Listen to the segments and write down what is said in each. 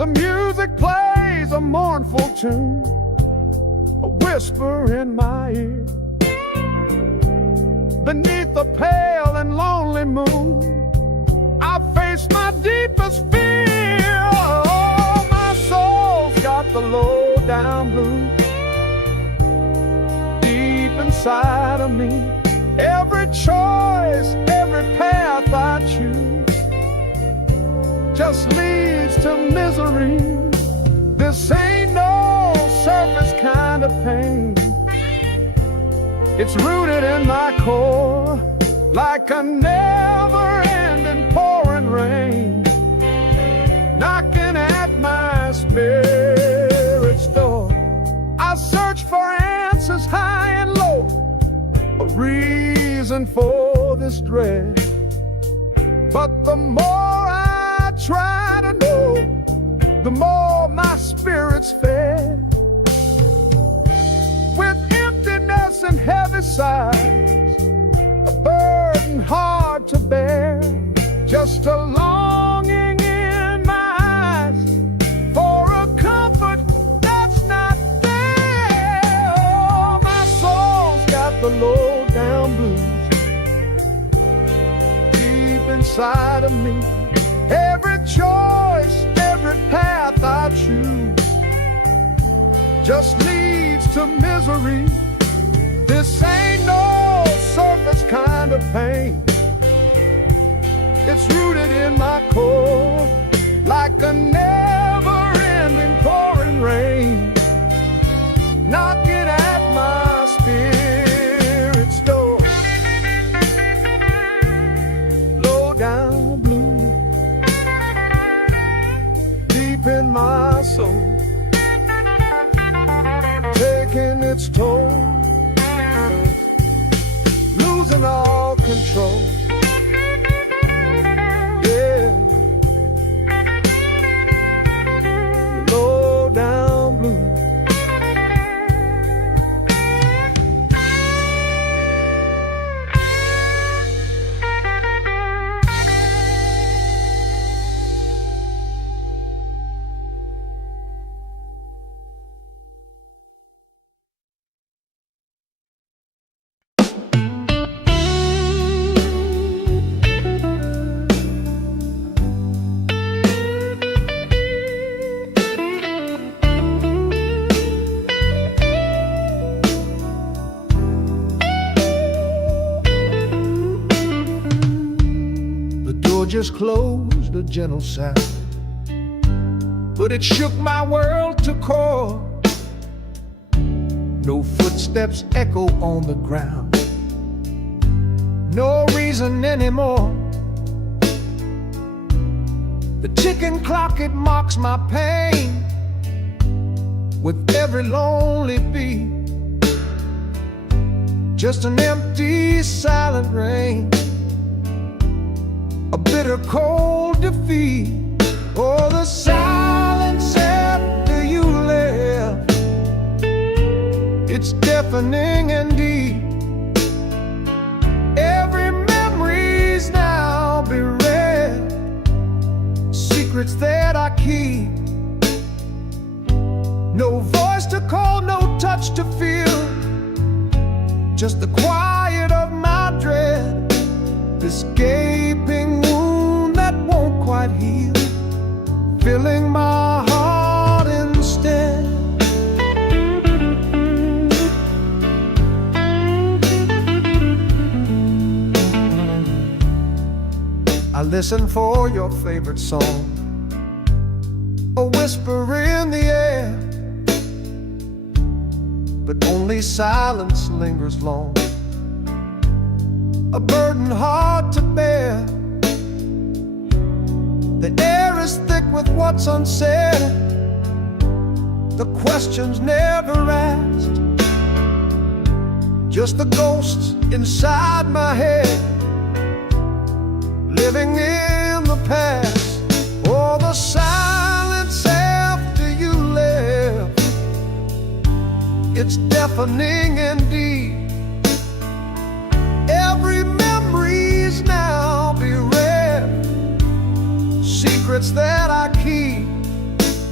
The music plays a mournful tune, a whisper in my ear. Beneath the pale and lonely moon, I face my deepest fear. Oh, my soul's got the low down blues deep inside of me. Every choice, every path I choose just leads to misery. This ain't no surface kind of pain. It's rooted in my core, like a never-ending pouring rain, knocking at my spirit's door. I search for answers high and low, a reason for this dread. But the more I try to know, the more my spirit's fed. With emptiness and heavy sighs, a burden hard to bear, just a longing in my eyes for a comfort that's not there. Oh, my soul's got the low down blues deep inside of me. Every choice, every path I choose just leads to misery. This ain't no surface kind of pain. It's rooted in my core, like a never-ending pouring rain, knocking at my spirit's door. Low down blue, deep in my soul, taking its toll, losing all control. Yeah, low down blue. Just closed, a gentle sound, but it shook my world to core. No footsteps echo on the ground, no reason anymore. The ticking clock, it mocks my pain with every lonely beat. Just an empty, silent rain, a bitter cold defeat. Oh, the silence after you left, it's deafening and deep. Every memory's now bereft, secrets that I keep. No voice to call, no touch to feel, just the quiet of my dread. This gaping wound that won't quite heal, filling my heart instead. I listen for your favorite song, a whisper in the air, but only silence lingers long, a burden hard to bear. The air is thick with what's unsaid, the questions never asked, just the ghosts inside my head, living in the past. Oh, the silence after you left, it's deafening indeed. Every memory's now bereft, secrets that I keep.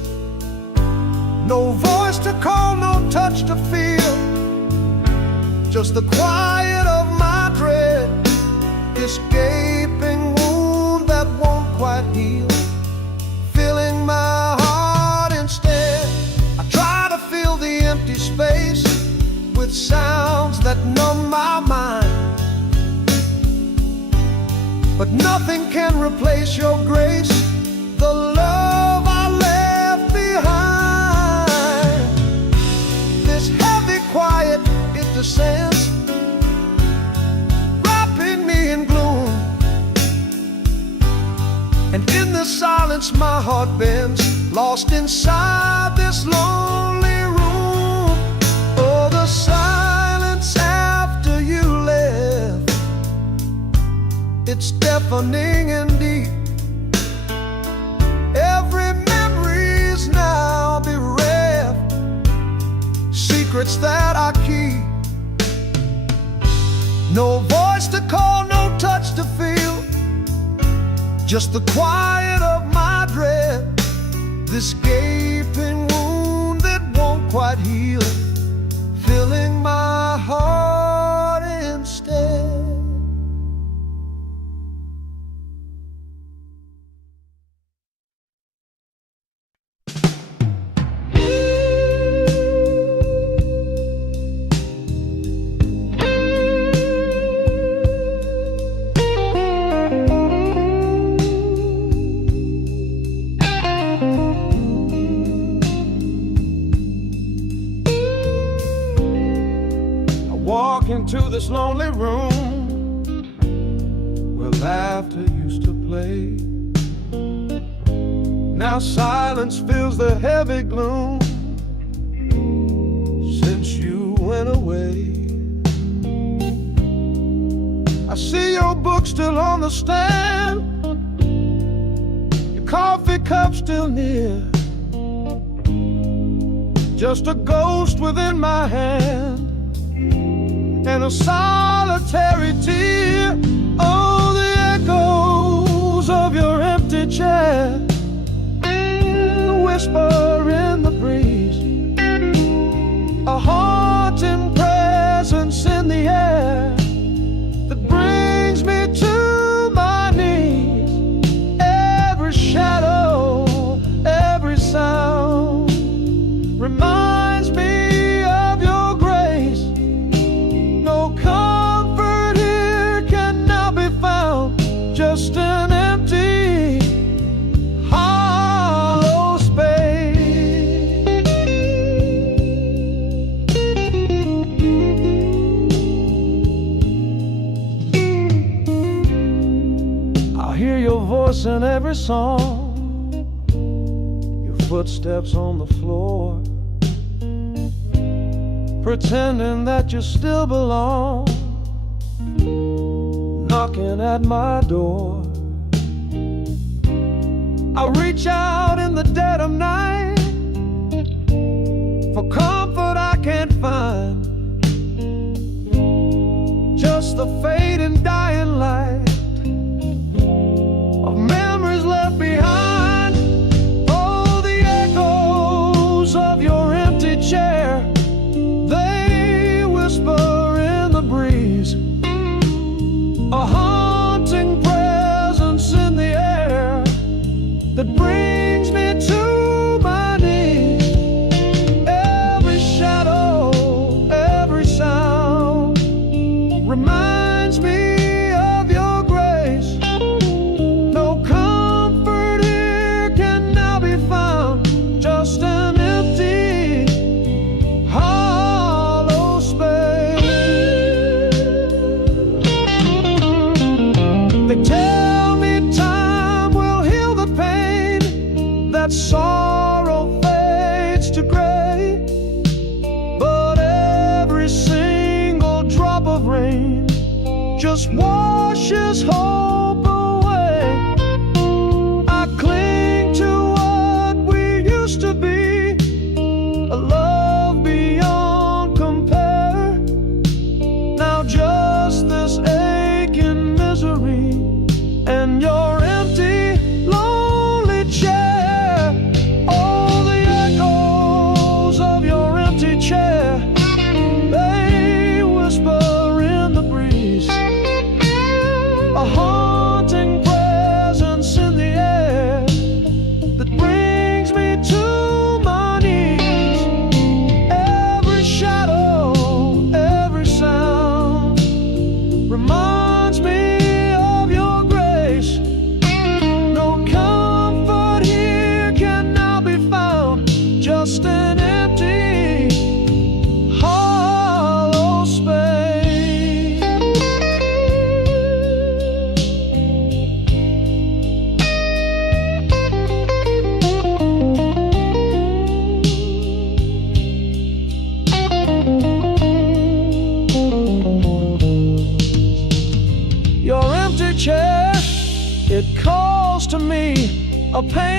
No voice to call, no touch to feel, just the quiet of my dread, this gaping wound that won't quite heal, filling my heart instead. I try to fill the empty space with sounds that numb my mind, but nothing can replace your grace, the love I left behind. This heavy quiet, it descends, wrapping me in gloom, and in the silence my heart bends, lost inside this lonely room. Oh, the silence after you left, it's deafening and deep. Every memory's now bereft, secrets that I keep. No voice to call, no touch to feel, just the quiet of my dread, this gaping wound that won't quite heal, filling my heart instead. Into this lonely room where laughter used to play. Now silence fills the heavy gloom since you went away. I see your book still on the stand, your coffee cup still near, just a ghost within my hand and a solitary tear. Oh, the echoes of your empty chair, a whisper in the breeze, a haunting presence in the air that brings me to my knees. Every shadow, every sound reminds me of your grace. No comfort here can now be found, just an empty, hollow space. I hear your voice in every song, your footsteps on the floor, pretending that you still belong, knocking at my door. I reach out in the dead of night for comfort I can't find, just the fading dying light of memories left behind. Oh, the echoes of your empty chair, they whisper in the breeze, a haunting presence in the air that brings me to my knees. Every shadow, every sound reminds me of your grace. No comfort here can now be found, just an empty, hollow space. They tell me time will heal the pain, that sorrow fades to gray, but every single drop of rain just washes hope away. I cling to what we used to be, a love beyond compare. Now just this aching misery and your empty, lonely chair. Oh, the echoes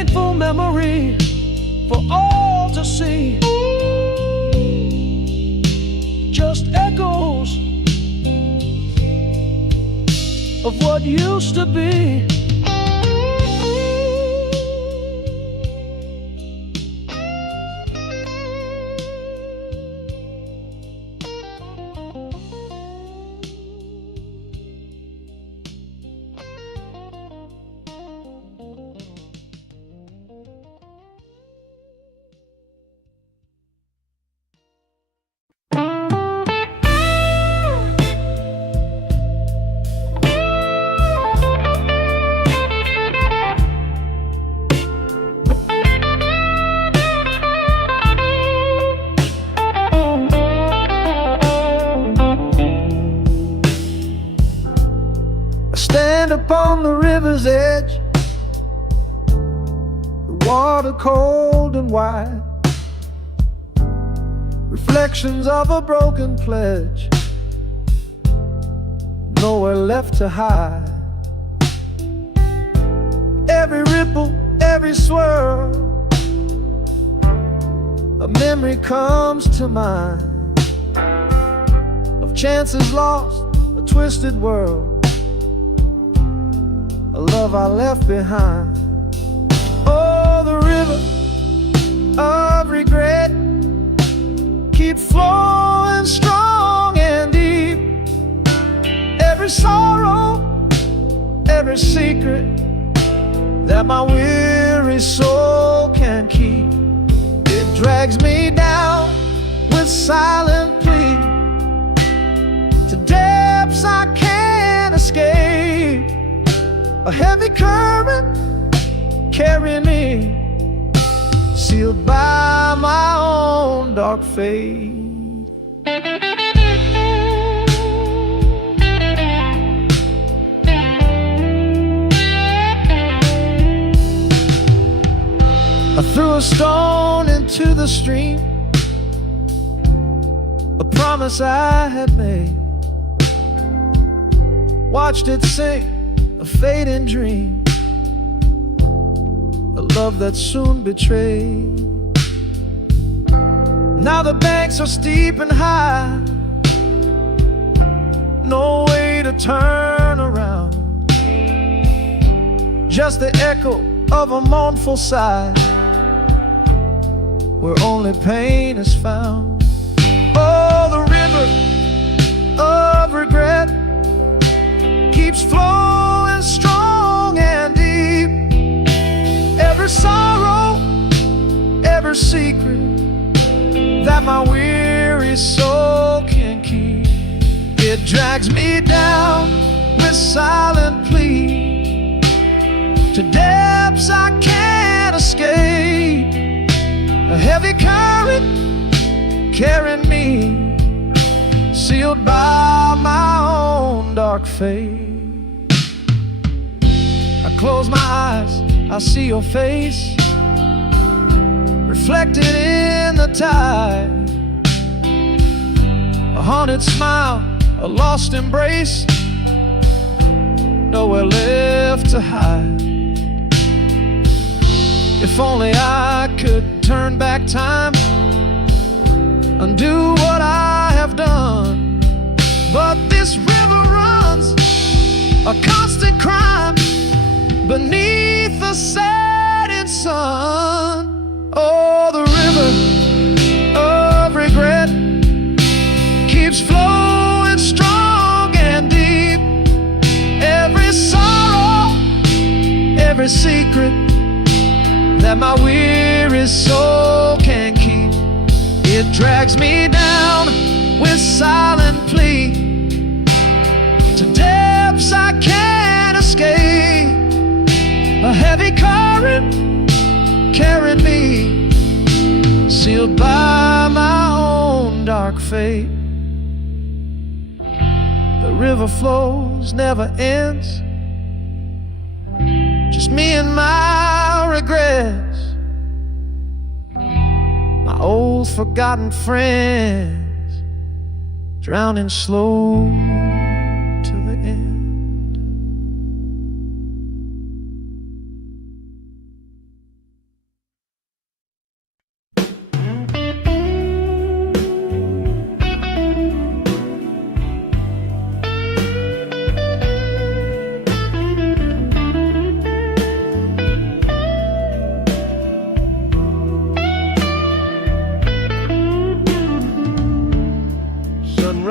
painful memory for all to see. Just echoes of what used to be. Stand upon the river's edge, the water cold and wide, reflections of a broken pledge, nowhere left to hide. Every ripple, every swirl, a memory comes to mind of chances lost, a twisted world, a love I left behind. Oh, the river of regret keeps flowing strong and deep. Every sorrow, every secret that my weary soul can keep, it drags me down with silent plea to depths I can't escape. A heavy current carrying me, sealed by my own dark fate. I threw a stone into the stream, a promise I had made, watched it sink, a fading dream, a love that soon betrayed. Now the banks are steep and high, no way to turn around, just the echo of a mournful sigh, where only pain is found. Oh, the river of regret keeps flowing strong and deep. Every sorrow, every secret that my weary soul can keep, it drags me down with silent plea to depths I can't escape. A heavy current carrying me, sealed by my own dark fate. I close my eyes, I see your face reflected in the tide, a haunted smile, a lost embrace, nowhere left to hide. If only I could turn back time, undo what I have done, but this river runs a constant crime beneath the setting sun. Oh, the river of regret keeps flowing strong and deep. Every sorrow, every secret that my weary soul can keep, it drags me down with silent plea to depths I can't escape. A heavy current carrying me, sealed by my own dark fate. The river flows, never ends, just me and my regrets, my old forgotten friends, drowning slow to the end.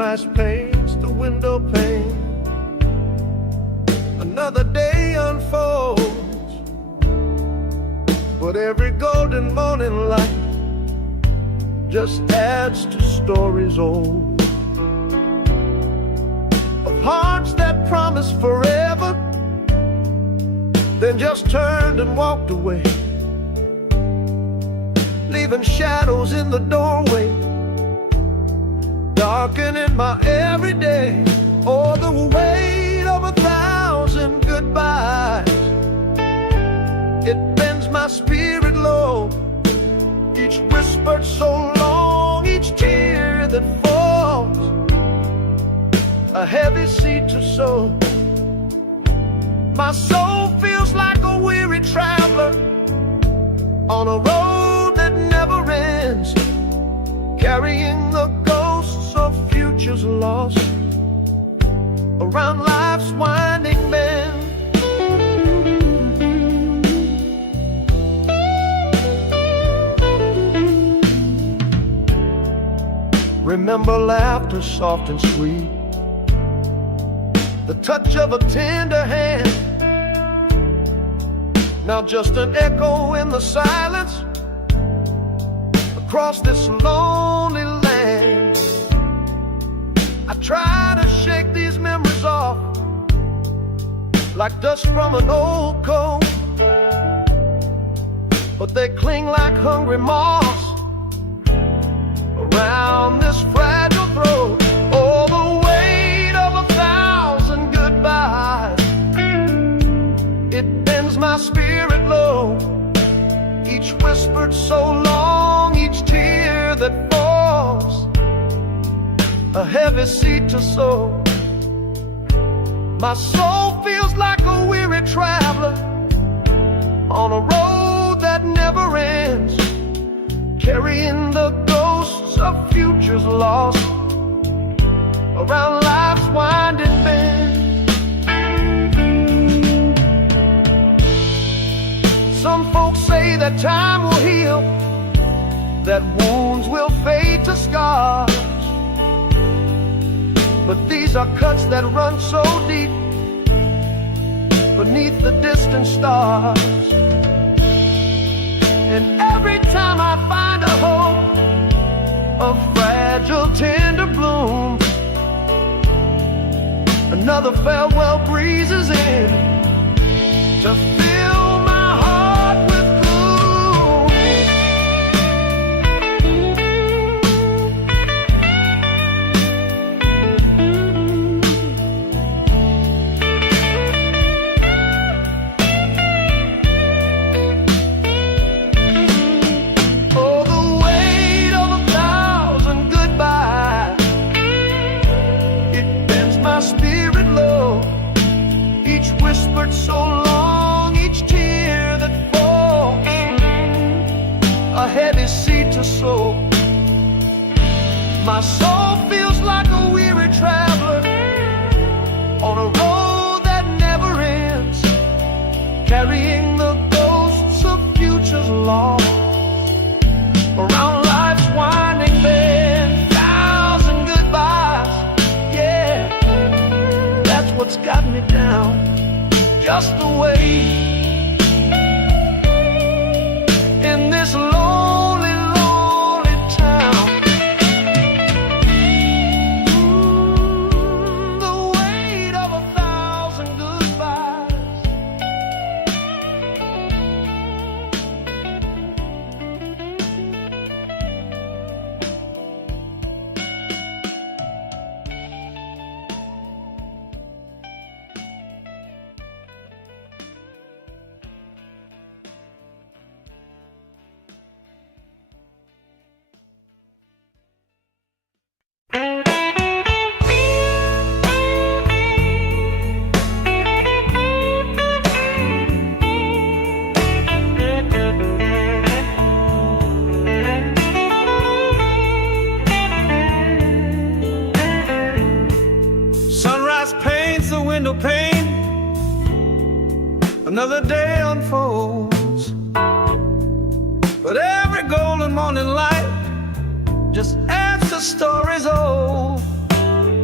Sunrise paints the window pane. Another day unfolds, but every golden morning light just adds to stories old of hearts that promised forever, then just turned and walked away, leaving shadows in the doorway, darkening my everyday. Oh, the weight of 1,000 goodbyes, it bends my spirit low. Each whispered so long, each tear that falls, a heavy seed to sow. My soul feels like a weary traveler on a road that never ends, carrying the ghosts of futures lost around life's winding bend. Remember laughter soft and sweet, the touch of a tender hand, now just an echo in the silence across this lonely land. I try to shake these memories off like dust from an old coat, but they cling like hungry moths around this fragile throat. Oh, the weight of 1,000 goodbyes, it bends my spirit low. Each whispered so long, each tear that falls, a heavy seed to sow. My soul feels like a weary traveler on a road that never ends, carrying the ghosts of futures lost around life's winding bend. Some folks say that time will heal, that wounds will fade to scars, but these are cuts that run so deep beneath the distant stars. And every time I find a hope, a fragile tender bloom, another farewell breezes in to fill my heart with gloom. Oh, the weight of 1,000 goodbyes, it bends my spirit low. Each whispered so long, each tear that falls, a heavy seed to sow. My soul feels like a weary traveler on a road that never ends, carrying the ghosts of futures lost around life's winding bend. 1,000 goodbyes, yeah, that's what's got me down, just the way in this lonely, lonely town. The weight of 1,000 goodbyes. Sunrise paints the window pane, another day unfolds, but every golden morning light just adds to stories old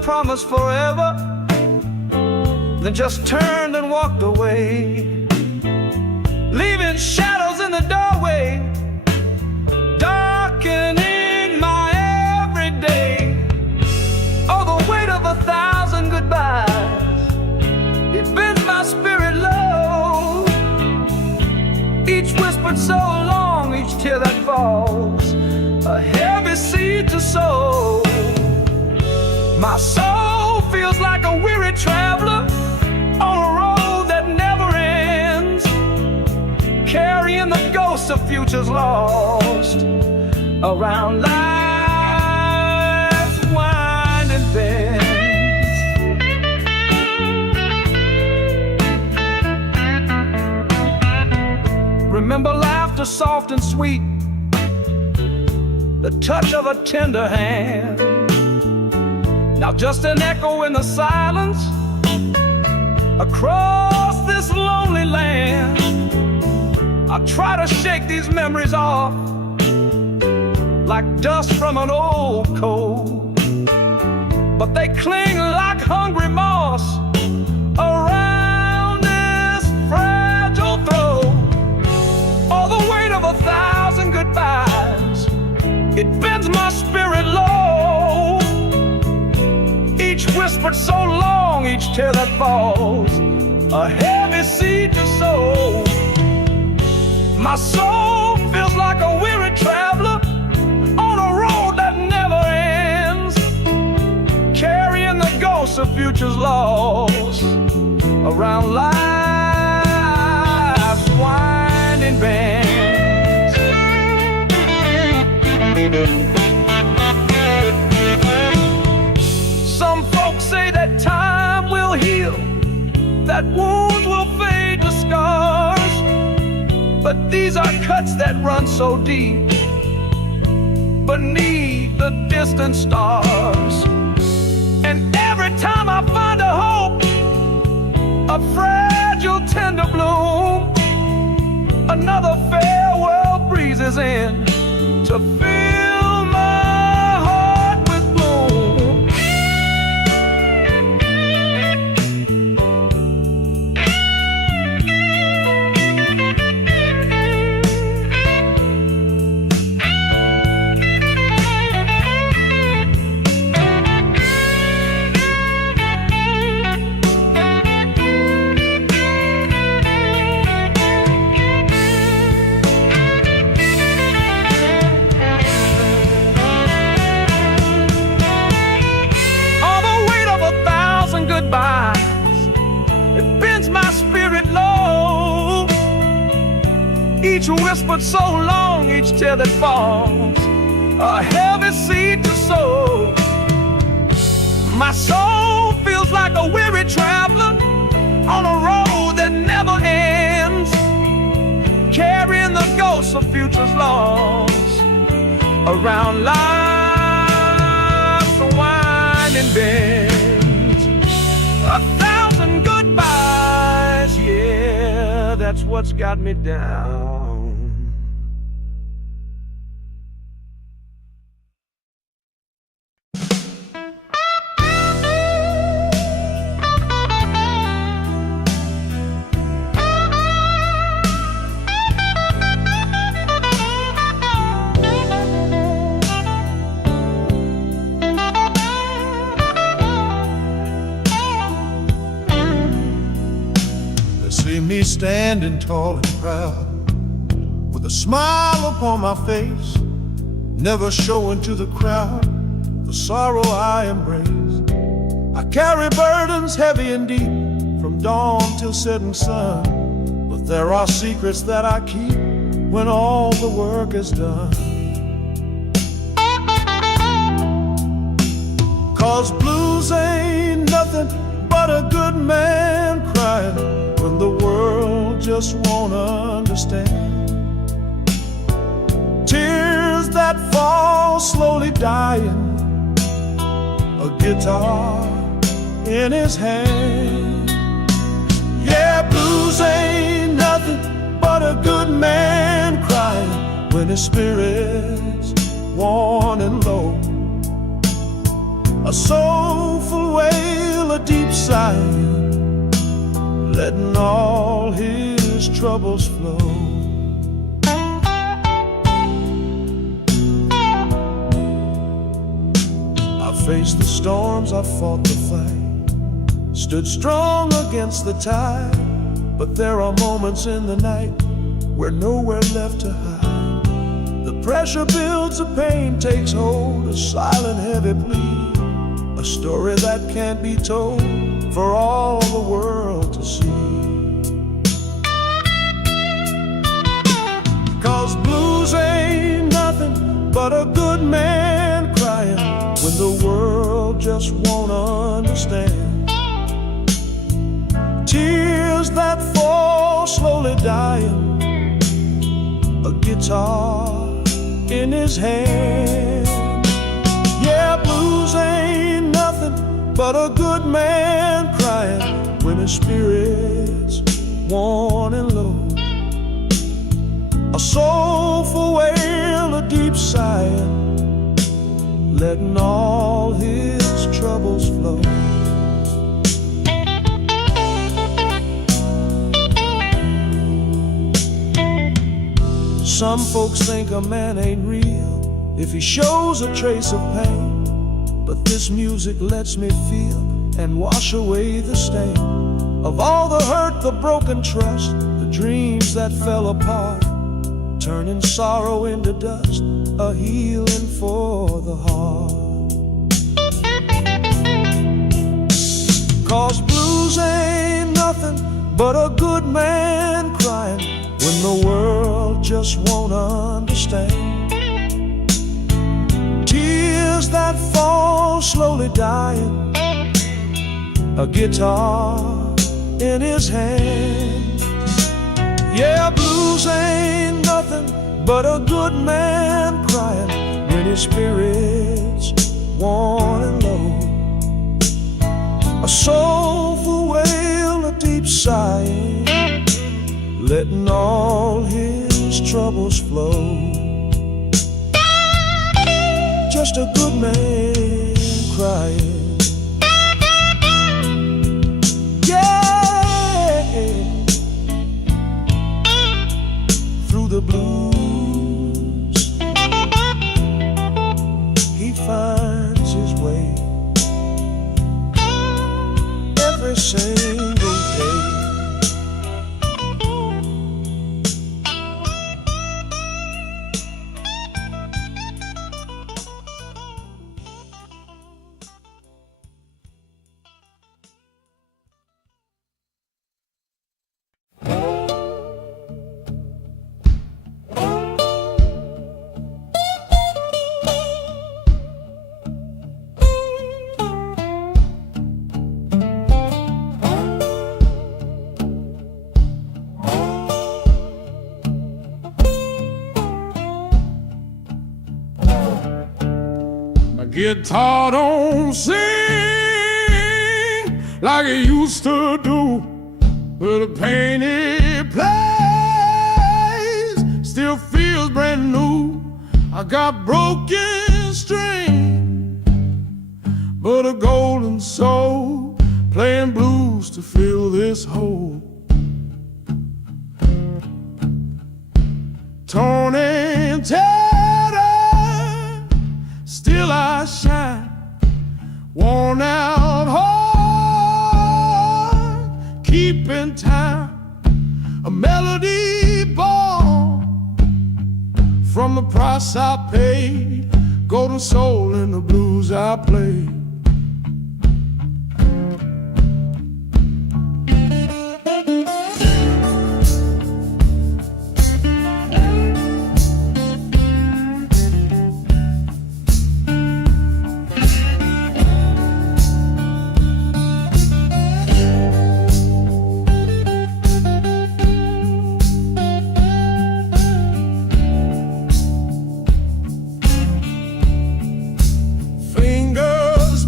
promised forever, then just turned and walked away, leaving shadows in the doorway, darkening my everyday. Oh, the weight of 1,000 goodbyes, it bends my spirit low. Each whispered so long, each tear that falls, a heavy seed to sow. My soul feels like a weary traveler on a road that never ends, carrying the ghosts of futures lost around life's winding bends. Remember laughter soft and sweet, the touch of a tender hand. Now just an echo in the silence across this lonely land. I try to shake these memories off like dust from an old coat, but they cling like hungry moss around this fragile throat. All the weight of 1,000 goodbyes, it bends my spirit low. Each whispered so long, each tear that falls, a heavy seed to sow. My soul feels like a weary traveler on a road that never ends, carrying the ghosts of futures lost around life's winding bends. Some folks say that time will heal, that wounds will fade to scars, but these are cuts that run so deep beneath the distant stars. And every time I find a hope, a fragile tender bloom, another farewell breezes in to fill my heart with gloom. It bends my spirit low. Each whispered so long, each tear that falls, a heavy seed to sow. My soul feels like a weary traveler on a road that never ends, carrying the ghosts of futures lost around life's winding bend. 1,000 goodbyes, yeah, that's what's got me down. Me standing tall and proud, with a smile upon my face, never showing to the crowd the sorrow I embrace. I carry burdens heavy and deep, from dawn till setting sun, but there are secrets that I keep when all the work is done. 'Cause blues ain't nothing but a good man crying when the world just won't understand. Tears that fall slowly dying, a guitar in his hand. Yeah, blues ain't nothing but a good man crying when his spirit's worn and low. a soulful wail, a deep sigh, letting all his troubles flow. I faced the storms, I fought the fight, stood strong against the tide. But there are moments in the night where nowhere left to hide. The pressure builds, the pain takes hold, a silent heavy plea, a story that can't be told for all the world to see. 'Cause blues ain't nothing but a good man crying when the world just won't understand. Tears that fall slowly dying, a guitar in his hand. Yeah, blues ain't nothing but a good man crying when his spirit's worn and low. A soulful wail, a deep sigh, letting all his troubles flow. Some folks think a man ain't real if he shows a trace of pain, but this music lets me feel and wash away the stain of all the hurt, the broken trust, the dreams that fell apart, turning sorrow into dust, a healing for the heart. 'Cause blues ain't nothing but a good man crying when the world just won't understand. Tears that fall slowly dying, a guitar in his hand. Yeah, blues ain't nothing but a good man crying when his spirit's worn and low. A soulful wail, a deep sigh, letting all his troubles flow. Just a good man crying. Yeah, through the blues he finds his way every single day. Guitar don't sing like it used to do, but the pain it plays still feels brand new. I got broken string, but a golden soul playing blues to fill this hole. Torn and tattered, still I shine, worn out heart, keeping time, a melody born from the price I paid, golden soul in the blues I play. Fingers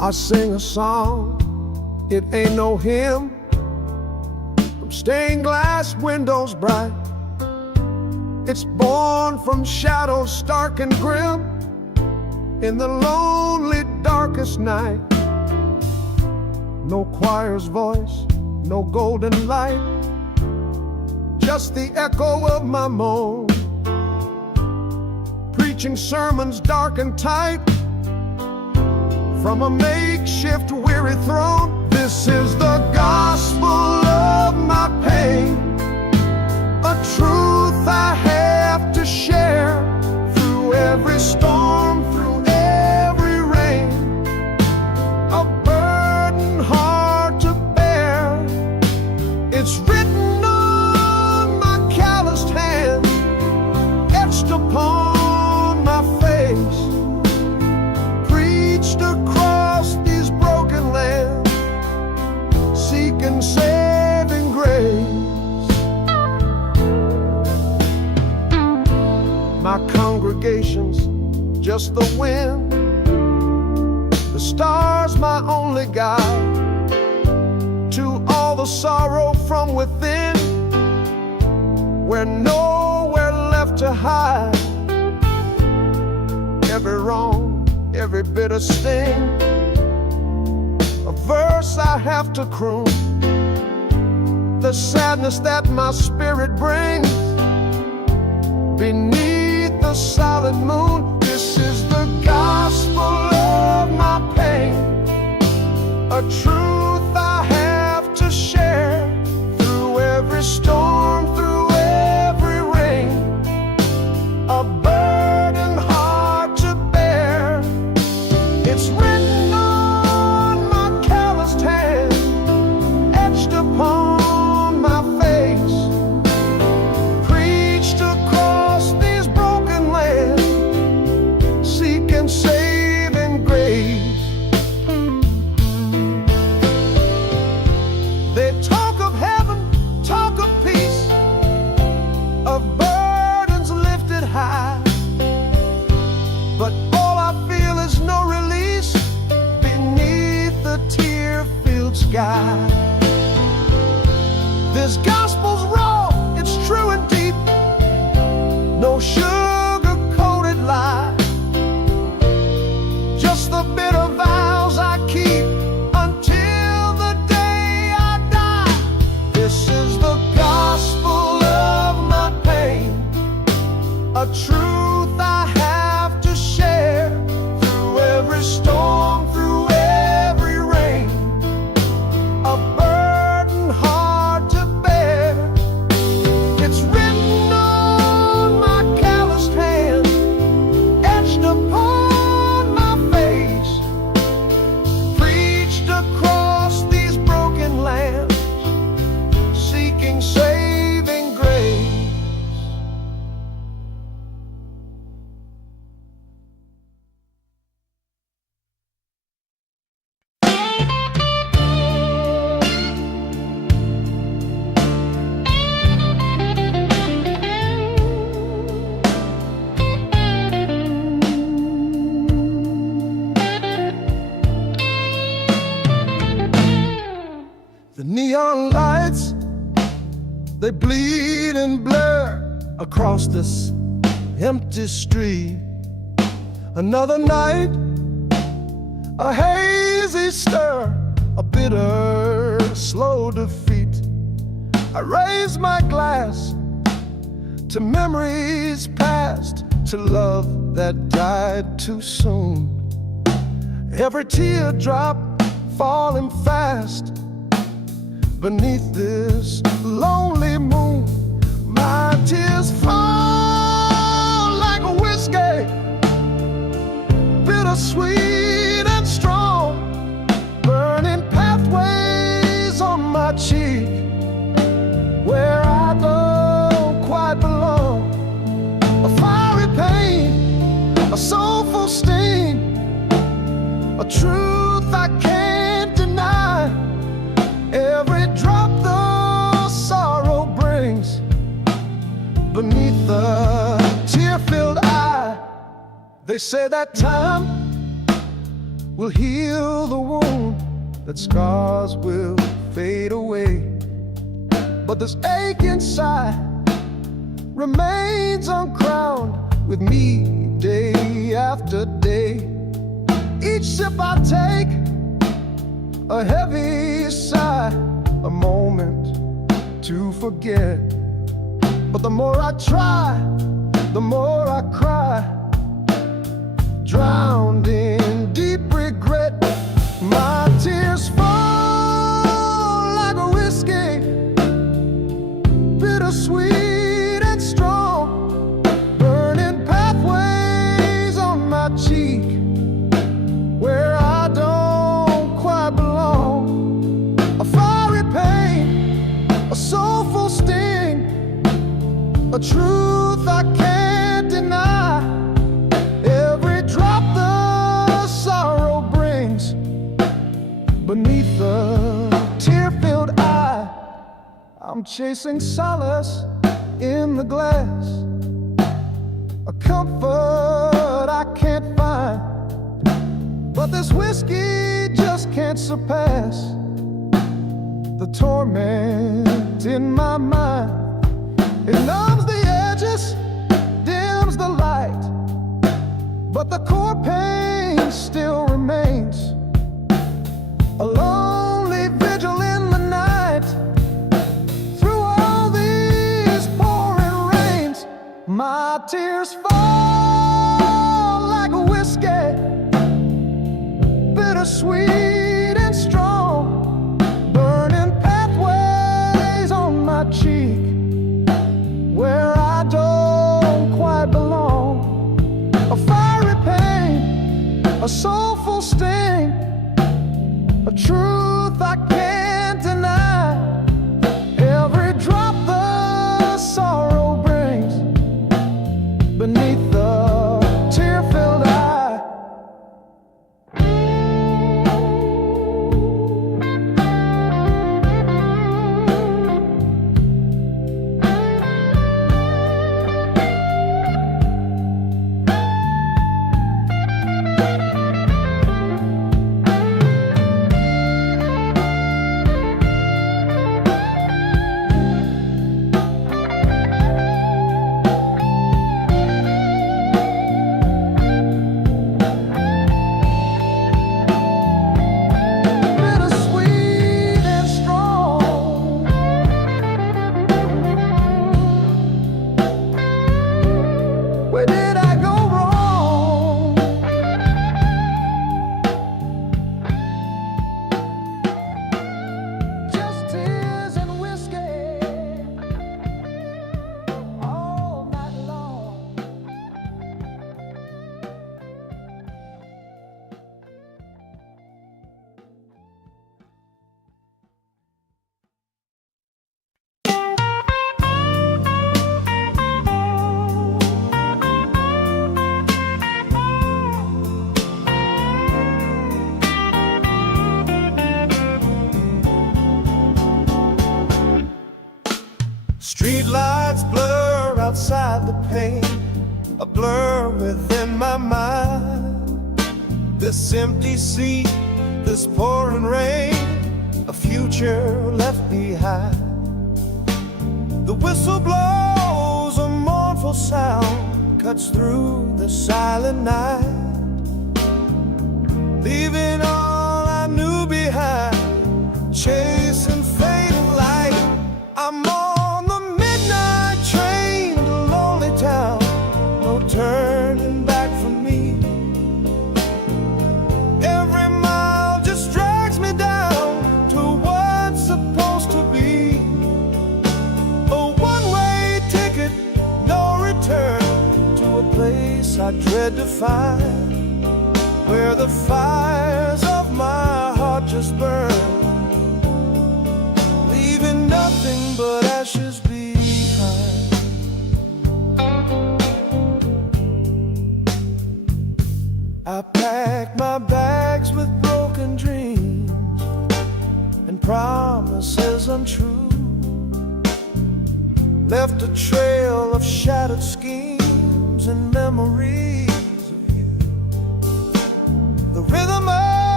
I sing a song, it ain't no hymn, from stained glass windows bright. It's born from shadows stark and grim, in the lonely darkest night. No choir's voice, no golden light, just the echo of my moan, preaching sermons dark and tight, from a makeshift weary throne. This is the gospel of my pain, a truth I have to share, through every storm, through every rain, a burden hard to bear. It's written on my calloused hand, etched upon my face, preached across these broken lands, seeking saving grace. My congregation's just the wind, the stars my only guide, to all the sorrow from within, we're nowhere left to hide. Every wrong, every bitter sting, a verse I have to croon, the sadness that my spirit brings beneath the solid moon. This is the gospel of my pain, a truth I have to share, through every storm, through every rain, a burden hard to bear. It's written on my calloused hand, etched upon my face, preached across these broken lands, seeking saving grace. They talk of heaven, talk of peace, of burdens lifted high, but all I feel is no release beneath the tear-filled sky. This gospel's raw, it's true and deep, no sugar-coated lie, just the bitter vows I keep until the day I die. This is the gospel of my pain, a truth I have to share, through every storm, through every rain, a burden hard to bear. It's written on my calloused hand, etched upon my face, preached across these broken lands, seeking saving grace. The neon lights, they bleed and blur across this empty street. Another night, a hazy stir, a bitter, slow defeat. I raise my glass to memories past, to love that died too soon. Every teardrop falling fast beneath this lonely moon. My tears fall like a whiskey, bittersweet and strong, burning pathways on my cheek, where I don't quite belong. A fiery pain, a soulful sting, a truth I can't deny. Every drop the sorrow brings beneath the tear-filled eye. They say that time will heal the wound, that scars will fade away. But this ache inside remains uncrowned with me day after day. Each sip I take, a heavy sigh, a moment to forget. But the more I try, the more I cry, drowned in deep regret. My tears fall like a whiskey, bittersweet and strong, burning pathways on my cheek where I don't quite belong. A fiery pain, a soulful sting, a truth I can't deny. Every drop the sorrow brings beneath the tear-filled eye. I'm chasing solace in the glass, a comfort I can't find. But this whiskey just can't surpass the torment in my mind. It numbs the edges, dims the light, but the core pain still remains. A lonely vigil in the night, through all these pouring rains. My tears fall like a whiskey, bittersweet and strong, burning pathways on my cheek where I don't quite belong. A fiery pain, a soulful sting, a truth I can't deny. Every drop the sorrow brings beneath the tear-filled eye. Street lights blur outside the pane, a blur within my mind. This empty seat, this pouring rain, a future left behind. The whistle blows, a mournful sound cuts through the silent night, leaving all I knew behind, chasing fading light. I'm on the midnight train to lonely town, no turning back for me. Every mile just drags me down to what's supposed to be. A one-way ticket, no return, to a place I dread to find, where the fires of my heart just burn, leaving nothing but ashes behind. I packed my bags with broken dreams and promises untrue, left a trail of shattered schemes and memories of you. The rhythm of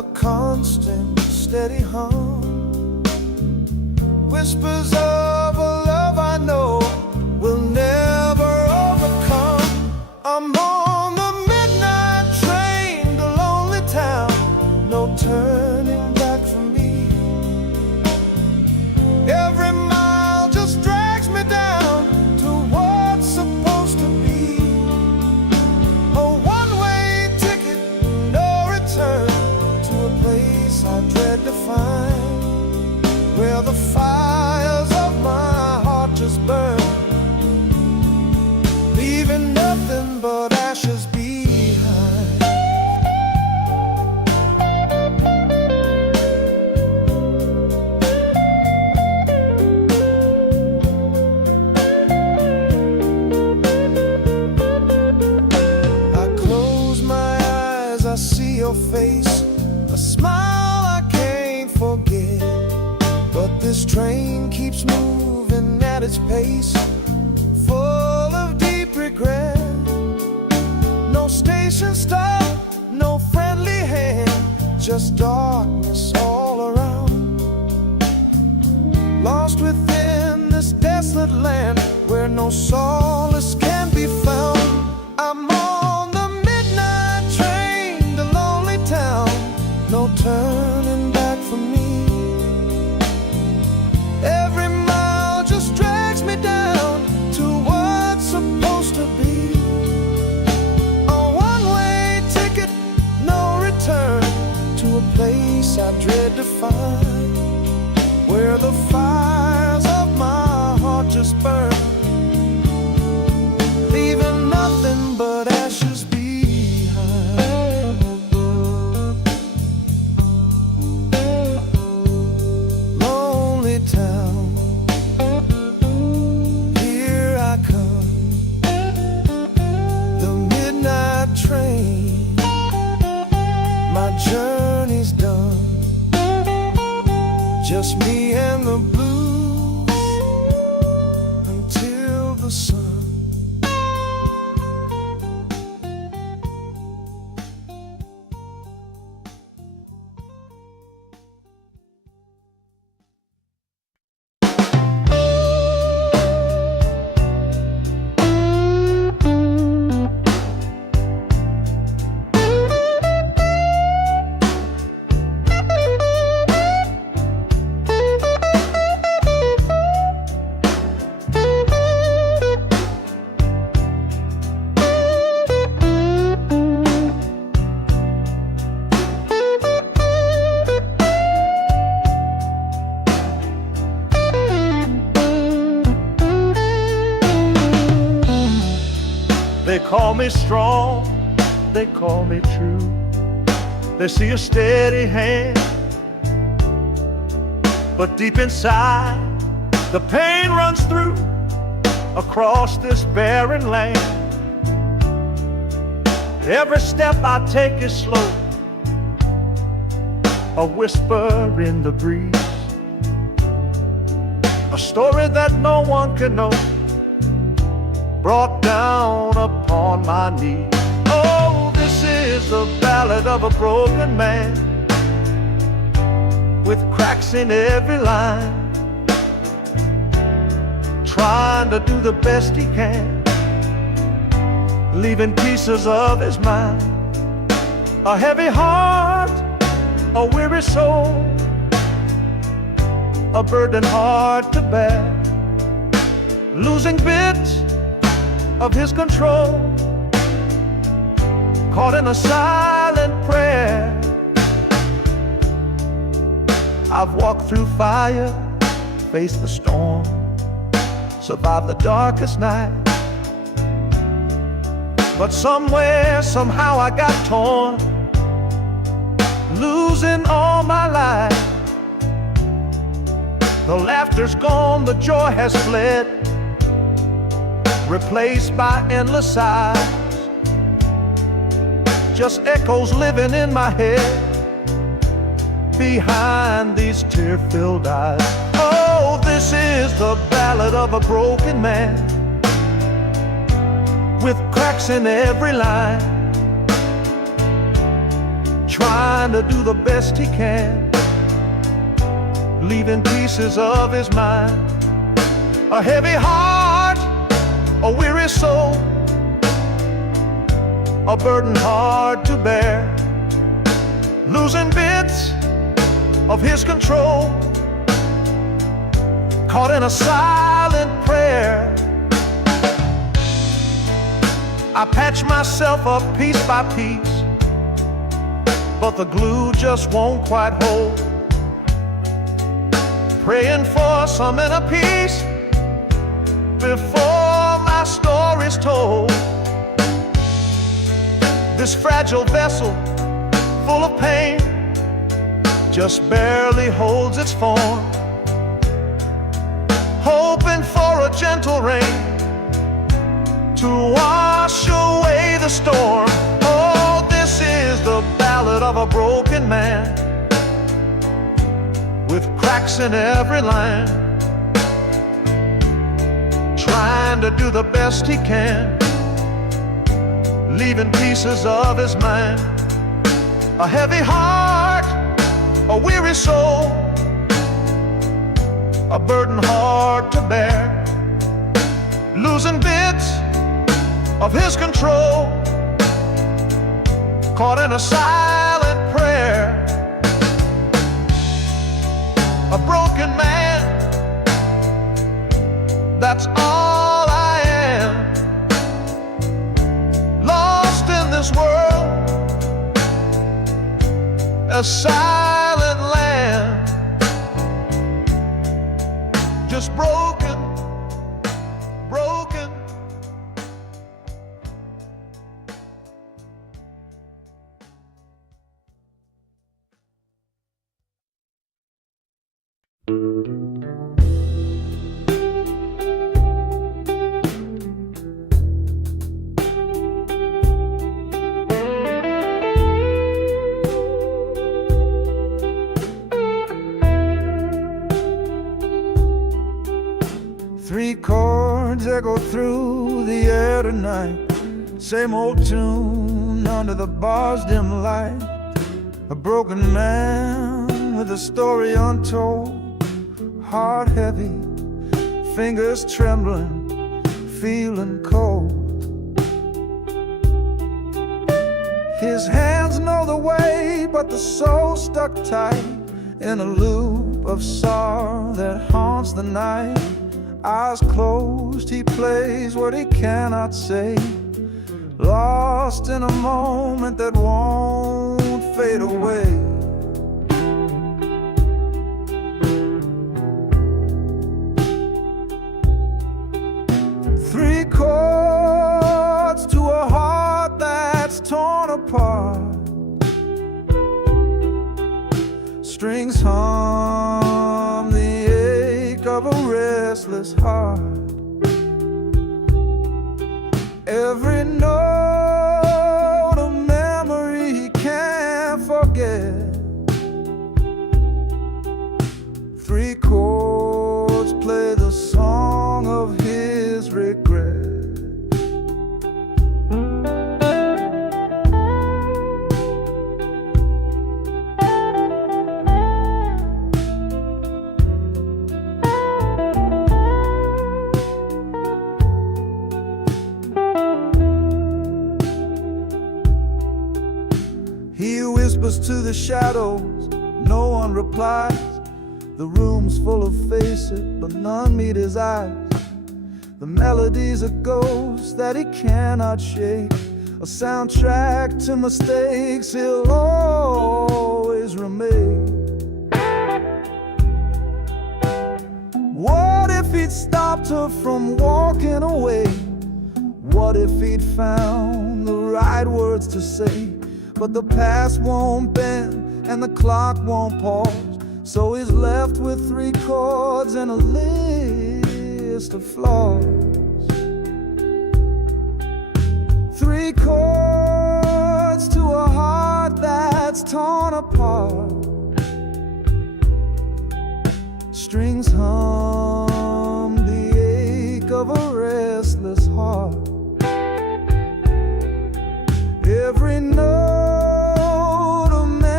a constant, steady hum. Whispers of a love I know will never overcome. I'm on the midnight train to lonely town, no turning back for me. Every mile just drags me down to what's supposed to be. A one-way ticket, no return, to a place I dread to find, where the fires of my heart just burn, leaving nothing but ashes behind. I close my eyes, I see your face, a smile I can't forget. But this train keeps moving at its pace, full of deep regret. No station stop, no friendly hand, just darkness all around. Lost within this desolate land where no solace can be found. I'm on the midnight train to lonely town, no turning back for me. Every mile just drags me down to what's supposed to be. A one-way ticket, no return, to a place I dread to find, where the fires of my heart just burn, leaving nothing but ashes behind. Lonely town, here I come, the midnight train, my journey's done, just me and the blues until the sun. They call me strong, they call me true. They see a steady hand, but deep inside the pain runs through across this barren land. Every step I take is slow, a whisper in the breeze, a story that no one can know, brought down upon my knees. Oh, this is the ballad of a broken man, with cracks in every line, trying to do the best he can, leaving pieces of his mind. A heavy heart, a weary soul, a burden hard to bear, losing bits of his control, caught in a silent prayer. I've walked through fire, faced the storm, survived the darkest night, but somewhere, somehow I got torn, losing all my life. The laughter's gone, the joy has fled, replaced by endless sighs, just echoes living in my head behind these tear-filled eyes. Oh, this is the ballad of a broken man, with cracks in every line, trying to do the best he can, leaving pieces of his mind. A heavy heart, a weary soul, a burden hard to bear, losing bits of his control, caught in a silent prayer. I patch myself up piece by piece, but the glue just won't quite hold. Praying for some inner peace before my story's told. This fragile vessel, full of pain, just barely holds its form, hoping for a gentle rain to wash away the storm. Oh, this is the ballad of a broken man, with cracks in every line, trying to do the best he can, leaving pieces of his mind. A heavy heart, a weary soul, a burden hard to bear, losing bits of his control, caught in a silent prayer. A broken man, that's all I am, lost in this world, a silent land, just broken, broken. Three chords echo through the air tonight, same old tune under the bar's dim light. A broken man with a story untold, heart heavy, fingers trembling, feeling cold. His hands know the way, but the soul stuck tight in a loop of sorrow that haunts the night. Eyes closed, he plays what he cannot say, lost in a moment that won't fade away. Three chords to a heart that's torn apart, strings hum the ache of a restless heart. Every note a memory he can't forget. Three chords play the song of his regret. He whispers to the shadows, no one replies. The room's full of faces, but none meet his eyes. The melody's a ghost that he cannot shake, a soundtrack to mistakes he'll always remain. What if he'd stopped her from walking away? What if he'd found the right words to say? But the past won't bend and the clock won't pause, so he's left with three chords and a list of flaws. Three chords to a heart that's torn apart, strings hum the ache of a restless heart. Every note a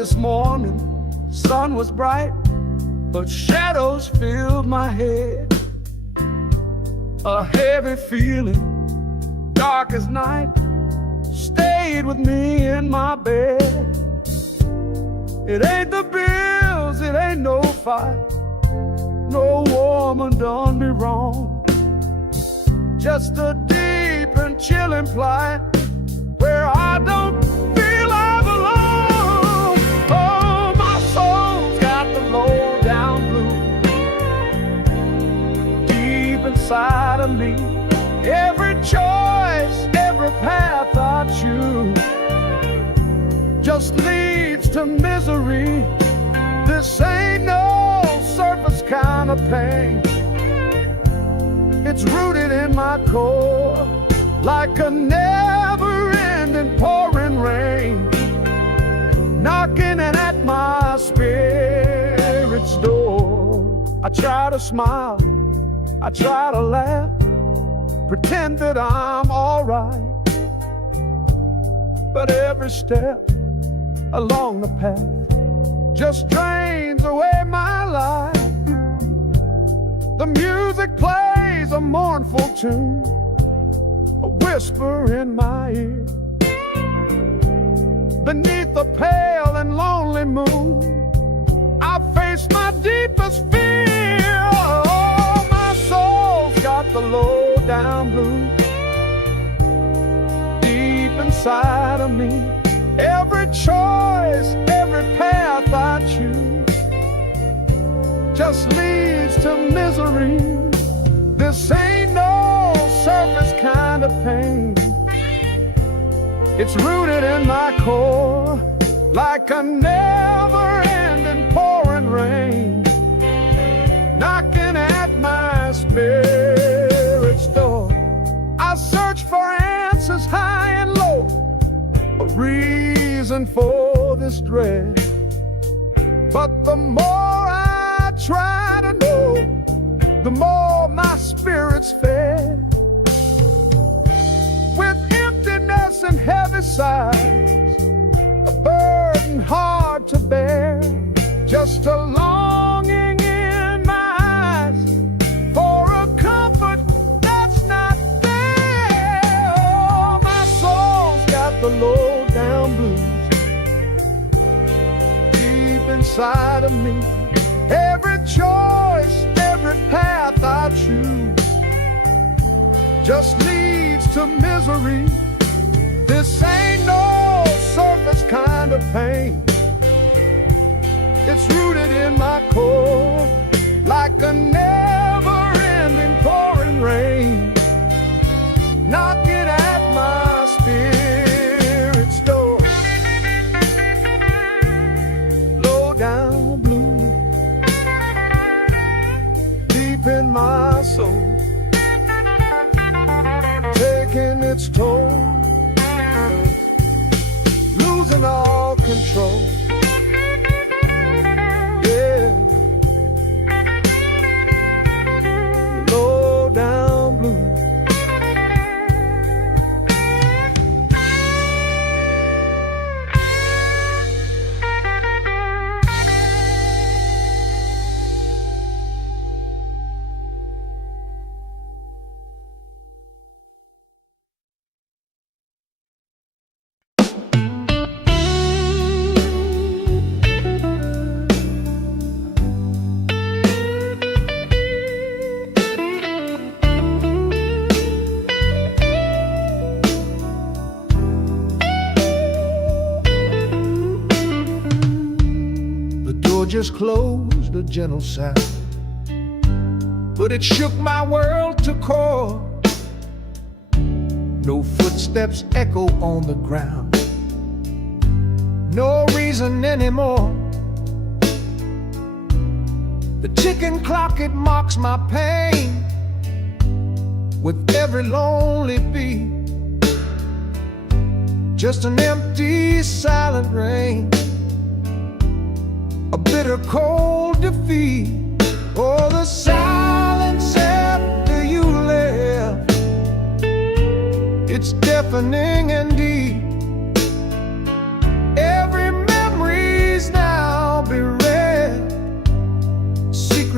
this morning, sun was bright, but shadows filled my head. A heavy feeling, dark as night, stayed with me in my bed. It ain't the bills, it ain't no fight, no woman done me wrong. Just a deep and chilling plight where I don't feel I belong. Oh, my soul's got the low down blues deep inside of me. Every choice, every path I choose just leads to misery. This ain't no surface kind of pain. It's rooted in my core like a never-ending pouring rain, knocking at my spirit's door. I try to smile, I try to laugh, pretend that I'm all right, but every step along the path just drains away my life. The music plays a mournful tune, a whisper in my ear. Beneath the pale and lonely moon, I face my deepest fear. Oh, my soul's got the low down blues deep inside of me. Every choice, every path I choose just leads to misery. This ain't no surface kind of pain. It's rooted in my core like a never-ending pouring rain, knocking at my spirit's door. I search for answers high and low, a reason for this dread, but the more I try to know, the more my spirit's fed. With emptiness and heavy sighs, a burden hard to bear, just a longing in my eyes for a comfort that's not there. Oh, my soul's got the low down blues deep inside of me. Every choice, every path I choose just leads to misery. This ain't no surface kind of pain. It's rooted in my core like a never-ending pouring rain, knocking at my spirit's door. Low down blue deep in my soul, taking its toll, losing all control. Yeah, low down blue. Just closed, a gentle sound, but it shook my world to core. No footsteps echo on the ground, no reason anymore. The ticking clock, it mocks my pain with every lonely beat. Just an empty, silent rain, a bitter cold defeat. Oh, the silence after you left, it's deafening and deep. Every memory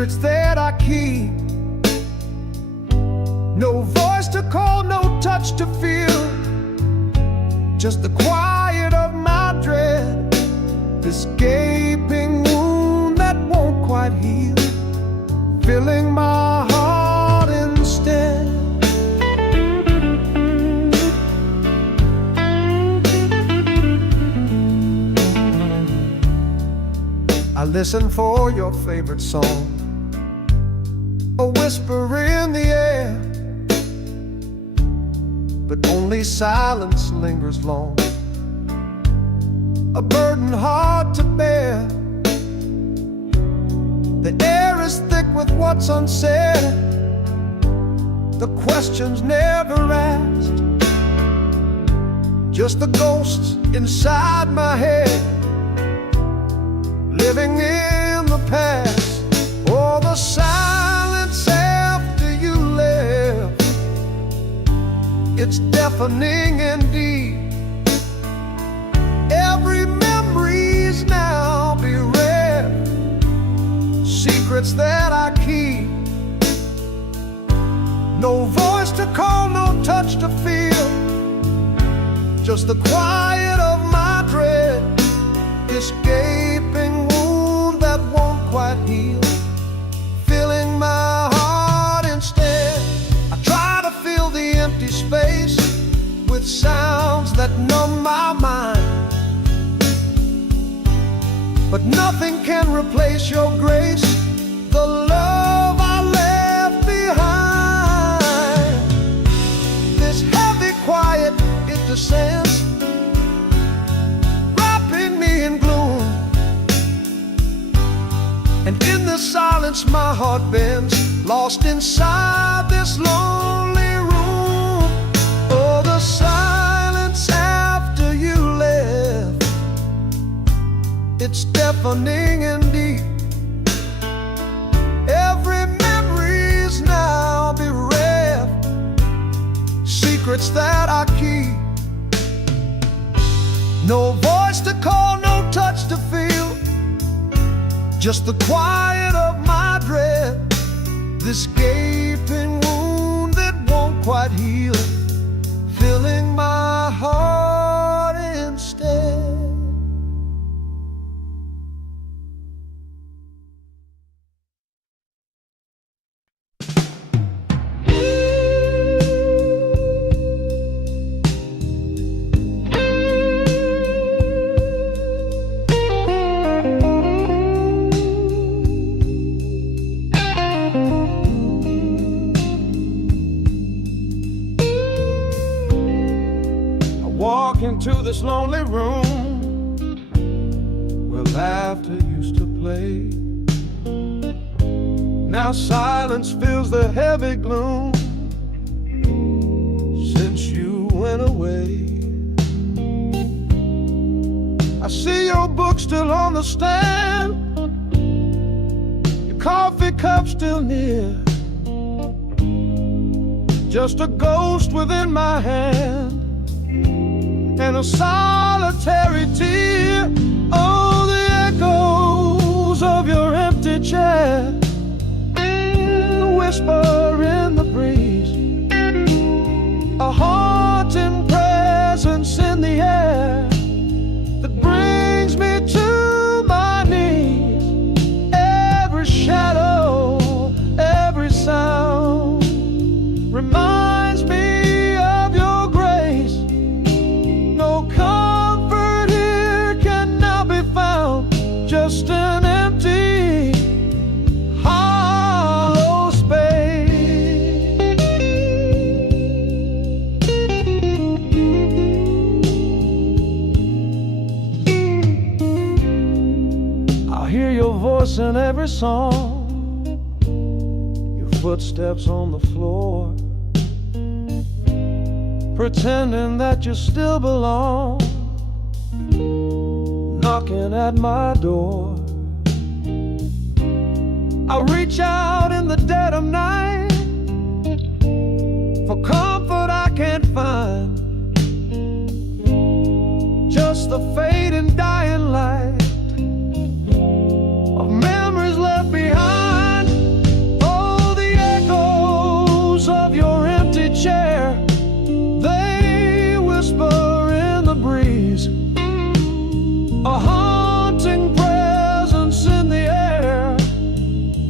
secrets that I keep. No voice to call, no touch to feel, just the quiet of my dread, this gaping wound that won't quite heal, filling my heart instead. I listen for your favorite song, a whisper in the air, but only silence lingers long, a burden hard to bear. The air is thick with what's unsaid, the questions never asked, just the ghosts inside my head, living in the past. Oh, the silence after you left, it's deafening indeed. Every memory's now bereft, secrets that I keep. No voice to call, no touch to feel, just the quiet of my dread, this gaping wound that won't quite heal, filling my heart instead. I try to fill the empty space with sounds that numb my mind, but nothing can replace your grace, the love I left behind. This heavy quiet, it descends, wrapping me in gloom, and in the silence my heart bends, lost inside this lonely room. Oh, the silence after you left, it's deafening indeed. Every memory's now bereft, secrets that I keep. No voice to call, no touch to feel, just the quiet of my dread, this gaping wound that won't quite heal, filling my heart instead. Into this lonely room where laughter used to play. Now silence fills the heavy gloom since you went away. I see your book still on the stand, your coffee cup still near, just a ghost within my hand, and a solitary tear. Oh, the echoes of your empty chair, the whisper in the breeze, a haunting presence in the air that brings me to my knees. Every shadow, every sound reminds me of your grace. Comfort here can now be found, just an empty, hollow space. I hear your voice in every song, your footsteps on the floor, pretending that you still belong, knocking at my door. I reach out in the dead of night for comfort I can't find, just the fading dying light of memories left behind.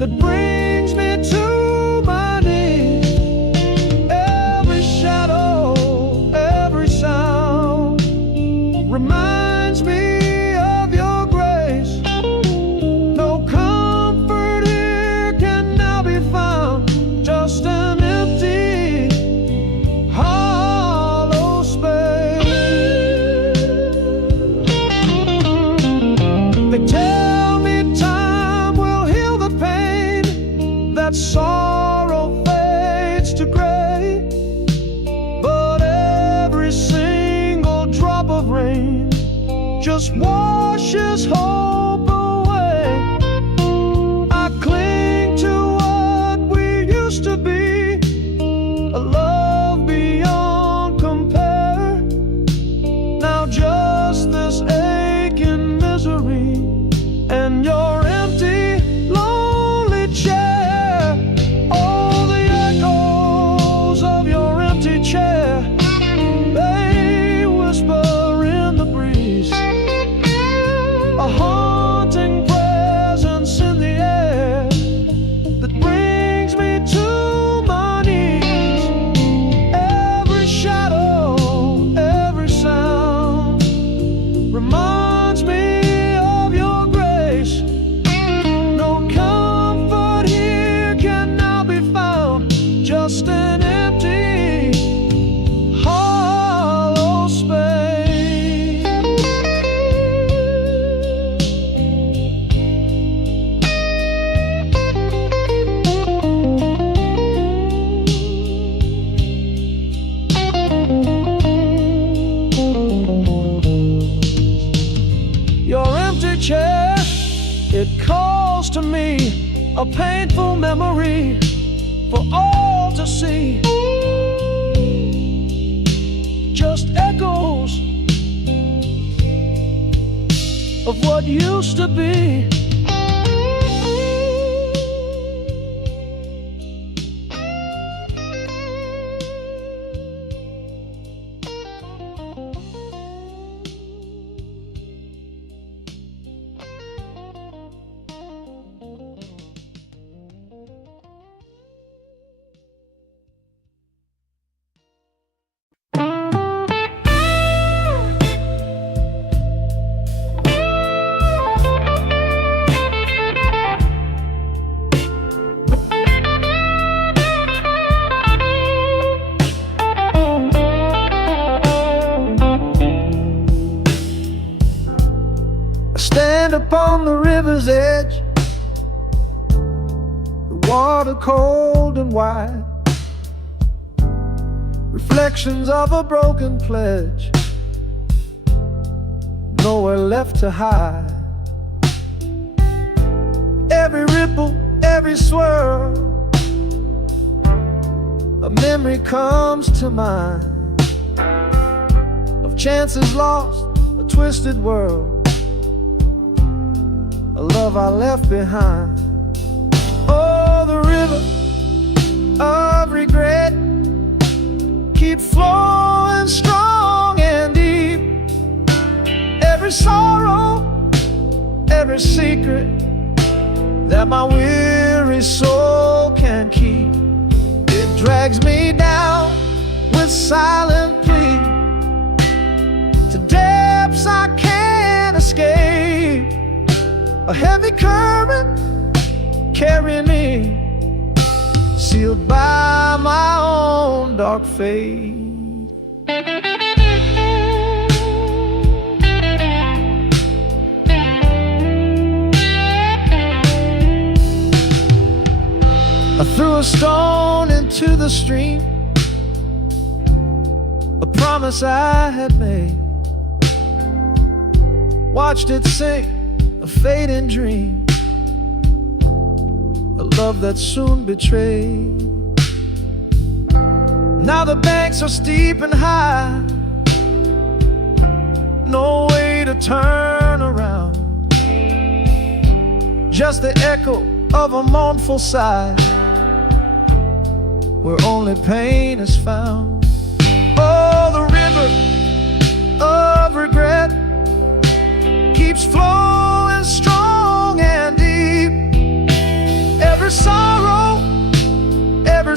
that brings me to my knees. Every shadow, every sound reminds me of your grace. No comfort here can now be found, just an empty, hollow space. They tell me time will heal the pain, that sorrow fades to gray, but every single drop of rain just washes hope away. I cling to what we used to be, a love beyond compare. Now just this aching misery and your empty, lonely chair. All the echoes of your empty chair, they whisper in the breeze, a haunting presence in the air that brings me to my knees. Every shadow, every sound reminds me of your grace. No comfort here can now be found, just an empty, hollow space. Your empty chair, it calls to me, a painful memory for all to see. Just echoes of what used to be. I stand upon the river's edge, the water cold and wide, reflections of a broken pledge, nowhere left to hide. Every ripple, every swirl, a memory comes to mind of chances lost, a twisted world, a love I left behind. Oh, the river of regret keeps flowing strong and deep. Every sorrow, every secret that my weary soul can keep, it drags me down with silent plea to depths I can't escape. A heavy current carrying me, sealed by my own dark fate. I threw a stone into the stream, a promise I had made, watched it sink, a fading dream, a love that soon betrayed. Now the banks are steep and high, no way to turn around, just the echo of a mournful sigh, where only pain is found. Oh, the river of regret keeps flowing strong and deep.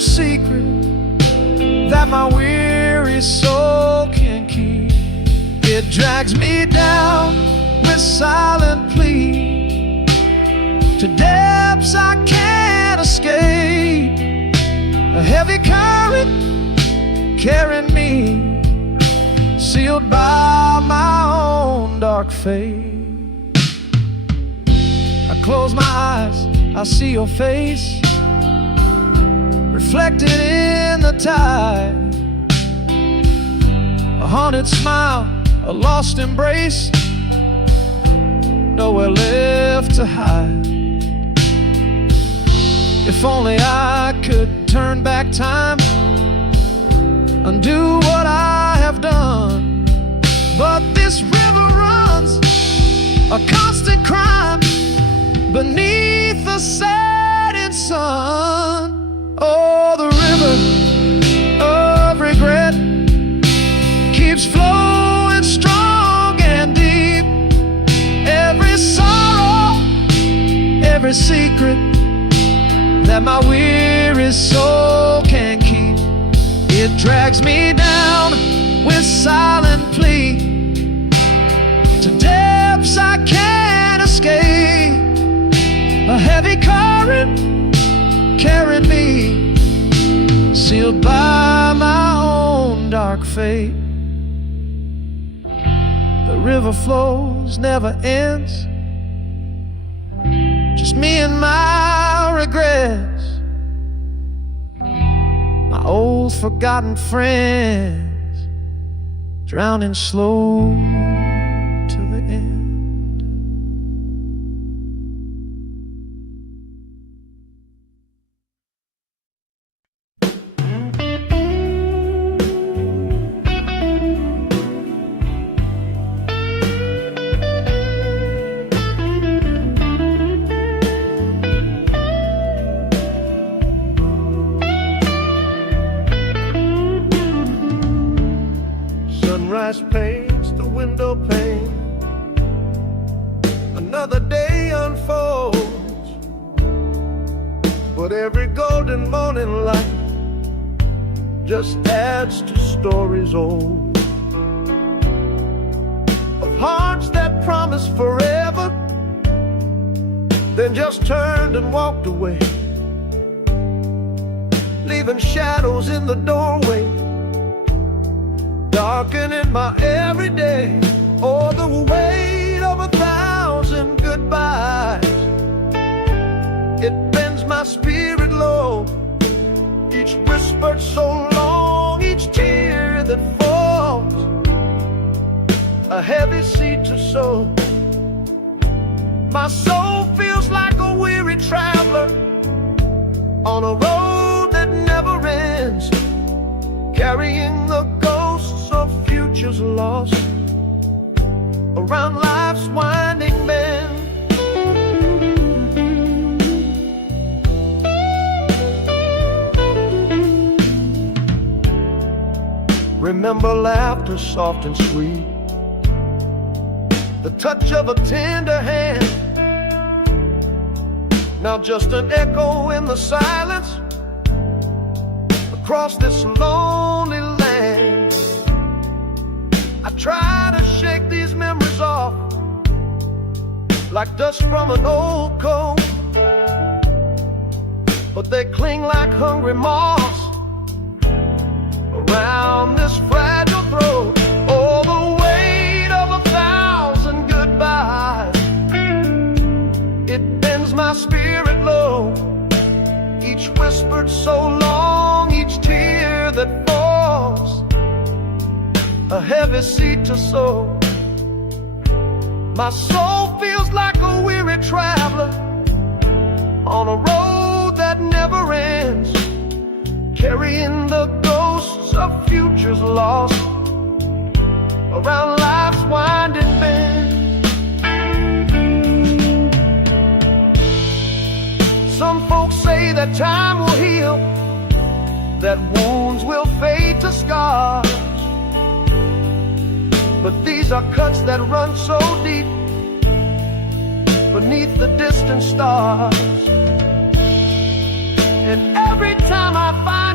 secret that my weary soul can keep. It drags me down with silent plea to depths I can't escape. A heavy current carrying me, sealed by my own dark fate. I close my eyes, I see your face reflected in the tide. A haunted smile, a lost embrace, nowhere left to hide. If only I could turn back time, undo what I have done. But this river runs a constant crime beneath the setting sun. Oh, the river of regret keeps flowing strong and deep. Every sorrow, every secret that my weary soul can keep, it drags me down with silent plea to depths I can't escape. A heavy current carrying me, sealed by my own dark fate. The river flows, never ends, just me and my regrets, my old forgotten friends, drowning slow till the end. Sunrise paints the window pane, another day unfolds, but every golden morning light just adds to stories old, of hearts that promised forever, then just turned and walked away, leaving shadows in the doorway, darkening my everyday. Oh, the weight of 1,000 goodbyes, it bends my spirit low. Each whispered so long, each tear that falls, a heavy seed to sow. My soul feels like a weary traveler on a road that never ends, carrying the ghosts of futures lost around life's winding bend. Remember laughter soft and sweet, the touch of a tender hand, now just an echo in the silence across this lonely land. I try to shake these memories off like dust from an old coat, but they cling like hungry moths around this fragile throat. Oh, the weight of 1,000 goodbyes, it bends my spirit low. Each whispered so long, each tear that falls, a heavy seed to sow. My soul feels like a weary traveler on a road that never ends, carrying the ghosts of futures lost around life's winding bend. Some folks say that time will heal, that wounds will fade to scars, but these are cuts that run so deep beneath the distant stars. And every time I find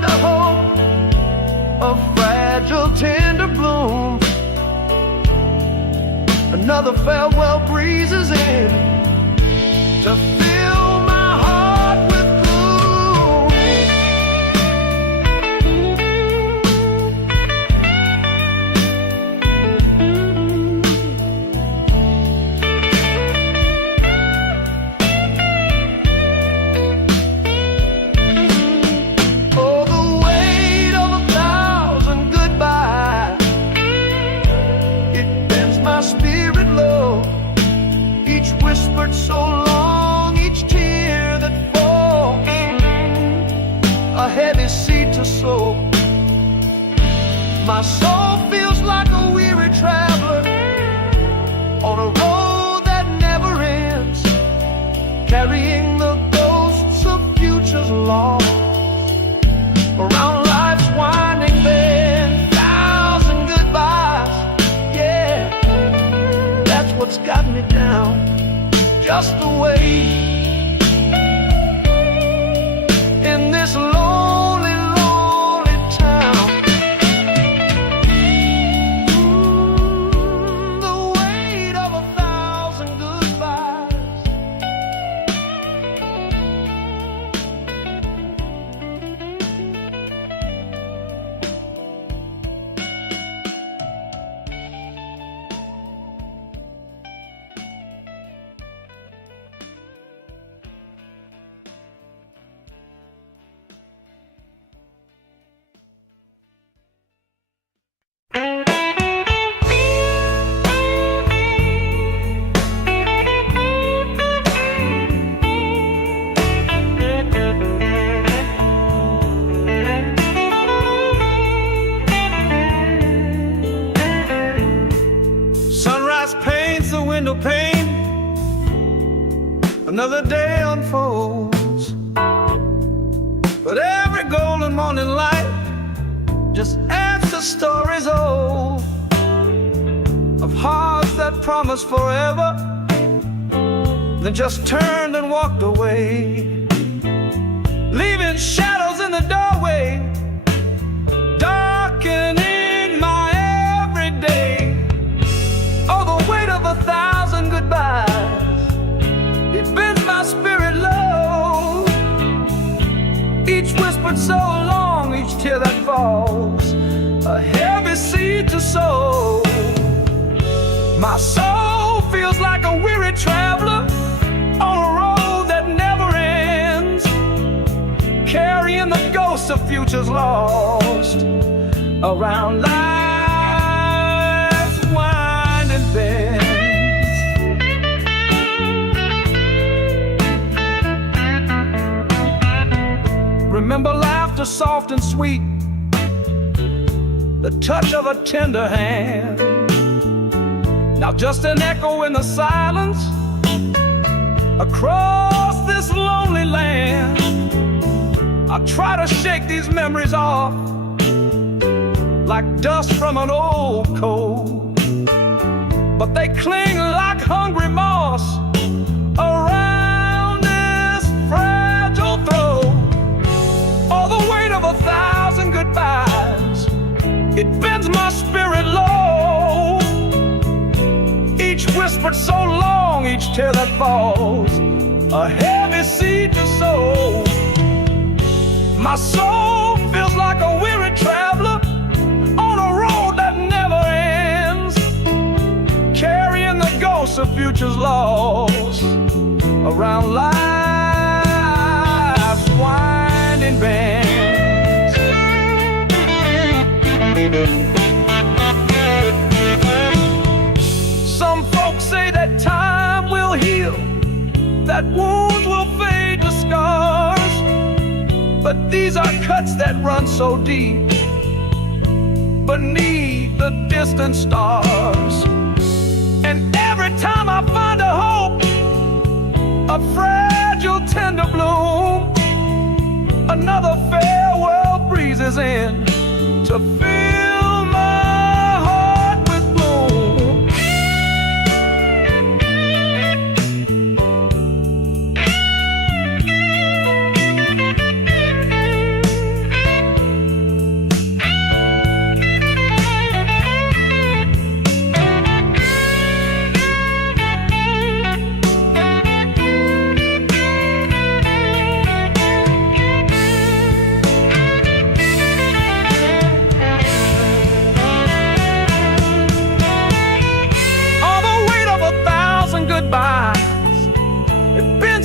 Another farewell breezes in to fill my heart with gloom. Oh, the weight of 1,000 goodbyes, it bends my spirit low. Each whispered so long, each tear that falls, a heavy seed to sow. My soul feels like a weary traveler on a road that never ends, carrying the ghosts of futures lost around life's winding bend. 1,000 goodbyes, yeah, that's what's got me down. Just the way in this lonely, lonely town. The weight of 1,000 goodbyes. Sunrise paints the window pane, another day unfolds, but every golden morning light just adds to stories old of hearts that promised forever, then just turned and walked away, leaving shadows in the doorway, darkening my everyday. Oh, the weight of 1,000 goodbyes, it bends my spirit low. Each whispered so long, each tear that falls, a heavy seed to sow. My soul feels like a weary traveler on a road that never ends, carrying the ghosts of futures lost around life's winding bends. Remember laughter soft and sweet, the touch of a tender hand. Now just an echo in the silence across this lonely land. I try to shake these memories off like dust from an old coat, but they cling like hungry moss around this fragile throat. Oh, the weight of 1,000 goodbyes, it bends my spirit low. Each whispered so long, each tear that falls, a heavy seed to sow. My soul feels like a weary traveler on a road that never ends, carrying the ghosts of futures lost around life's winding bends. Some folks say that time will heal, that wounds will fade to scars, but these are cuts that run so deep beneath the distant stars. And every time I find a hope, a fragile tender bloom, another farewell breezes in to fill my heart with gloom.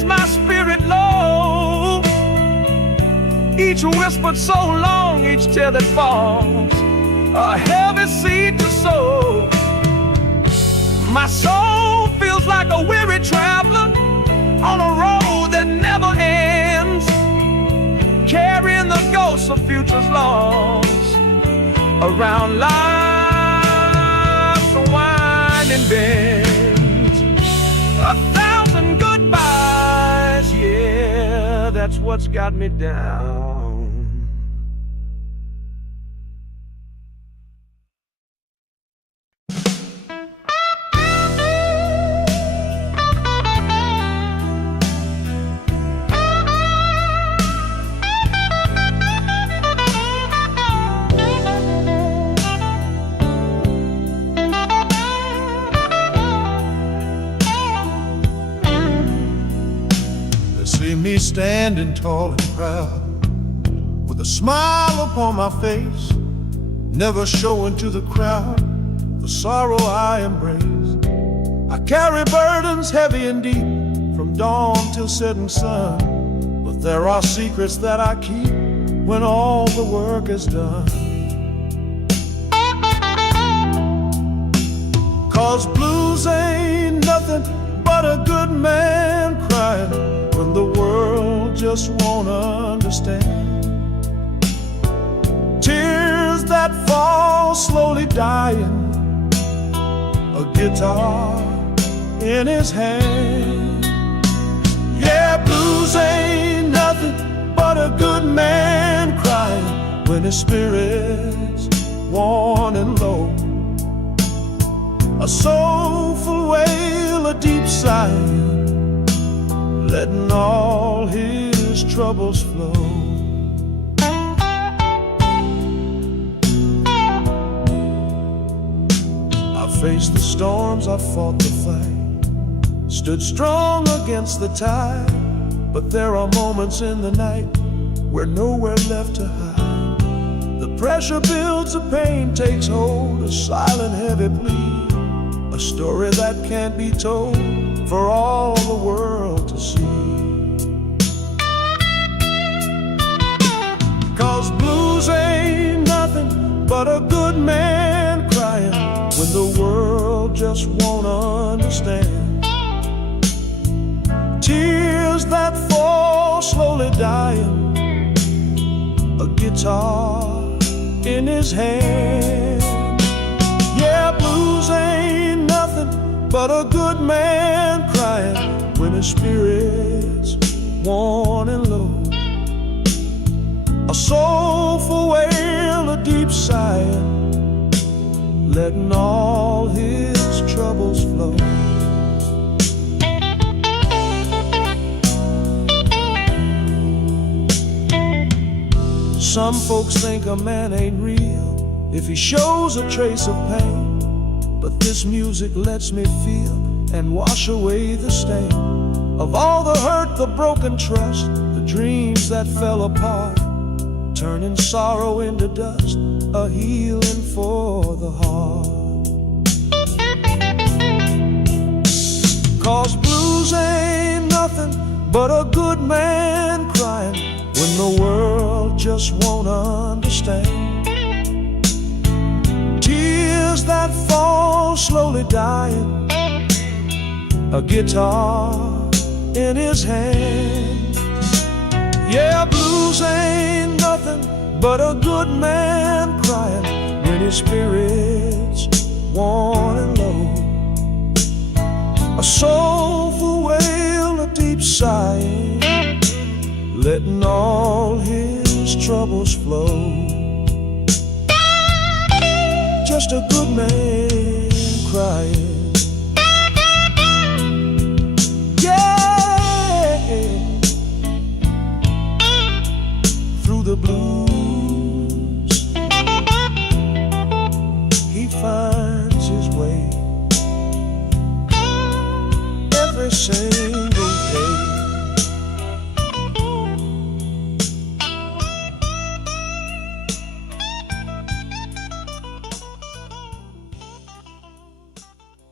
my spirit low. Each whispered so long, each tear that falls, a heavy seed to sow. My soul feels like a weary traveler on a road that never ends, carrying the ghosts of futures lost around life's winding bends. 1,000 goodbyes, yeah, that's what's got me down. Me standing tall and proud, with a smile upon my face, never showing to the crowd the sorrow I embrace. I carry burdens heavy and deep, from dawn till setting sun, but there are secrets that I keep when all the work is done. 'Cause blues ain't nothing but a good man crying when the world just won't understand. Tears that fall slowly dying, a guitar in his hand. Yeah, blues ain't nothing but a good man crying when his spirit's worn and low. A soulful wail, a deep sigh, letting all his troubles flow. I faced the storms, I fought the fight, stood strong against the tide, but there are moments in the night where nowhere left to hide. The pressure builds, the pain takes hold, a silent heavy plea, a story that can't be told for all the world to see. 'Cause blues ain't nothing but a good man crying when the world just won't understand. Tears that fall slowly dying, a guitar in his hand. Yeah, blues ain't nothing but a good man crying when his spirit's worn and low. A soulful wail, a deep sigh, letting all his troubles flow. Some folks think a man ain't real if he shows a trace of pain, but this music lets me feel and wash away the stain of all the hurt, the broken trust, the dreams that fell apart, turning sorrow into dust, a healing for the heart. 'Cause blues ain't nothing but a good man crying when the world just won't understand. Tears that fall slowly dying, a guitar in his hand. Yeah, blues ain't nothing but a good man crying when his spirit's worn and low. A soulful wail, a deep sigh, letting all his troubles flow. Just a good man crying, yeah, through the blues he finds his way every single day.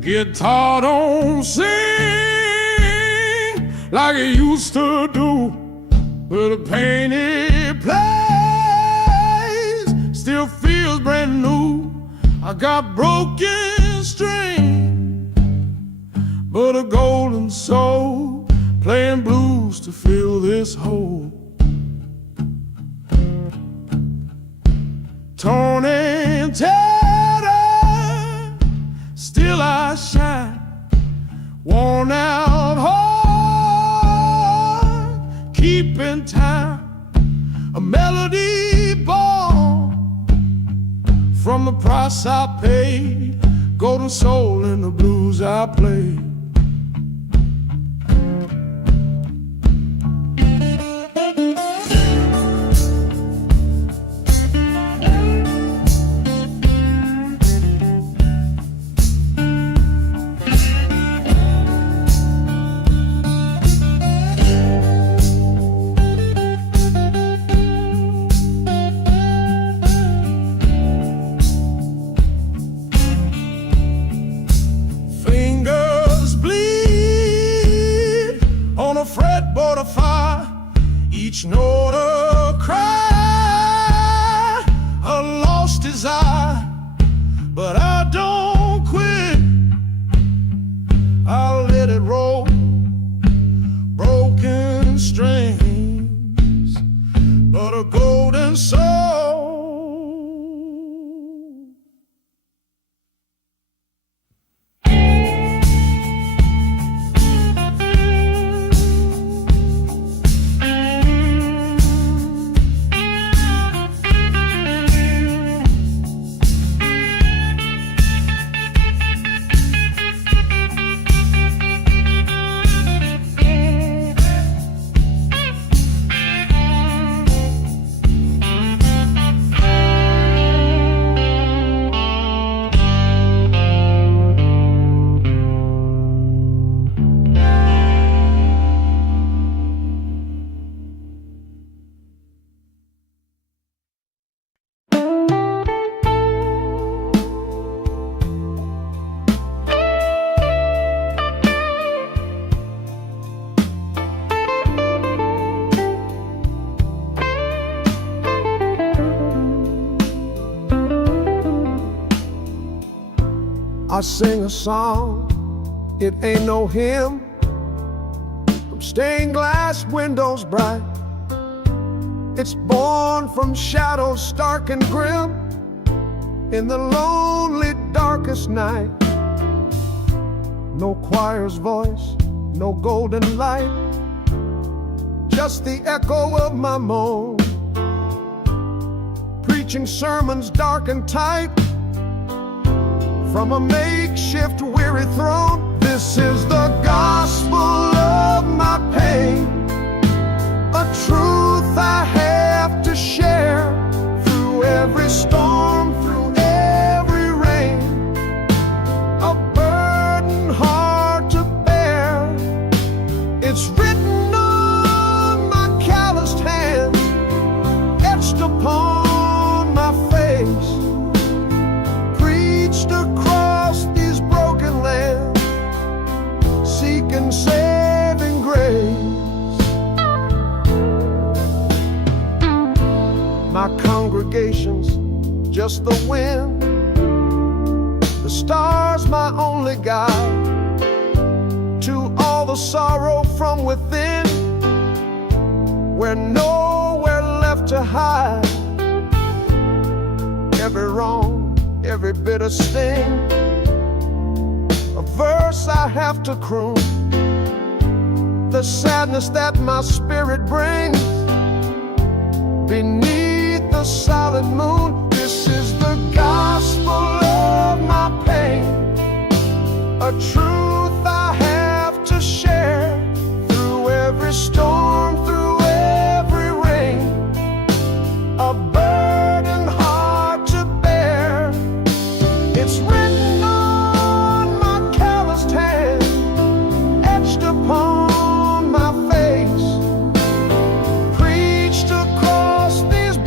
guitar don't sing like it used to do, but the pain it plays still feels brand new. I got broken strings, but a golden soul playing blues to fill this hole. Torn and tattered, still I shine. Worn out heart, keeping time. A melody born from the price I paid. Golden soul in the blues I play. Fretboard of fire, each note a cry, a lost desire, but I don't quit. I'll let it roll, broken strings, but a golden soul. I sing a song, it ain't no hymn, from stained glass windows bright. It's born from shadows stark and grim, in the lonely darkest night. No choir's voice, no golden light, just the echo of my moan, preaching sermons dark and tight from a makeshift weary throne. This is the gospel of my pain, a truth I have to share through every storm, through every rain, a burden hard to bear. It's written on my calloused hands, etched upon my face, across these broken lands, seeking saving grace. My congregation's just the wind, the stars my only guide to all the sorrow from within, we're nowhere left to hide. Every wrong, every bitter sting, a verse I have to croon, the sadness that my spirit brings beneath the solid moon. This is the gospel of my pain, a truth I have to share through every storm, through every rain, a burden hard to bear. It's written on my calloused hand, etched upon my face, preached across these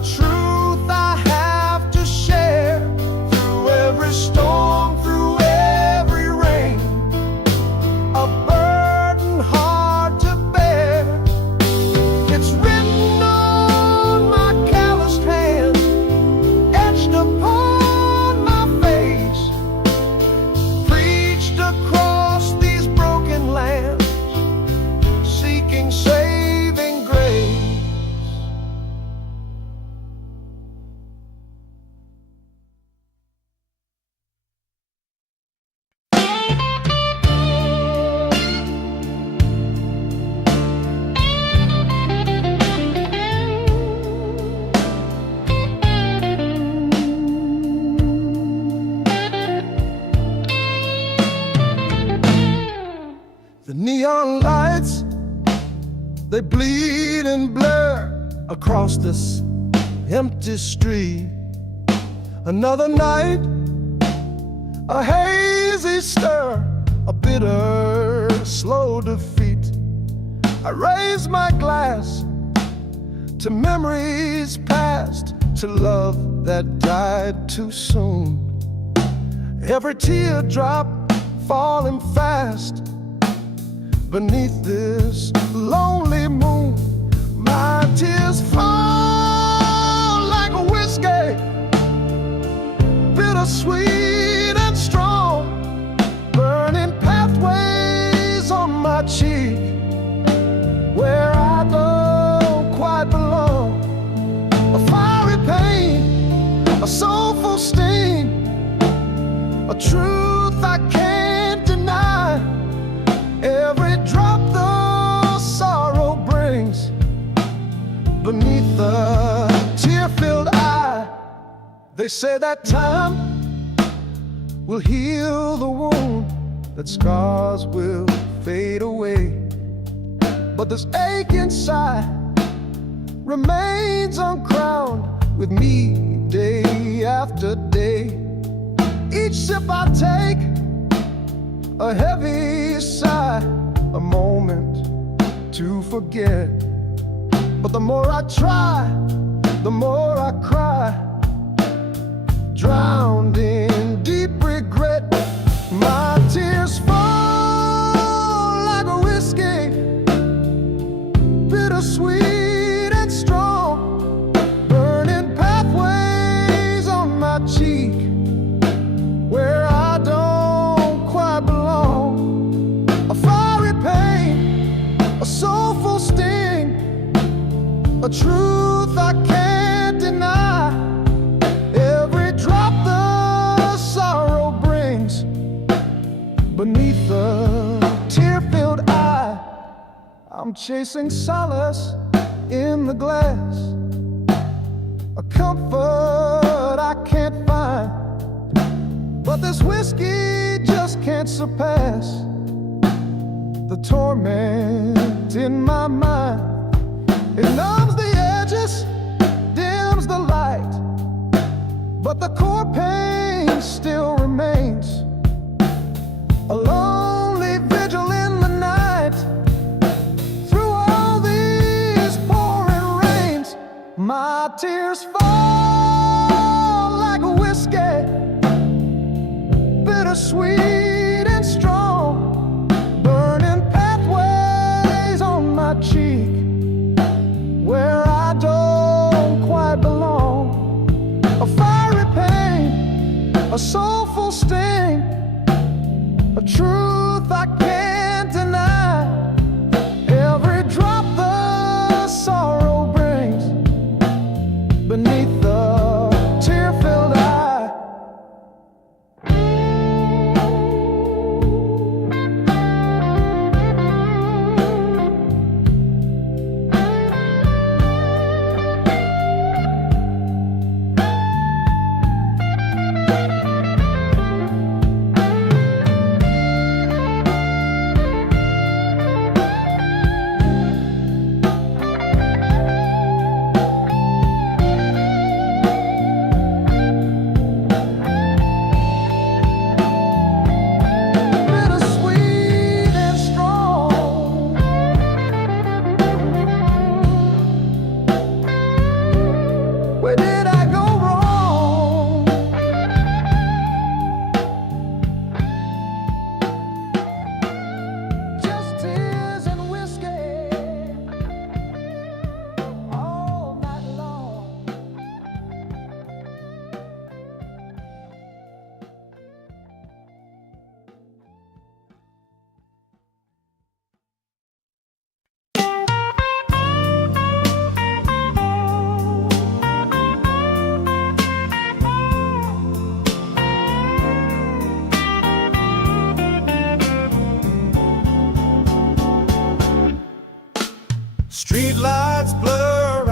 truth I have to share. Through every storm, through every rain, a burden hard to bear. It's written on my calloused hand, etched upon my face, preached across these broken lands, seeking saving grace. The neon lights, they bleed and blur across this empty street. Another night, a hazy stir, a bitter, slow defeat. I raise my glass to memories past, to love that died too soon. Every teardrop falling fast beneath this lonely moon. My tears fall like a whiskey, bittersweet and strong, burning pathways on my cheek, where I don't quite belong. A fiery pain, a soulful sting, a truth I can't deny. Every drop the sorrow brings beneath the tear-filled eye. They say that time will heal the wound, that scars will fade away, but this ache inside remains uncrowned with me day after day. Each sip I take, a heavy sigh, a moment to forget. But the more I try, the more I cry, drowned in deep regret. My tears fall like a whiskey, bittersweet and strong, burning pathways on my cheek, where I don't quite belong. A fiery pain, a soulful sting, a truth I can't deny. Every drop the sorrow brings beneath the tear-filled eye. I'm chasing solace in the glass, a comfort I can't find, but this whiskey just can't surpass the torment in my mind. It numbs the edges, dims the light, but the core pain still remains. A lonely vigil in the night, through all these pouring rains. My tears fall like a whiskey, bittersweet and strong, burning pathways on my cheek, where I don't quite belong. A fiery pain, a soulful sting, a truth I can't deny. Every drop the sorrow brings beneath the tear-filled eye.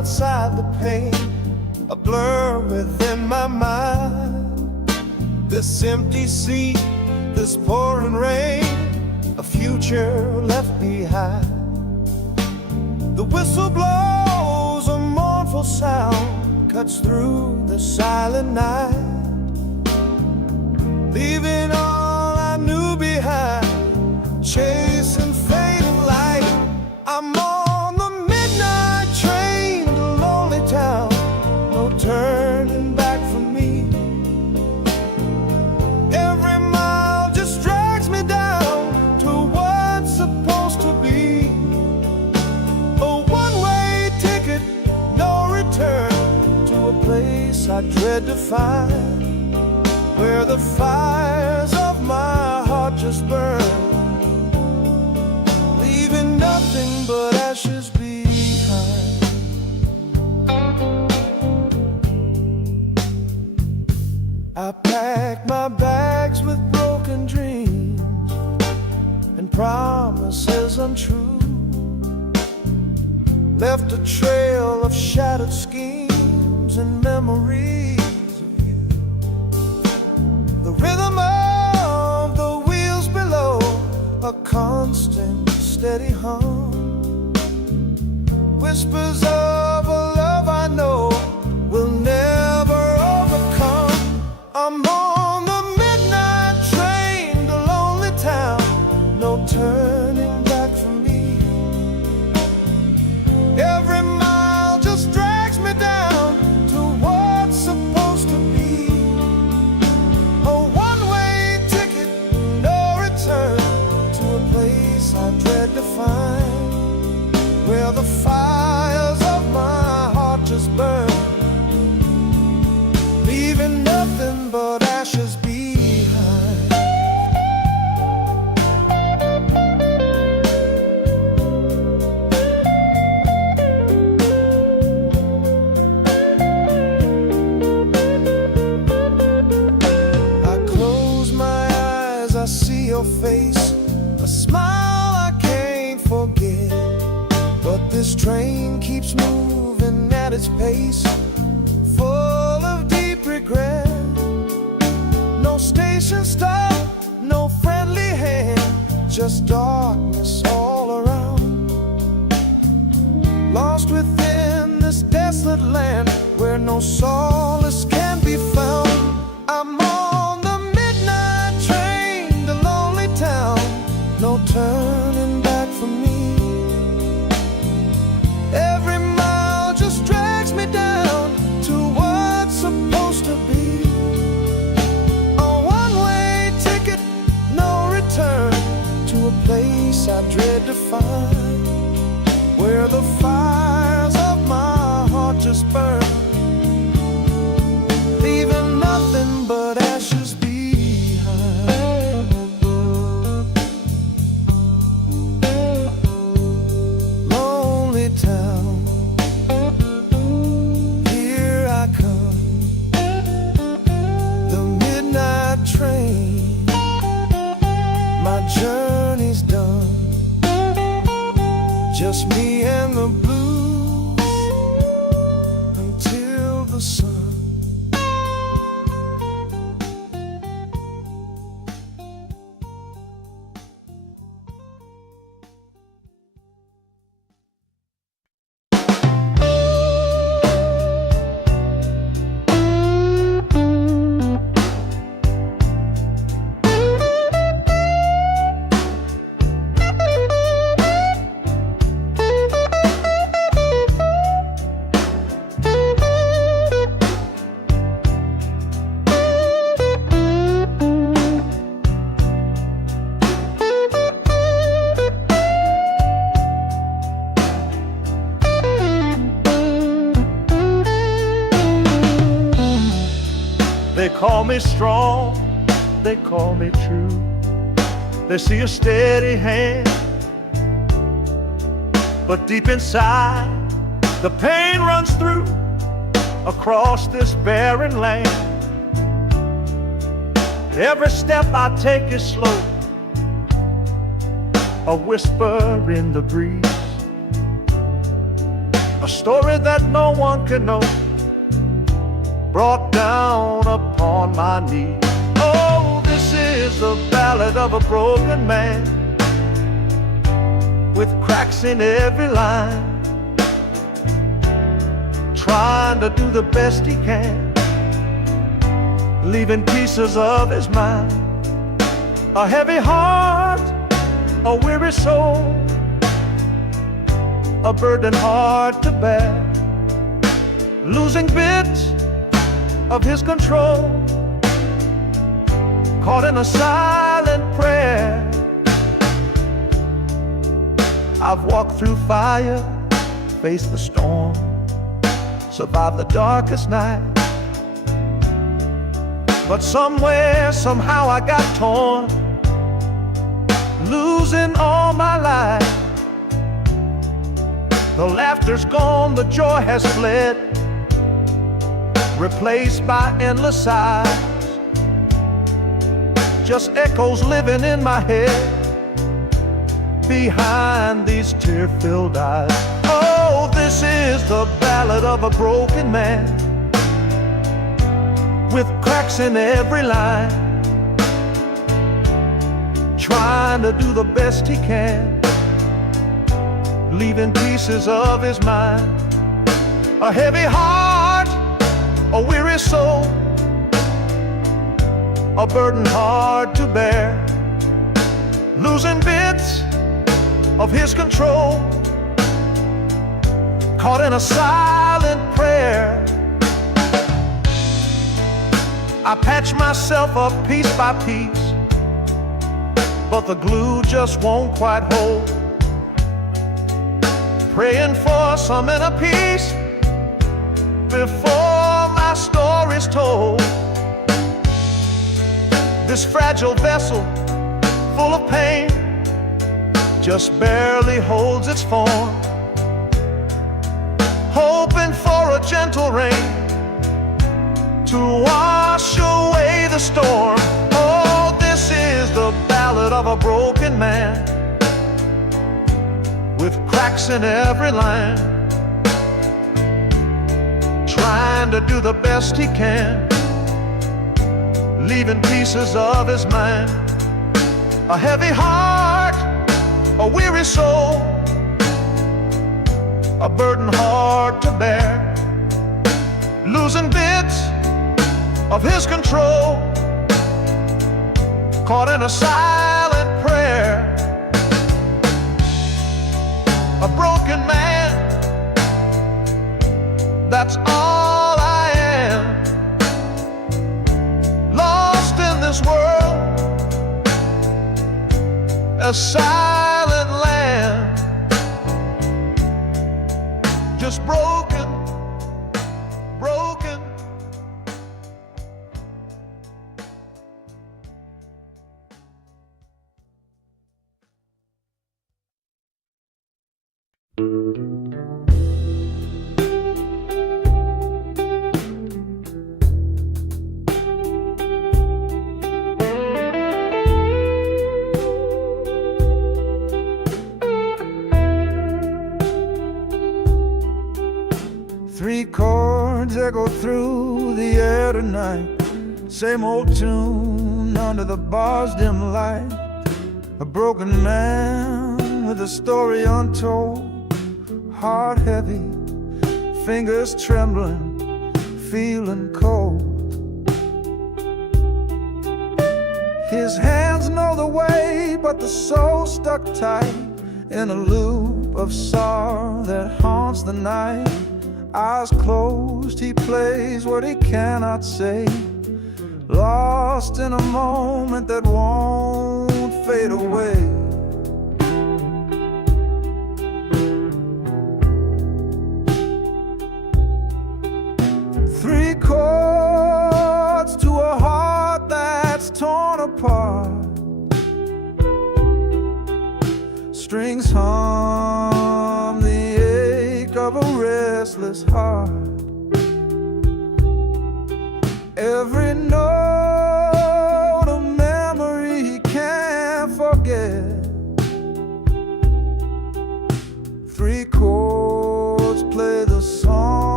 outside the pain, a blur within my mind. This empty sea, this pouring rain, a future left behind. The whistle blows, a mournful sound cuts through the silent night, leaving all I knew behind, chasing fading light. I'm on the midnight train to lonely town, no turning back for me. Every mile just drags me down to what's supposed to be. A one-way ticket, no return, to a place I dread to find, where the fires of my heart just burn, leaving nothing but ashes behind. I packed my bags with broken dreams and promises untrue, left a trail of shattered schemes and memories of you. The rhythm of the wheels below, a constant steady hum, whispers of a love I know will never overcome. I'm on the midnight train to lonely town, no turning back for me. Every mile just drags me down to what's supposed to be. A one-way ticket, no return, to a place I dread to find, where the fires of my heart just burn, leaving nothing but ashes behind. I close my eyes, I see your face, a smile I can't forget. But this train keeps moving at its pace, full of deep regret. No station stop, no friendly hand, just darkness all around. Lost within this desolate land, where no solace can be found. I'm on the midnight train to lonely town, no turning back for me. Every mile just drags me down to what's supposed to be. A one-way ticket, no return, to a place I dread to find, where the fires of my heart just burn, leaving nothing but ashes behind. Lonely town, here I come, the midnight train, my journey's done, just me and the blues until the sun. They call me strong, they call me true. They see a steady hand, but deep inside the pain runs through across this barren land. Every step I take is slow, a whisper in the breeze. a story that no one can know, brought down upon my knee. Oh, this is the ballad of a broken man, with cracks in every line, trying to do the best he can, leaving pieces of his mind. A heavy heart, a weary soul, a burden hard to bear, losing bits of his control, caught in a silent prayer. I've walked through fire, faced the storm, survived the darkest night, but somewhere, somehow I got torn, losing all my life. The laughter's gone, the joy has fled, replaced by endless sighs, just echoes living in my head behind these tear-filled eyes. Oh, this is the ballad of a broken man, with cracks in every line, trying to do the best he can, leaving pieces of his mind. A heavy heart, a weary soul, a burden hard to bear, losing bits of his control, caught in a silent prayer. I patch myself up piece by piece, but the glue just won't quite hold, praying for some inner peace before my story's told. This fragile vessel, full of pain, just barely holds its form, hoping for a gentle rain to wash away the storm. Oh, this is the ballad of a broken man, with cracks in every line, trying to do the best he can, leaving pieces of his mind. A heavy heart, a weary soul, a burden hard to bear, losing bits of his control, caught in a silent prayer. A broken man, that's all I am, lost in this world, a silent land, just broken, broken. Three chords echo through the air tonight, same old tune under the bar's dim light. A broken man with a story untold, heart heavy, fingers trembling, feeling cold. His hands know the way, but the soul stuck tight in a loop of sorrow that haunts the night. Eyes closed, he plays what he cannot say, lost in a moment that won't fade away. Three chords to a heart that's torn apart, strings hum the ache of a restless heart. Every note a memory he can't forget. Three chords play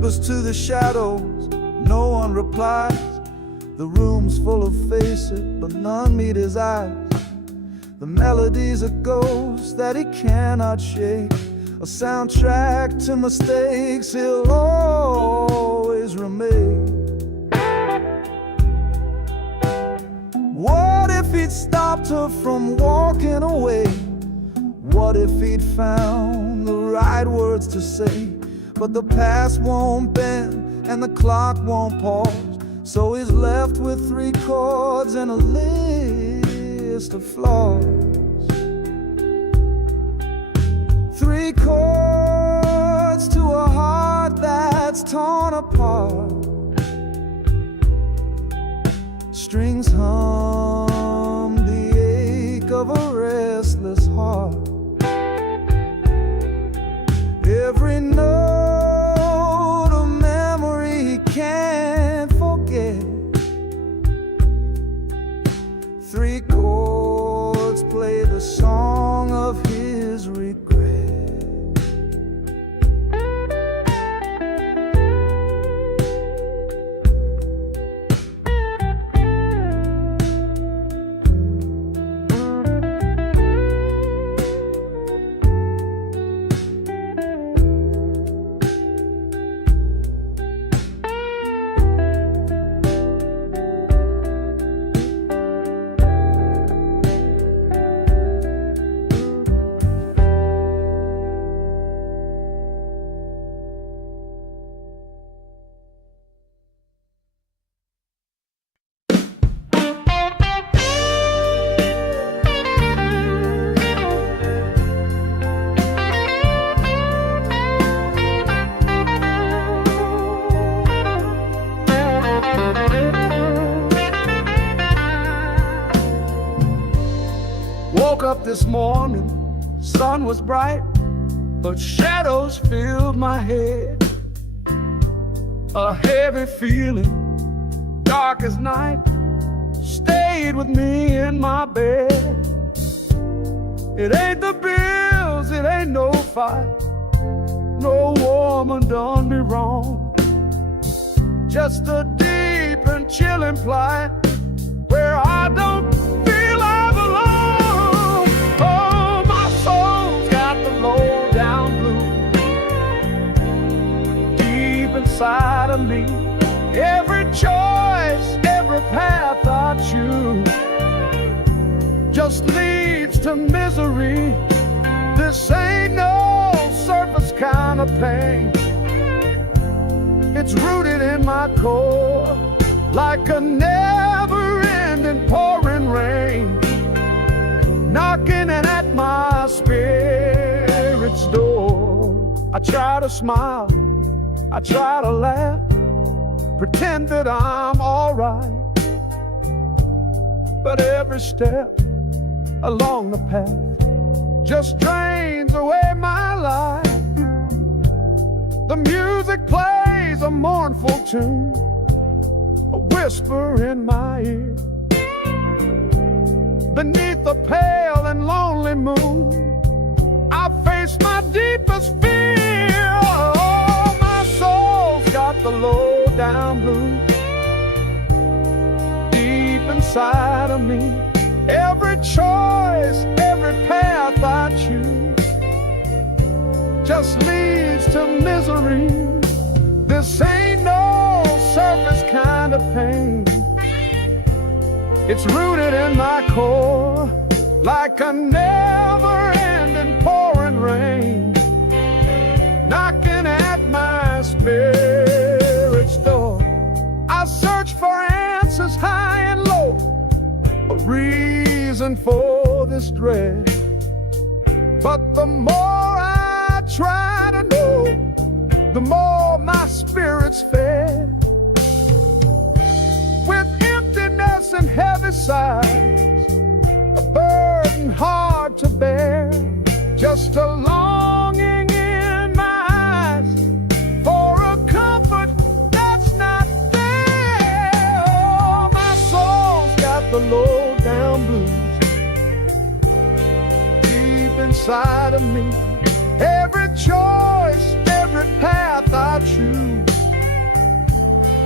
whispers to the shadows, no one replies. The room's full of faces, but none meet his eyes. The melody's a ghost that he cannot shake, a soundtrack to mistakes he'll always remain. What if he'd stopped her from walking away? What if he'd found the right words to say? But the past won't bend and the clock won't pause, so he's left with 3 chords and a list of flaws. 3 chords to a heart that's torn apart. Strings hum the ache of a restless heart. Every note a memory he can't forget. 3 chords play the song of his regret. Woke up this morning, sun was bright, but shadows filled my head. A heavy feeling, dark as night, stayed with me in my bed. It ain't the bills, it ain't no fight, no woman done me wrong. Just a deep and chilling plight where I don't feel I belong. Oh, my soul's got the low down blues deep inside of me. Every choice, every path I choose just leads to misery. This ain't no surface kind of pain. It's rooted in my core like a never-ending pouring rain, knocking at my spirit's door. I try to smile, I try to laugh, pretend that I'm all right, but every step along the path just drains away my life. The music plays a mournful tune, a whisper in my ear. Beneath the pale and lonely moon, I face my deepest fear. Oh, my soul's got the low down blues deep inside of me. Every choice, every path I choose just leads to misery. This ain't no surface kind of pain. It's rooted in my core like a never-ending pouring rain, knocking at my spirit's door. I search for answers high and low, a reason for this dread, but the more I try to know, the more my spirit's fed. With emptiness and heavy sighs, a burden hard to bear, just a longing in my eyes for a comfort that's not there. Oh, my soul's got the low down blues deep inside of me. Every choice, every path I choose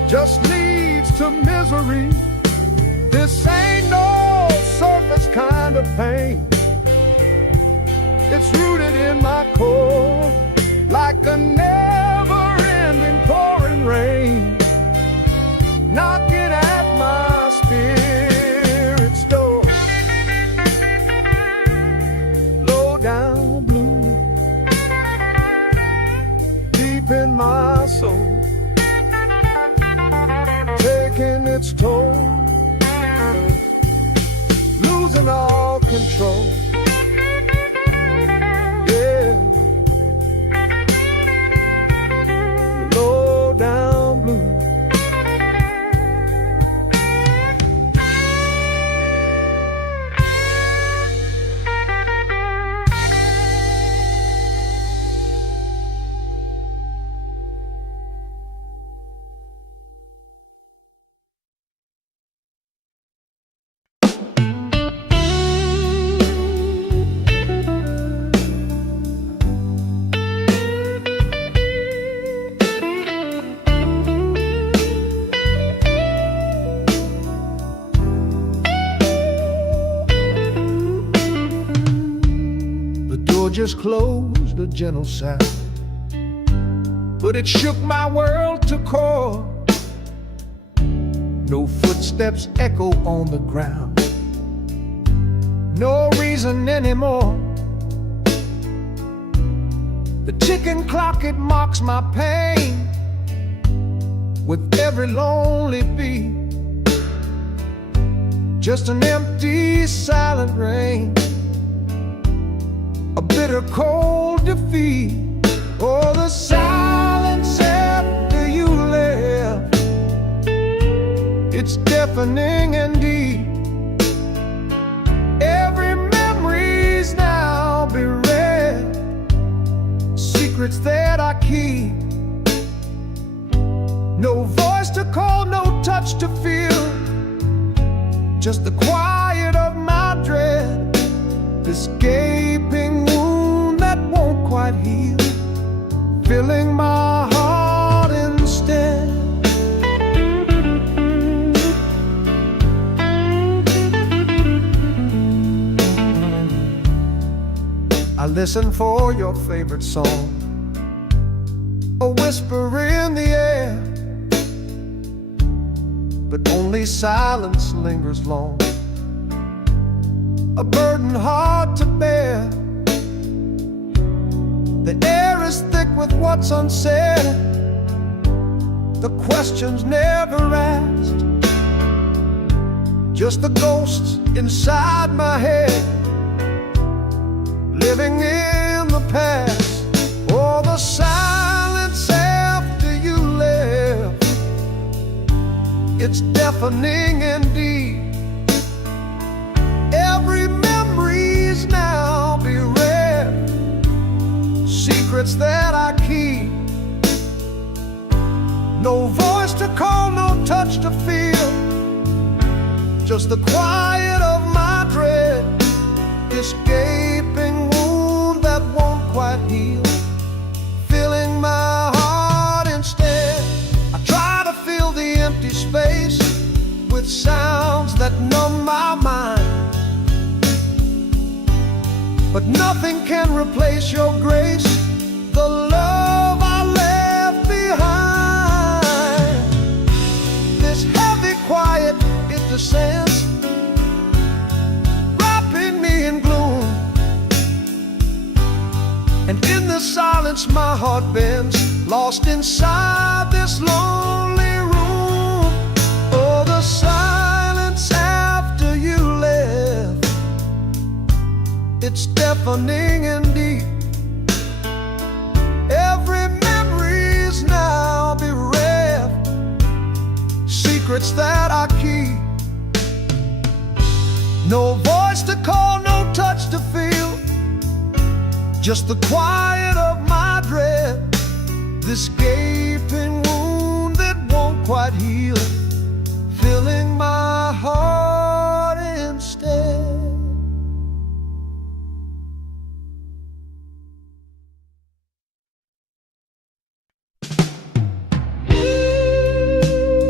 just leads to misery. This ain't no surface kind of pain. It's rooted in my core, like a never-ending pouring rain, knocking at my spirit's door. Low down blue, deep in my soul, taking its toll, losing all control. Yeah, low down blue. Just closed, a gentle sound, but it shook my world to core. No footsteps echo on the ground, no reason anymore. The ticking clock, it mocks my pain with every lonely beat. Just an empty, silent rain, a bitter cold defeat. Oh, the silence after you left, it's deafening and deep. Every memory's now bereft, secrets that I keep. No voice to call, no touch to feel, just the quiet of my dread. This gaping wound that won't quite heal, filling my heart instead. I listen for your favorite song, a whisper in the air, but only silence lingers long, a burden hard to bear. The air is thick with what's unsaid, the questions never asked, just the ghosts inside my head, living in the past. Oh, the silence after you left, it's deafening indeed. Every memory's now bereft, secrets that I keep. No voice to call, no touch to feel, just the quiet of my dread. This gaping wound that won't quite heal, filling my heart instead. I try to fill the empty space with sounds that numb my mind, but nothing can replace your grace, the love I left behind. This heavy quiet, it descends, wrapping me in gloom, and in the silence my heart bends, lost inside this lonely room. Oh, the silence after you left, it's deafening and deep. Every memory's now bereft, secrets that I keep. No voice to call, no touch to feel, just the quiet of my dread. This gaping wound that won't quite heal, filling my heart instead.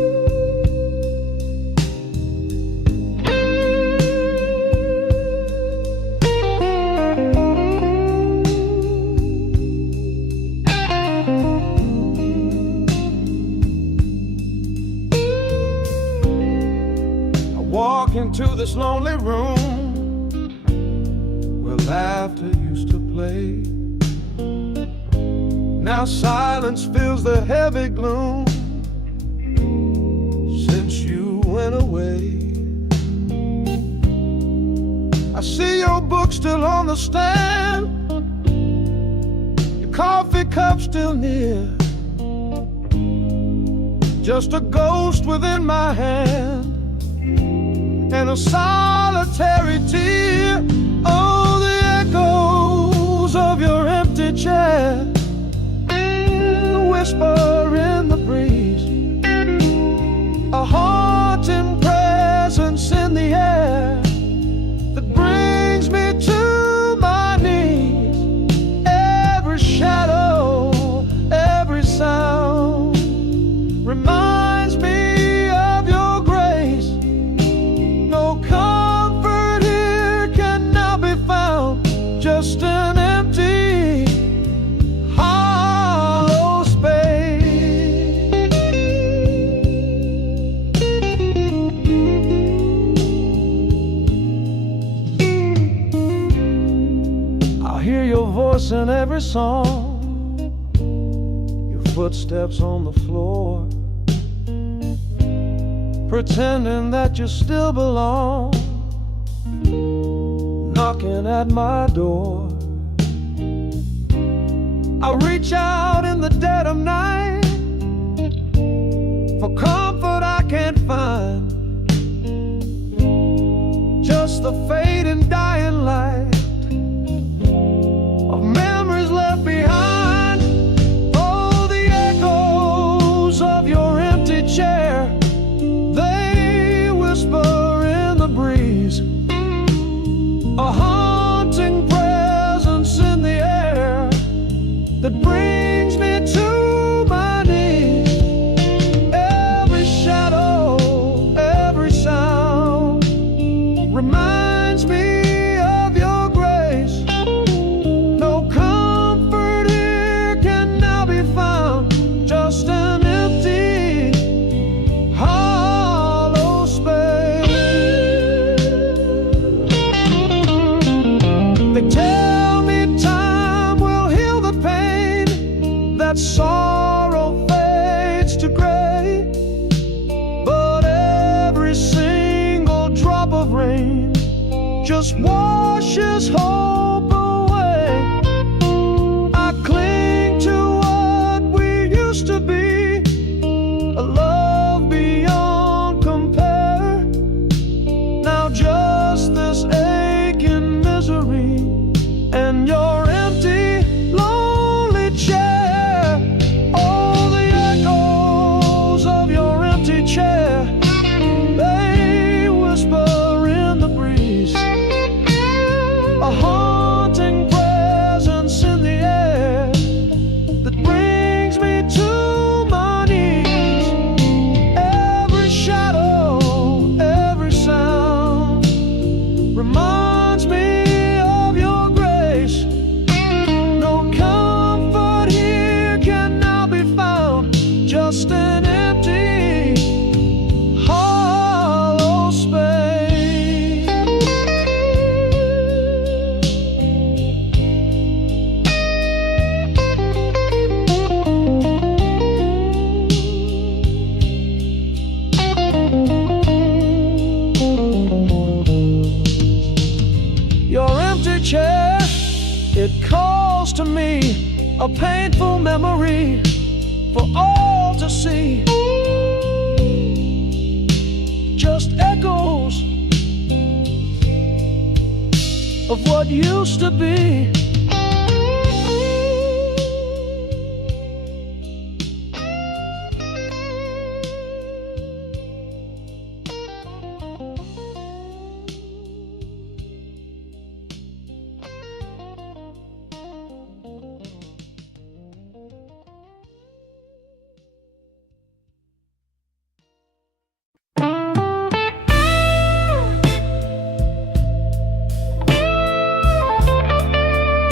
lonely room where laughter used to play. Now silence fills the heavy gloom since you went away. I see your book still on the stand, your coffee cup still near, just a ghost within my hand and a solitary tear. Oh, the echoes of your empty chair, the whisper in the breeze, a haunting presence in the air that brings me to my knees. Every shadow, every sound reminds me of your grace. No comfort here can now be found, just an empty, hollow space. I'll hear your voice in every song, your footsteps on the floor, pretending that you still belong, knocking at my door. I reach out in the dead of night for comfort I can't find, just the fading dying light of memories left behind. Oh, the echoes of your empty chair, they whisper in the breeze, a haunting presence in the air that brings me to my knees. Every shadow, every sound reminds me of your grace. No comfort here can now be found, just an empty, hollow space. They tell me time will heal the pain, that sorrow fades to gray, but every single drop of rain just washes hope away. I cling to what we used to be, a love beyond compare. Now just this aching misery and your empty, lonely chair. Oh, the echoes of your empty chair, they whisper in the breeze, a haunting presence in the air that brings me to my knees. Every shadow, every sound reminds me of your grace. No comfort here can now be found, just an empty, hollow space. Your empty chair, it calls to me, a painful memory for all to see. Just echoes of what used to be.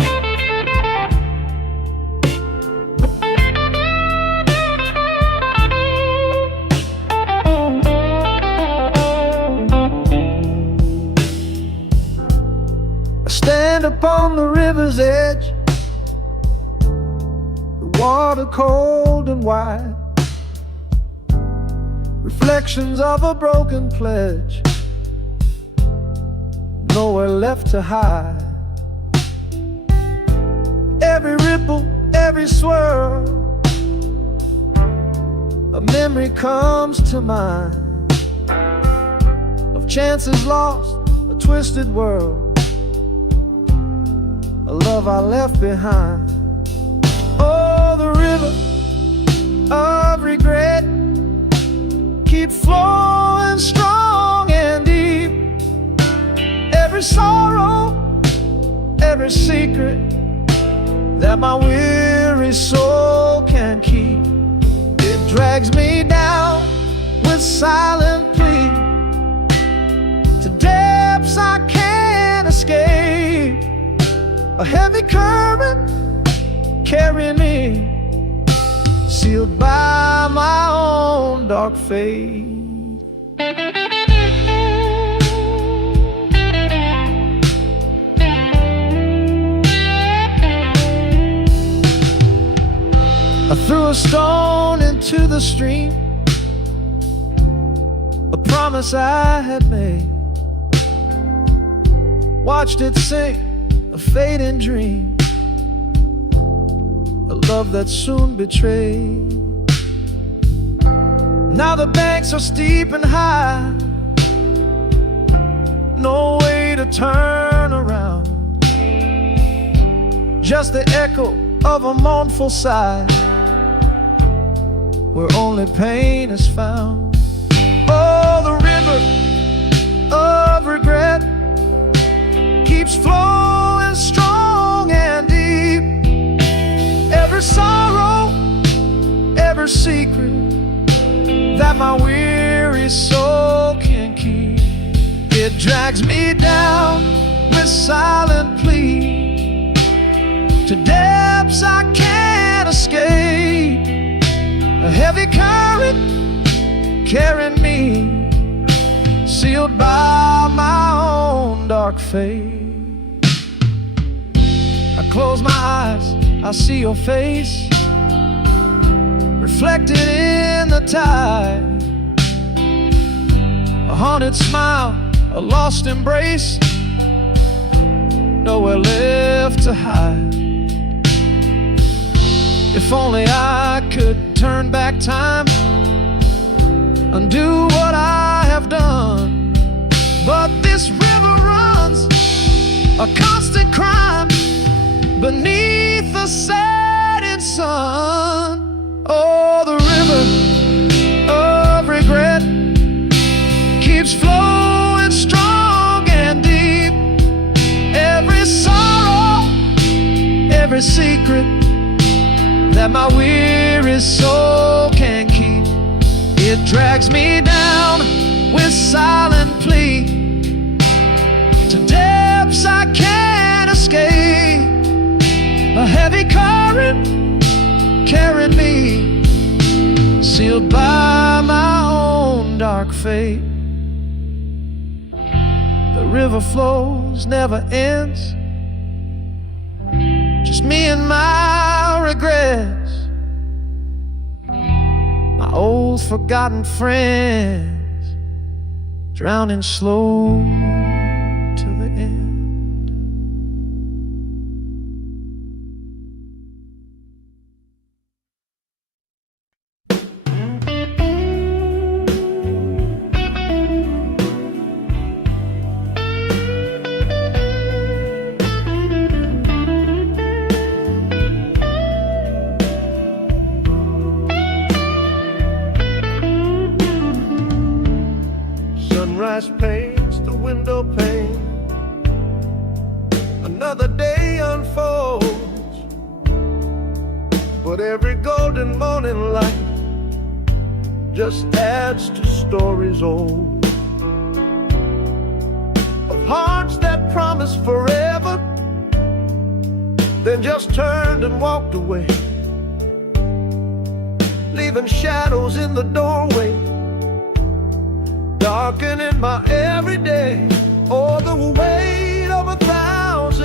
stand upon the river's edge, the water cold and wide, reflections of a broken pledge, nowhere left to hide. Every ripple, every swirl, a memory comes to mind of chances lost, a twisted world, a love I left behind. Oh, the river of regret keeps flowing strong and deep. Every sorrow, every secret that my weary soul can keep, it drags me down with silent plea to depths I can't escape. A heavy current carrying me, sealed by my own dark fate. I threw a stone into the stream, a promise I had made, watched it sink, a fading dream, a love that soon betrayed. Now the banks are steep and high, no way to turn around, just the echo of a mournful sigh, where only pain is found. Oh, the river of regret keeps flowing strong and deep. Every sorrow, every secret that my weary soul can keep, it drags me down with silent plea to depths I can't escape. A heavy current carrying me, sealed by my own dark fate. I close my eyes, I see your face reflected in the tide, a haunted smile, a lost embrace, nowhere left to hide. If only I could turn back time, undo what I have done, but this river runs a constant crime beneath the setting sun. Oh, the river of regret keeps flowing strong and deep. Every sorrow, every secret that my weary soul can keep, it drags me down with silent plea to depths I can't escape. A heavy current carrying me, sealed by my own dark fate. The river flows, never ends, just me and my regrets, my old forgotten friends, drowning slow to the end. Sunrise paints the window pane, another day unfolds, but every golden morning light just adds to stories old, of hearts that promised forever, then just turned and walked away, leaving shadows in the doorway, darkening my everyday. Oh, the weight of 1,000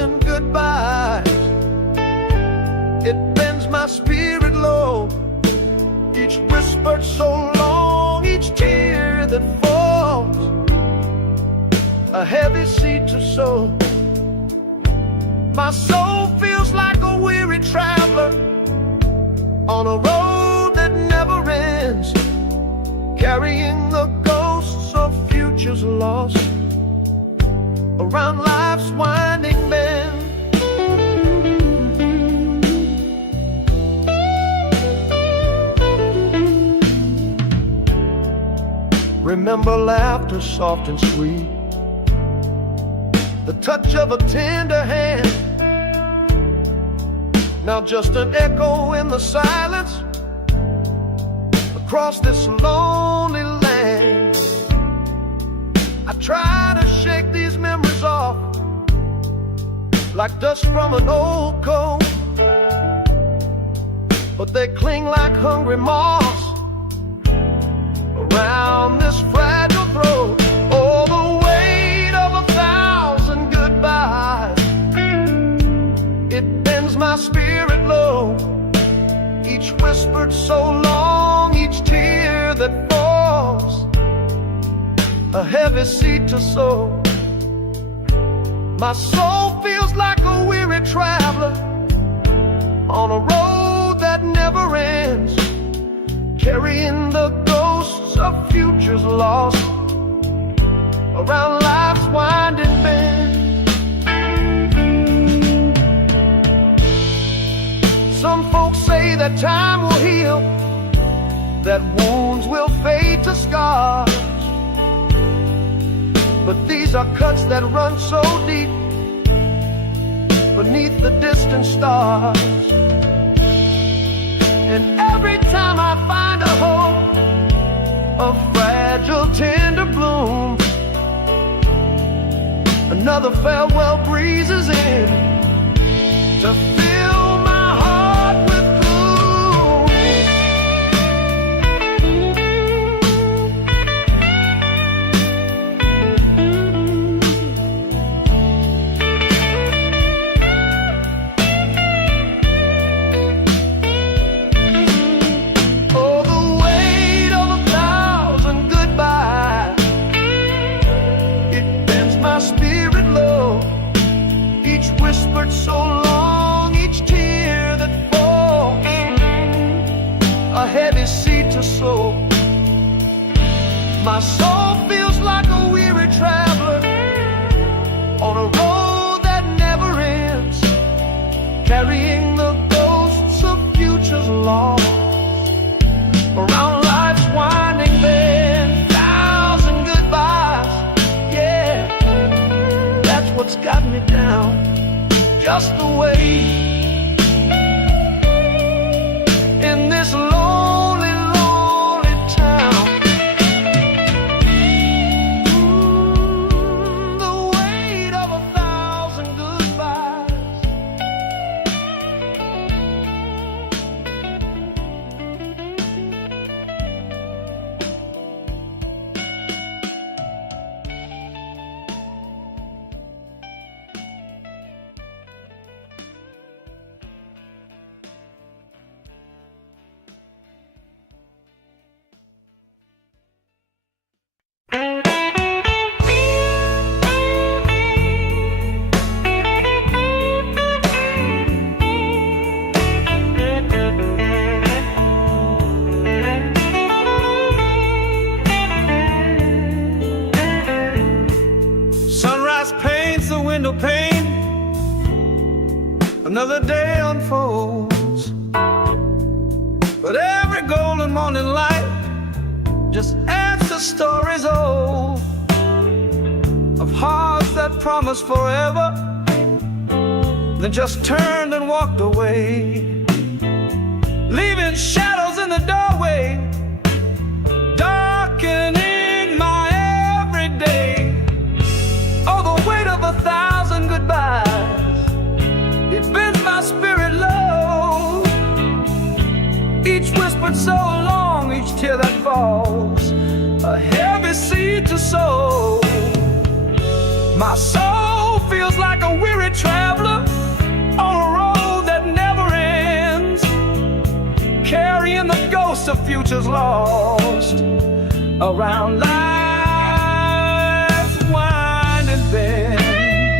soul. My soul feels like a weary traveler on a road that never ends, carrying the ghosts of futures lost around life's winding bend. Remember laughter soft and sweet, the touch of a tender hand. Now just an echo in the silence across this lonely land. I try to shake these memories off like dust from an old coat, but they cling like hungry moths around this fragile throat. Oh, the weight of 1,000 goodbyes, it bends my spirit low. Each whispered so long, each tear that falls, a heavy seed to sow. My soul feels like a weary traveler on a road that never ends, carrying the ghosts of futures lost around life's winding bend. Some folks say that time will heal, that wounds will fade to scars, but these are cuts that run so deep beneath the distant stars. And every time I find a hope, a fragile tender bloom, another farewell breezes in to fill my heart with gloom. Oh, the weight of 1,000 goodbyes, it bends my spirit low. Each whispered so long, each tear that falls, a heavy seed to sow. My soul feels like a weary traveler on a road that never ends, carrying the ghosts of futures lost around life's winding bend. 1,000 goodbyes, yeah, that's what's got me down, just the way in this lonely, lonely town. The weight of 1,000 goodbyes. Sunrise paints the window pane, another day unfolds, but every golden morning light just adds to stories old of hearts that promised forever, then just turned and walked away, leaving shadows in the doorway, darkening my everyday. Oh, the weight of 1,000 goodbyes, it bends my spirit low. Each whispered so long, each tear that falls, a heavy seed to sow. My soul feels like a weary traveler on a road that never ends, carrying the ghosts of futures lost around life's winding bend.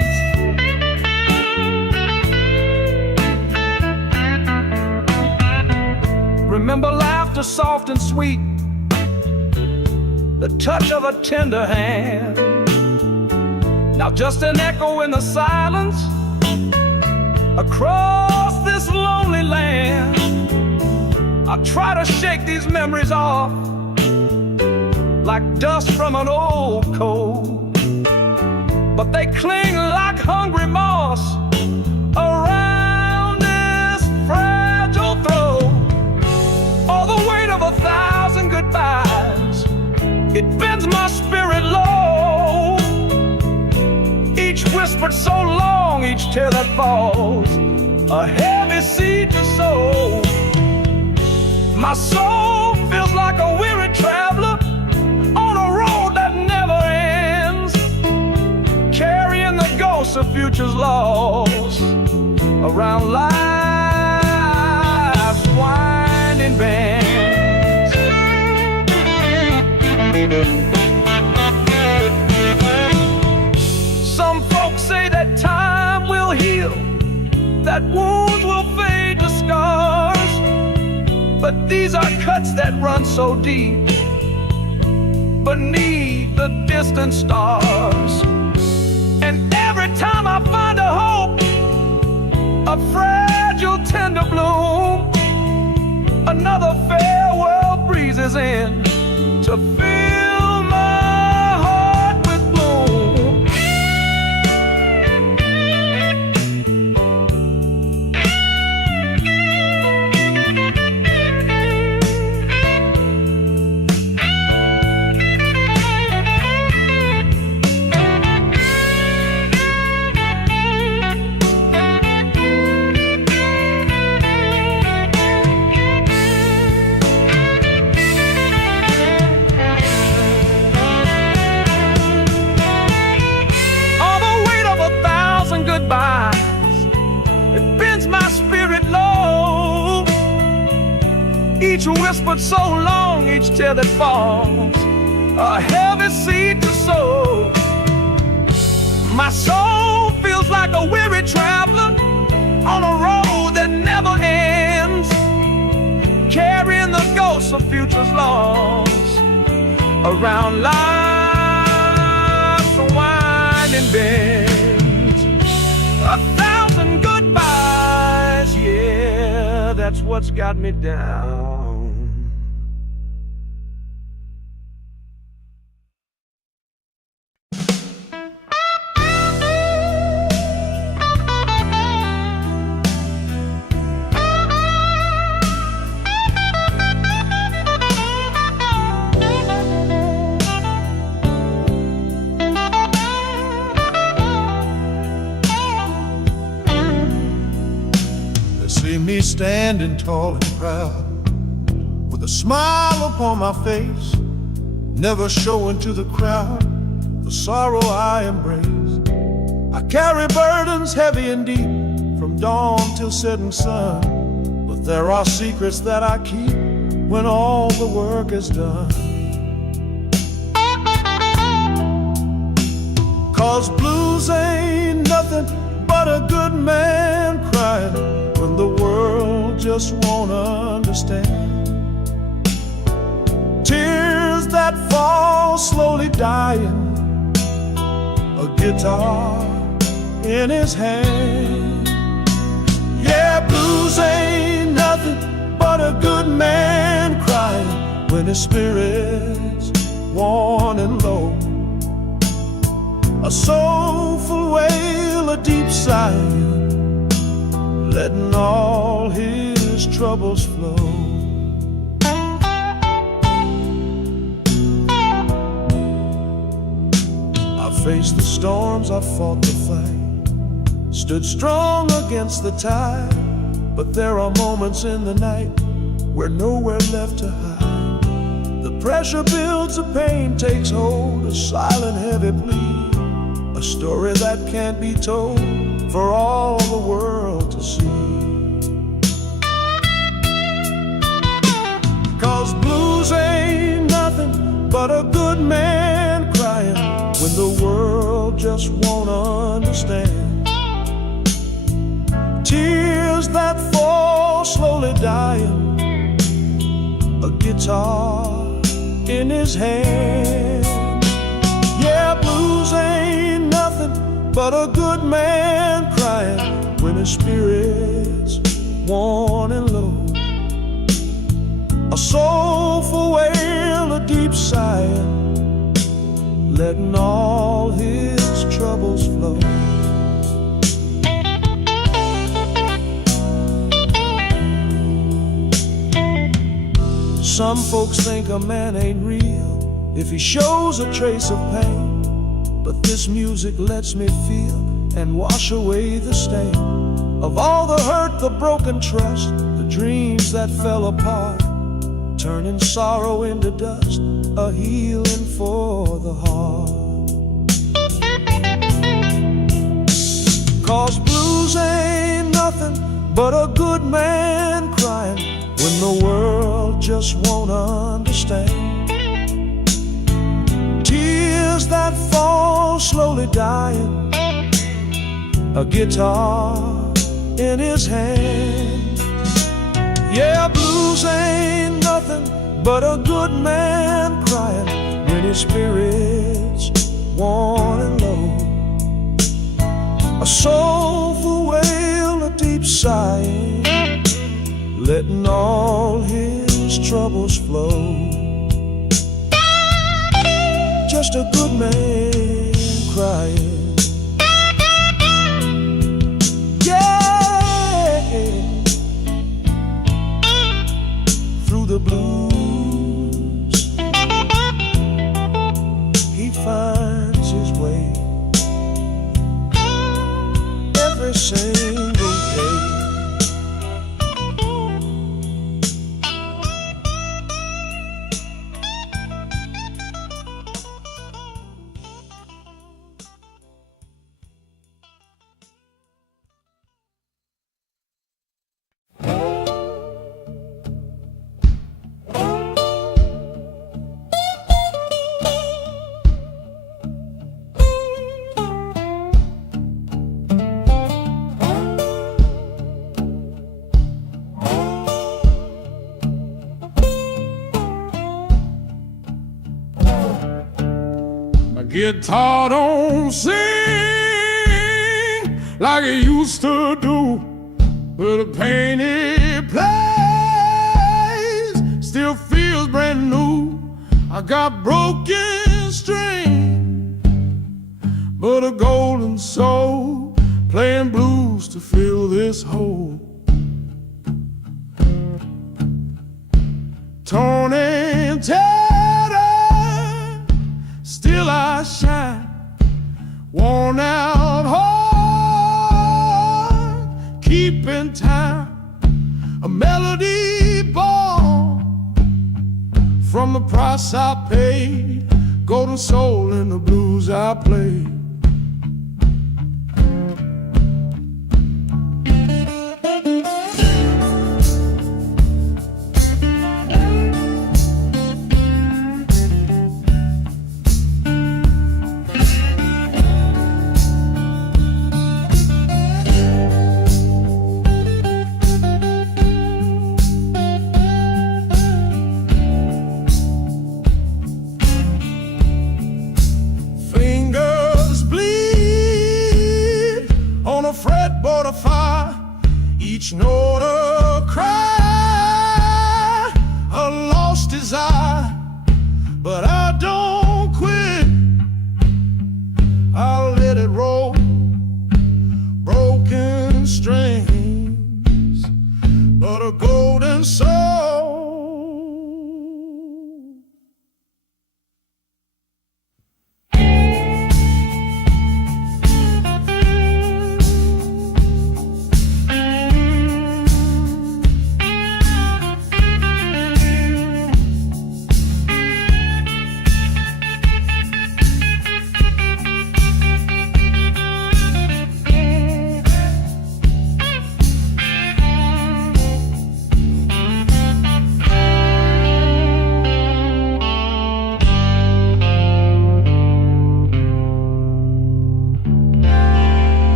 laughter soft and sweet, the touch of a tender hand. Now just an echo in the silence across this lonely land. I try to shake these memories off like dust from an old coat, but they cling like hungry moss around this fragile throat. Oh, the weight of 1,000 goodbyes, it bends my spirit low. Each whispered so long, each tear that falls, a heavy seed to sow. My soul feels like a weary traveler on a road that never ends, carrying the ghosts of futures lost around life's winding bends. Some folks say that time will heal, that wounds will fade to scars, but these are cuts that run so deep beneath the distant stars. And every time I find a hope, a fragile tender bloom, another farewell breezes in to fill my heart with gloom. It bends my spirit low. Each whispered so long, each tear that falls, a heavy seed to sow. My soul feels like a weary traveler on a road that never ends, carrying the ghosts of futures lost around life's winding bend. 1,000 goodbyes, yeah, that's what's got me down. Me standing tall and proud, with a smile upon my face, never showing to the crowd the sorrow I embrace. I carry burdens heavy and deep, from dawn till setting sun, but there are secrets that I keep when all the work is done. 'Cause blues ain't nothing but a good man crying when the world just won't understand. Tears that fall slowly dying, a guitar in his hand. Yeah, blues ain't nothing but a good man crying when his spirit's worn and low. A soulful wail, a deep sigh, letting all his troubles flow. I faced the storms, I fought the fight, stood strong against the tide, but there are moments in the night where nowhere left to hide. The pressure builds, the pain takes hold, a silent heavy plea, a story that can't be told for all the world to see. 'Cause blues ain't nothing but a good man crying when the world just won't understand. Tears that fall slowly dying, a guitar in his hand. Yeah, blues ain't nothing but a good man crying when his spirit's worn and low. A soulful wail, a deep sigh, letting all his troubles flow. Some folks think a man ain't real if he shows a trace of pain, but this music lets me feel and wash away the stain of all the hurt, the broken trust, the dreams that fell apart, turning sorrow into dust, a healing for the heart. 'Cause blues ain't nothing but a good man crying when the world just won't understand. Tears that fall slowly dying, a guitar in his hand. Yeah, blues ain't nothing but a good man crying when his spirit's worn and low. A soulful wail, a deep sighing, letting all his troubles flow. Just a good man crying. Yeah, through the blues he finds his way every single day. Guitar don't sing like it used to do, but the pain it plays still feels brand new. I got broken string, but a golden soul playing blues to fill this hole. Torn and tattered, still I shine, worn out heart, keeping time, a melody born from the price I paid, golden soul in the blues I played. Fretboard of fire, each note a cry, a lost desire, but I don't quit. I'll let it roll, broken strings, but a golden soul.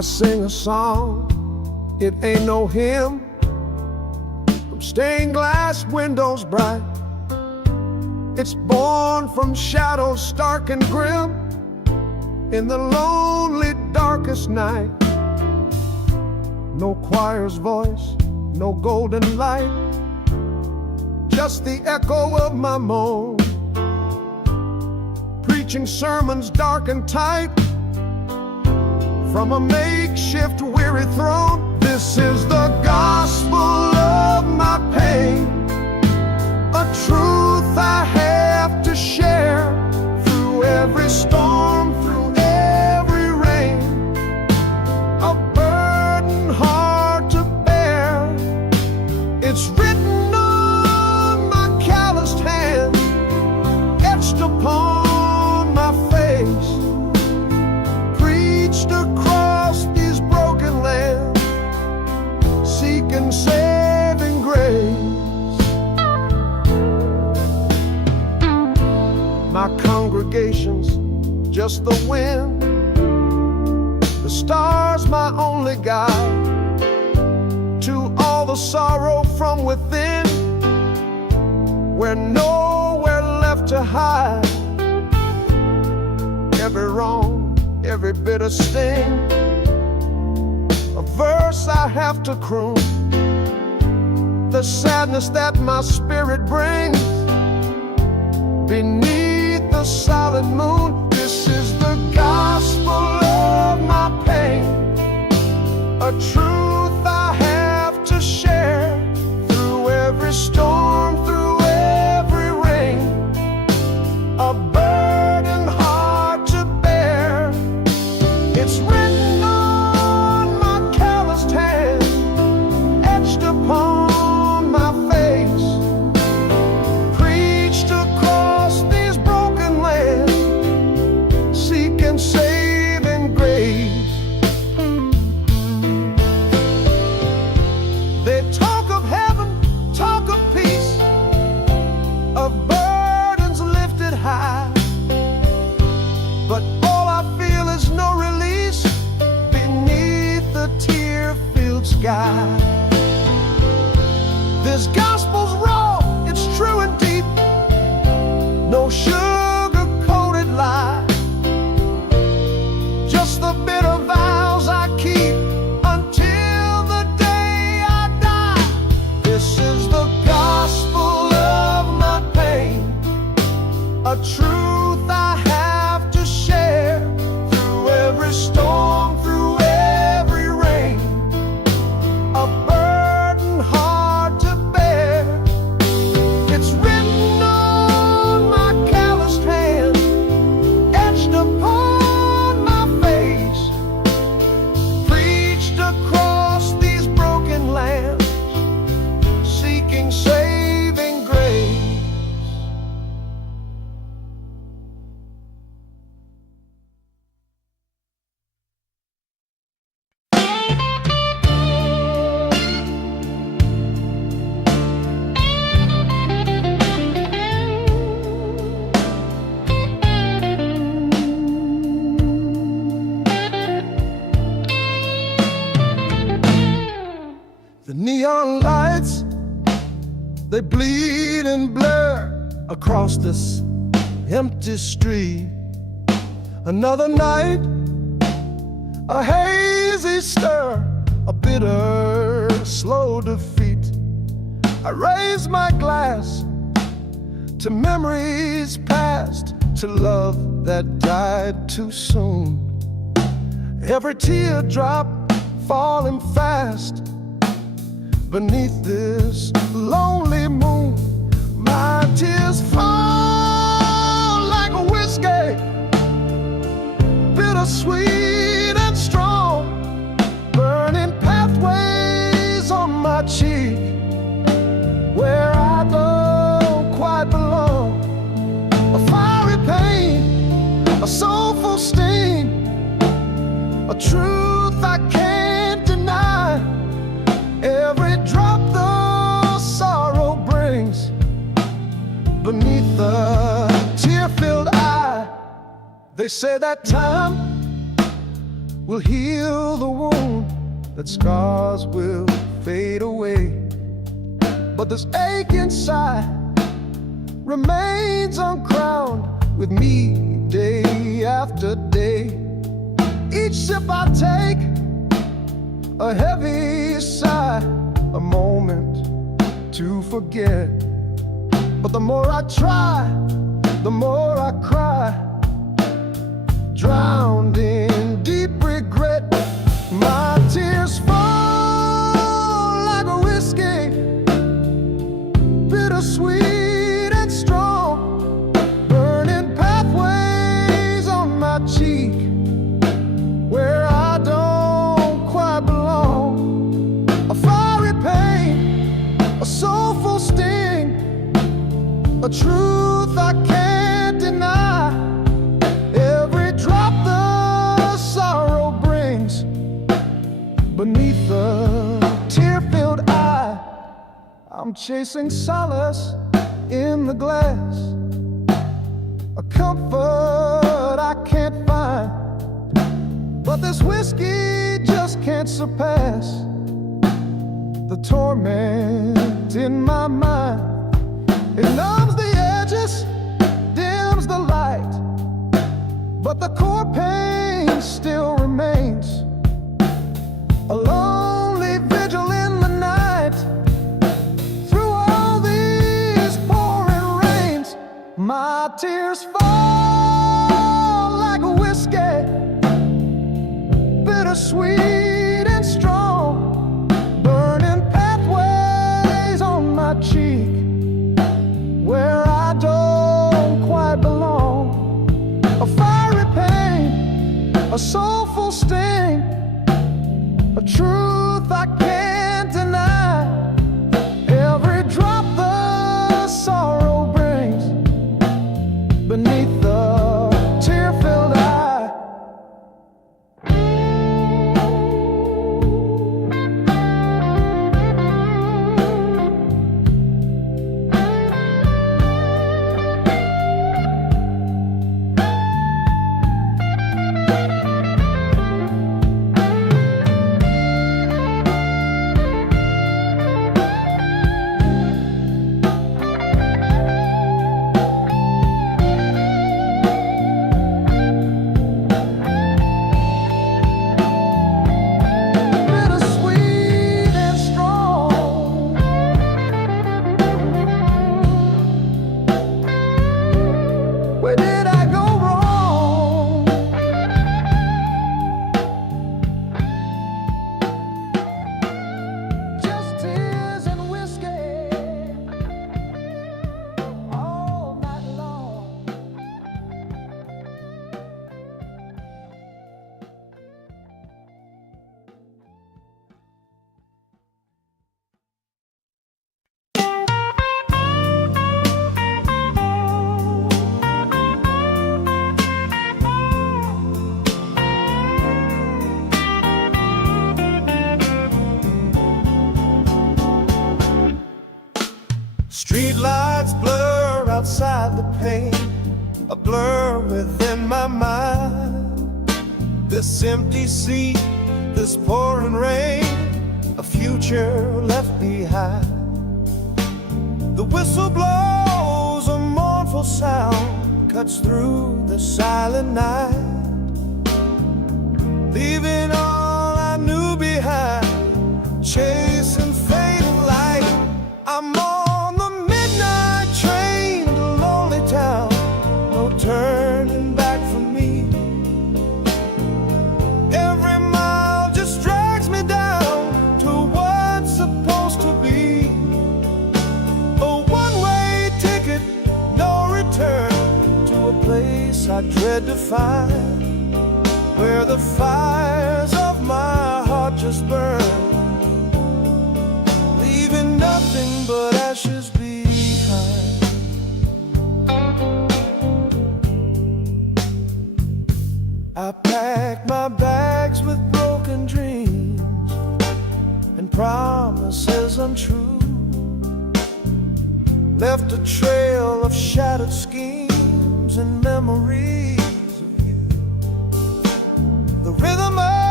I sing a song, it ain't no hymn, from stained glass windows bright. It's born from shadows stark and grim, in the lonely darkest night. No choir's voice, no golden light, just the echo of my moan, preaching sermons dark and tight, from a makeshift weary throne. This is the gospel of my pain, a truth I have to share, through every storm, through every rain, a burden hard to bear. It's written on my calloused hand, etched upon my face, preached across these broken lands, seeking saving grace. My congregation's just the wind, the stars my only guide, to all the sorrow from within, we're nowhere left to hide. Every wrong, every bitter sting, a verse I have to croon, the sadness that my spirit brings beneath the solid moon. This is the gospel of my pain, a truth I have to share, through every storm, through every rain, a burden hard to bear. It's written on my calloused hand, etched upon my face, preached across these broken lands, seeking saving grace. They talk of heaven, talk of peace, of burdens lifted high, but all I feel is no release beneath the tear-filled sky. This gospel's raw, it's true and deep, no sugar-coated lie, just the bitter vows I keep until the day I die. This is the gospel of my pain, a truth I have to share, through every storm, through every rain, a burden hard to bear. It's written on my calloused hand, etched upon my face, preached across these broken lands, seeking saving grace. The neon lights, they bleed and blur across this empty street. Another night, a hazy stir, a bitter, slow defeat. I raise my glass to memories past, to love that died too soon. Every teardrop falling fast beneath this lonely moon. My tears fall like a whiskey, bittersweet and strong, burning pathways on my cheek, where I don't quite belong. A fiery pain, a soulful sting, a truth I can't deny. Every drop the sorrow brings beneath the tear-filled eye. They say that time will heal the wound, that scars will fade away. But this ache inside remains uncrowned with me day after day. Each sip I take, a heavy sigh, a moment to forget. But the more I try, the more I cry, drowned in deep regret. My tears fall like a whiskey, bittersweet and strong, burning pathways on my cheek where I don't quite belong. A fiery pain, a soulful sting, a truth I can't deny. Every drop the sorrow brings beneath the tear-filled eye. I'm chasing solace in the glass, a comfort I can't find. But this whiskey just can't surpass the torment in my mind. It numbs the edges, dims the light, but the core pain still remains. A lonely vigil in the night, through all these pouring rains. My tears fall like a whiskey, bittersweet and strong, burning pathways on my cheek where I don't quite belong. A fiery pain, a soulful sting, a truth I can't deny. Every drop the sorrow brings beneath the tear-filled eye. Street lights blur outside the pane, a blur within my mind. This empty seat, this pouring rain, a future left behind. The whistle blows, a mournful sound cuts through the silent night, leaving all I knew behind, chasing fading light. I'm on the midnight train to lonely town, no turning back for me. Every mile just drags me down to what's supposed to be a one-way ticket, no return, to a place I dread to find, where the fires of my heart just burn, leaving nothing but ashes behind. I packed my bags with broken dreams and promises untrue, left a trail of shattered schemes and memories of you. The rhythm of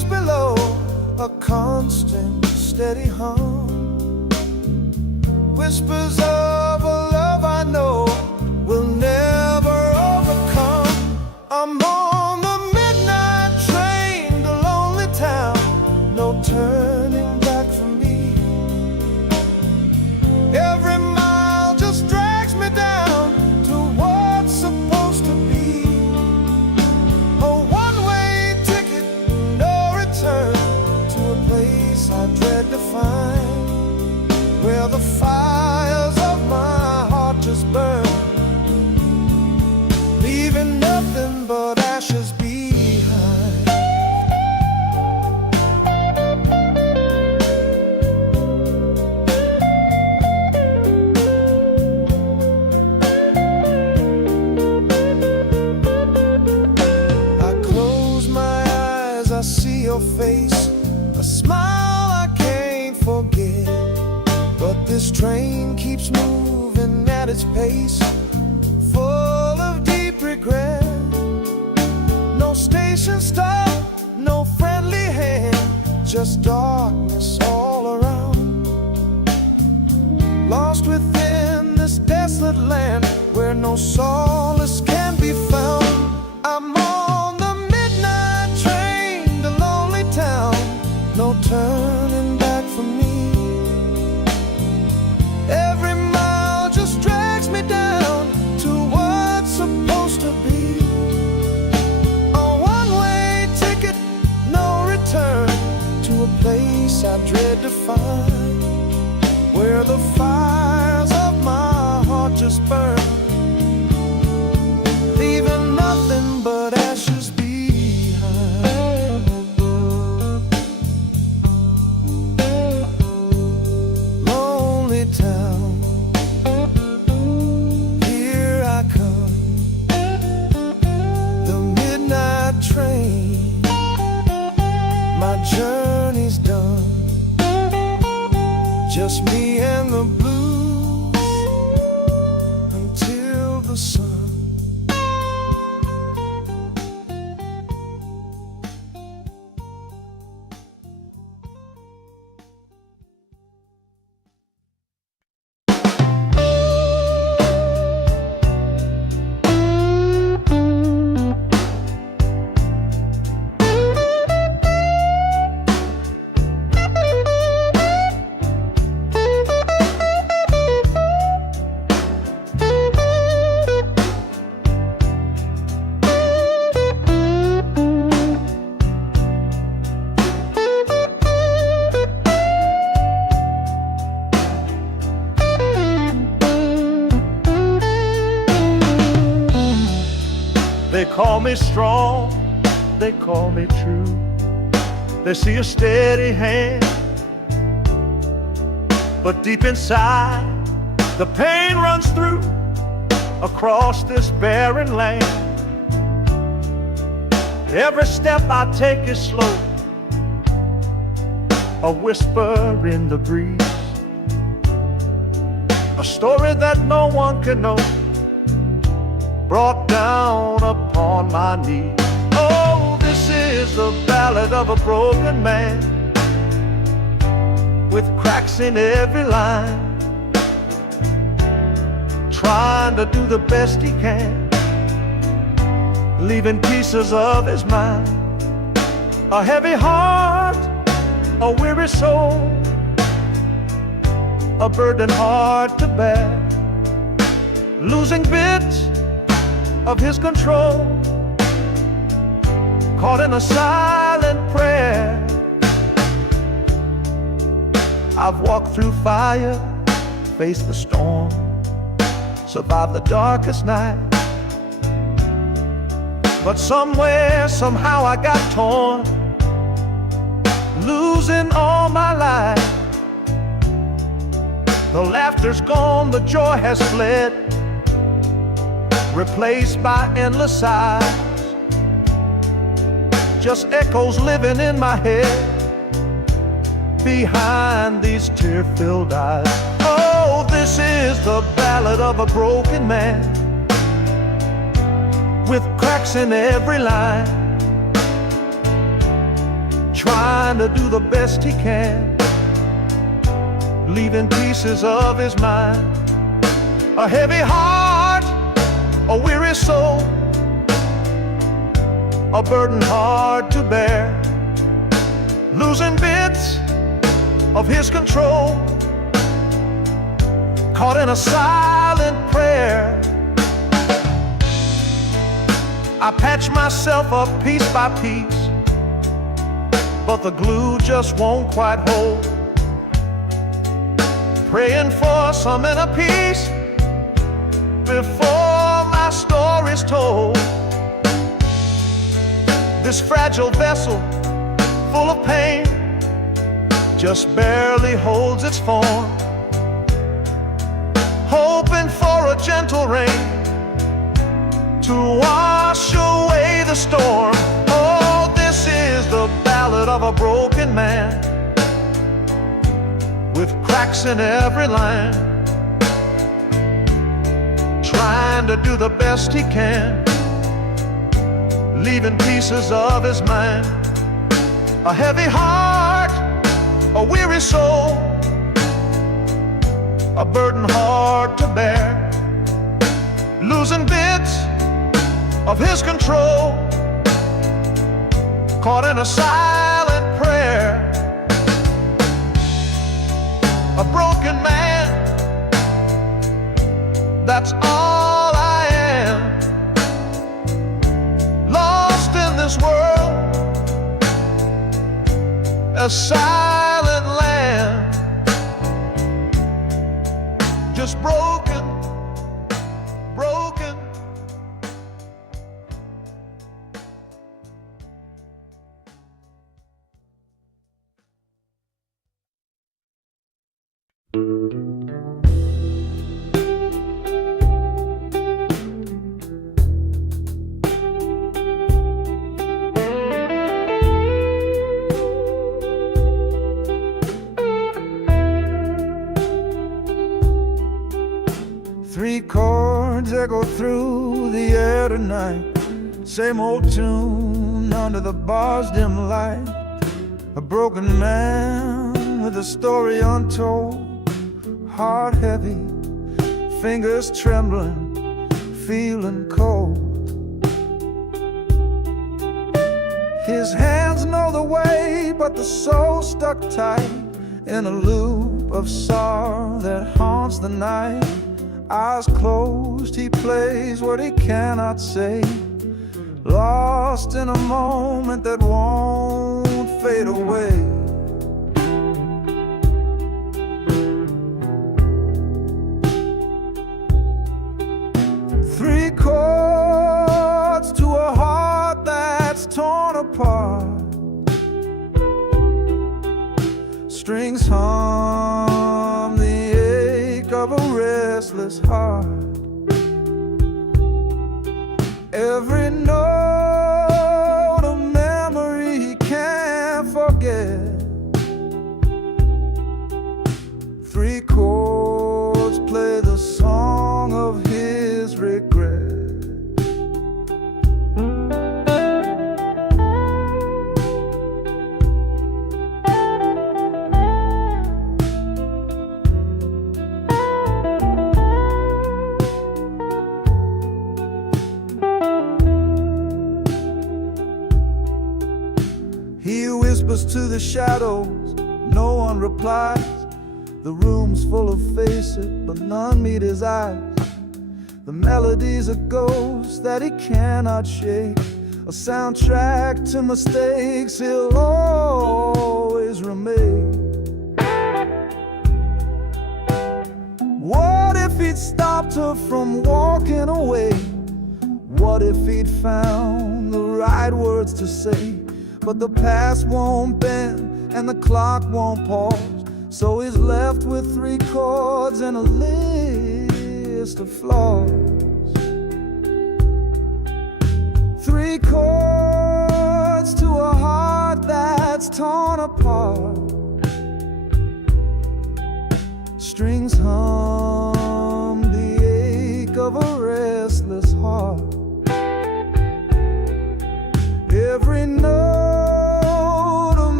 a constant, steady hum. Whispers of a love I know will never overcome. I'm on the midnight train to lonely town, no turning back for me. Every mile just drags me down to what's supposed to be. A one-way ticket, no return, to a place I dread to find, where the fires of my heart just burn, leaving nothing but ashes behind. I close my eyes, I see your face, a smile I can't forget. But this train keeps moving at its pace, full of deep regret. No station stop, no friendly hand, just darkness all around. Lost within this desolate land where no solace can be found. I'm on the midnight train to lonely town, no turning back for me. Every mile just drags me down to what's supposed to be. A one-way ticket, no return, to a place I dread to find, where the fires of my heart just burn, leaving nothing but ashes behind. Lonely town, here I come, the midnight train, my journey's done, just me and the blues until the sun. They call me strong, they call me true. They see a steady hand, but deep inside the pain runs through across this barren land. Every step I take is slow, a whisper in the breeze, a story that no one can know, brought down upon my knees. Oh, this is the ballad of a broken man, with cracks in every line, trying to do the best he can, leaving pieces of his mind. A heavy heart, a weary soul, a burden hard to bear, losing bits of his control, caught in a silent prayer. I've walked through fire, faced the storm, survived the darkest night, but somewhere, somehow I got torn, losing all my life. The laughter's gone, the joy has fled, replaced by endless sighs, just echoes living in my head behind these tear-filled eyes. Oh, this is the ballad of a broken man, with cracks in every line, trying to do the best he can, leaving pieces of his mind. A heavy heart, a weary soul, a burden hard to bear, losing bits of his control, caught in a silent prayer. I patch myself up piece by piece, but the glue just won't quite hold. Praying for some inner peace before my story's told. This fragile vessel, full of pain, just barely holds its form, hoping for a gentle rain to wash away the storm. Oh, this is the ballad of a broken man, with cracks in every line, trying to do the best he can, leaving pieces of his mind. A heavy heart, a weary soul, a burden hard to bear, losing bits of his control, caught in a silent prayer. A broken man, that's all I am, lost in this world, a silent land, just broken, broken. Three chords echo through the air tonight, same old tune under the bar's dim light. A broken man with a story untold, heart heavy, fingers trembling, feeling cold. His hands know the way, but the soul stuck tight in a loop of sorrow that haunts the night. Eyes closed, he plays what he cannot say, lost in a moment that won't fade away. Three chords to a heart that's torn apart, strings hum the ache of a restless heart. Every note a memory he can't forget. Three chords play the song of his regret. He whispers to the shadows, no one replies. The room's full of faces, but none meet his eyes. The melody's a ghost that he cannot shake, a soundtrack to mistakes he'll always remake. What if he'd stopped her from walking away? What if he'd found the right words to say? But the past won't bend and the clock won't pause, so he's left with three chords and a list of flaws. Three chords to a heart that's torn apart, strings hum the ache of a restless heart. Every note a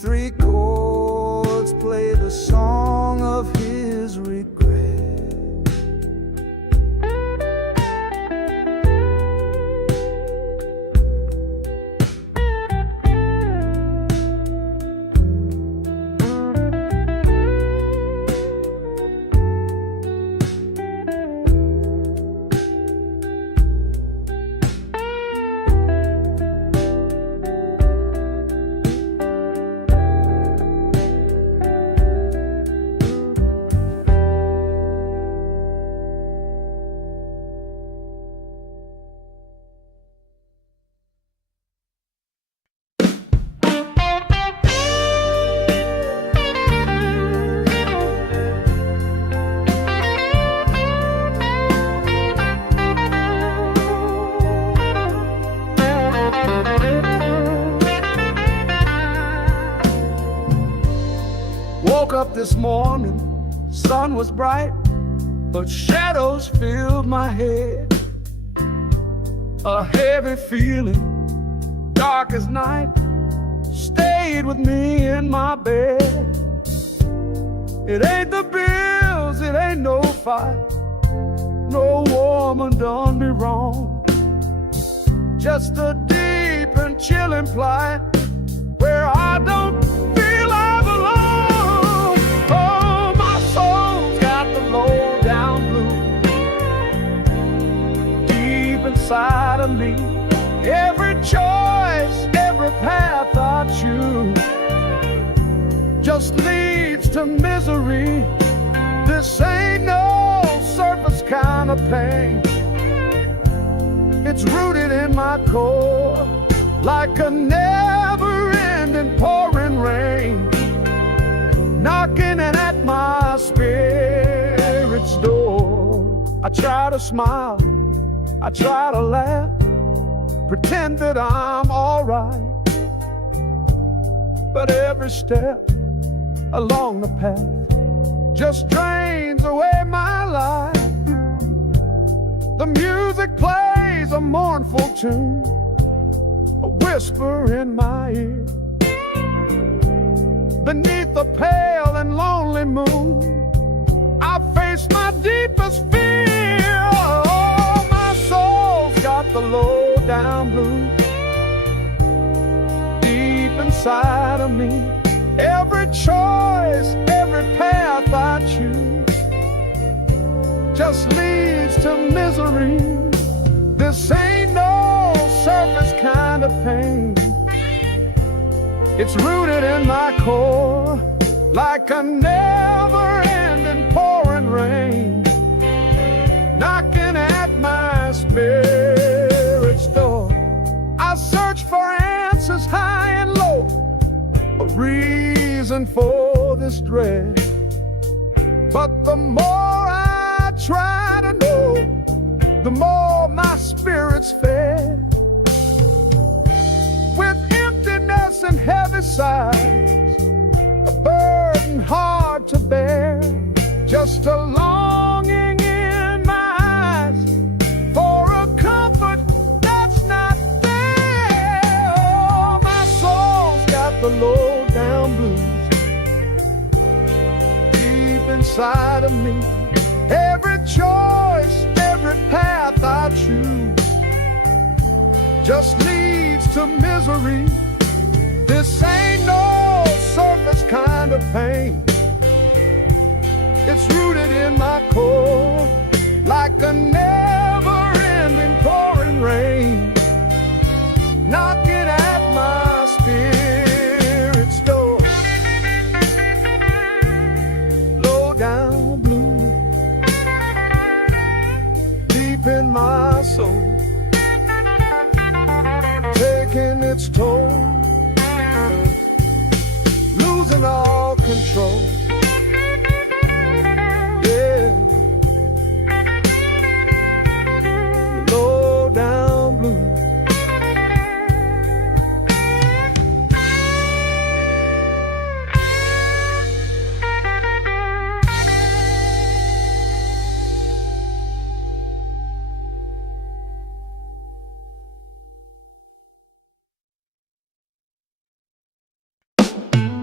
three chords play the song of his regret. Woke up this morning, sun was bright, but shadows filled my head. A heavy feeling, dark as night, stayed with me in my bed. It ain't the bills, it ain't no fight, no woman done me wrong. Just a deep and chilling plight where I don't feel I belong. Oh, my soul's got the low down blues deep inside of me. Every choice, every path I choose just leads to misery. This ain't no surface kind of pain. It's rooted in my core like a never-ending pouring rain, knocking at my spirit's door. I try to smile, I try to laugh, pretend that I'm all right, but every step along the path just drains away my life. The music plays a mournful tune, a whisper in my ear. Beneath the pale and lonely moon, I face my deepest fear. Oh, my soul's got the low down blues deep inside of me. Every choice, every path I choose just leads to misery. This ain't no surface kind of pain. It's rooted in my core like a never-ending pouring rain, knocking at my spirit's door. I search for answers high and low, a reason for this dread, but the more I try to know, the more my spirit's fed. With emptiness and heavy sighs, a burden hard to bear, just a longing in my eyes for a comfort that's not there. Oh, my soul's got the low down blues deep inside of me. Every choice, every path I choose just leads to misery. This ain't no surface kind of pain. It's rooted in my core like a never-ending pouring rain, knocking at my spirit's door. Low down blue deep in my soul, taking its toll, losing all control. Yeah, low down blue.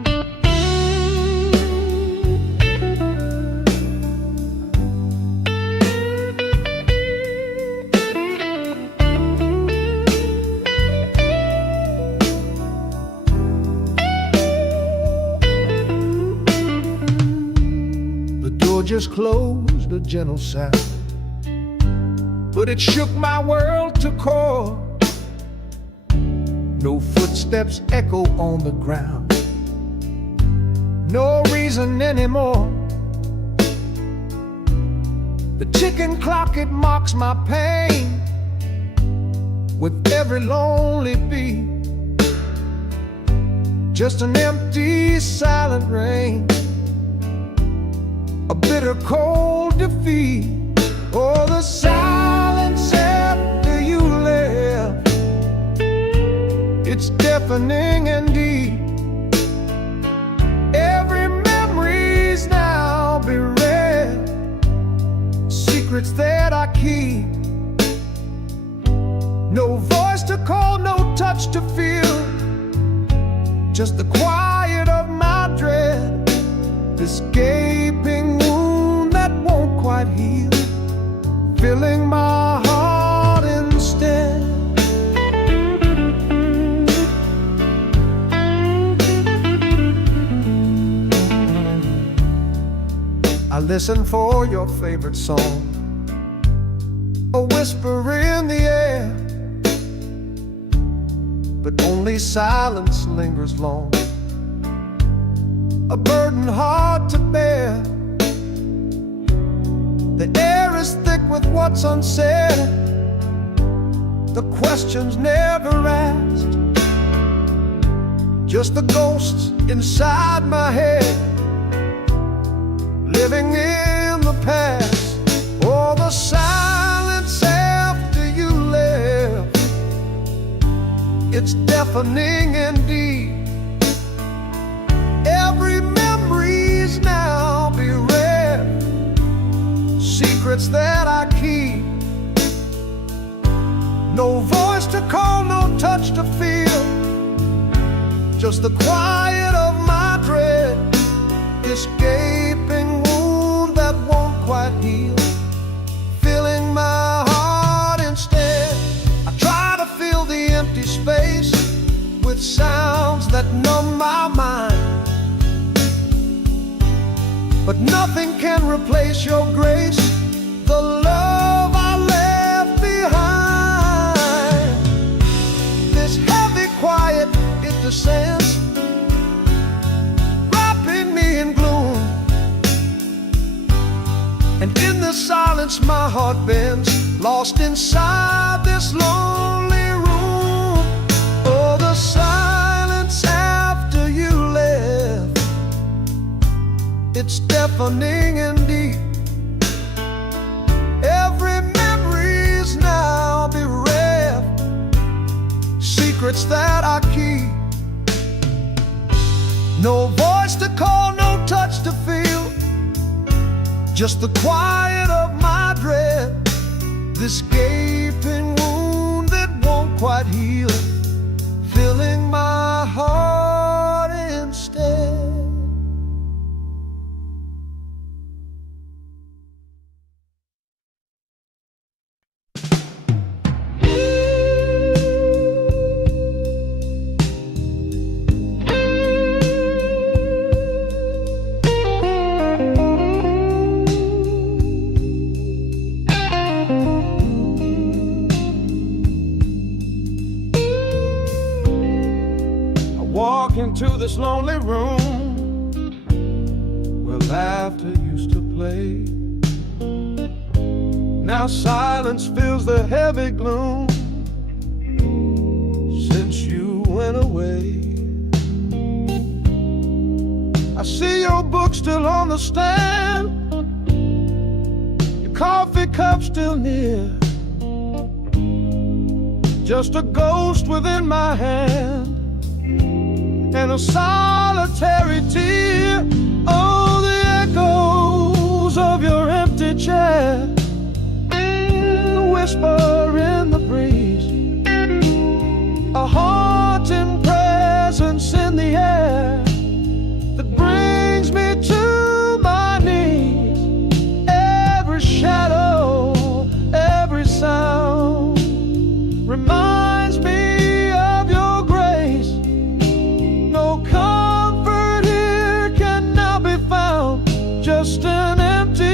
just closed a gentle sound, but it shook my world to core. No footsteps echo on the ground, no reason anymore. The ticking clock, it mocks my pain with every lonely beat. Just an empty, silent rain, a bitter, cold defeat. Oh, the silence after you left, it's deafening and deep. Every memory's now bereft, secrets that I keep. No voice to call, no touch to feel, just the quiet of my dread, this gaping wound that won't quite heal, filling my heart instead. I listen for your favorite song, a whisper in the air, but only silence lingers long, a burden hard to bear. The air is thick with what's unsaid, the questions never asked, just the ghosts inside my head, living in the past. Oh, the silence after you left, it's deafening and deep. Every memory's now bereft, secrets that I keep. No voice to call, no touch to feel, just the quiet of my dread, this gaping wound that won't quite heal, filling my heart instead. I try to fill the empty space with sounds that numb my mind, but nothing can replace your grace, the love I left behind. This heavy quiet, it descends, wrapping me in gloom, and in the silence my heart bends, lost inside this lonely room. Oh, the silence after you left, it's deafening and deep. Every memory's now bereft, secrets that I keep. No voice to call, no touch to feel, just the quiet of my dread, this gaping wound that won't quite heal, filling my heart instead. Into this lonely room where laughter used to play. Now silence fills the heavy gloom since you went away. I see your book still on the stand, your coffee cup still near, just a ghost within my hand and a solitary tear. Oh, the echoes of your empty chair, the whisper in the breeze, a haunting presence in the air that brings me to my knees. Every shadow, every sound reminds me of your grace. No comfort here can now be found, just an empty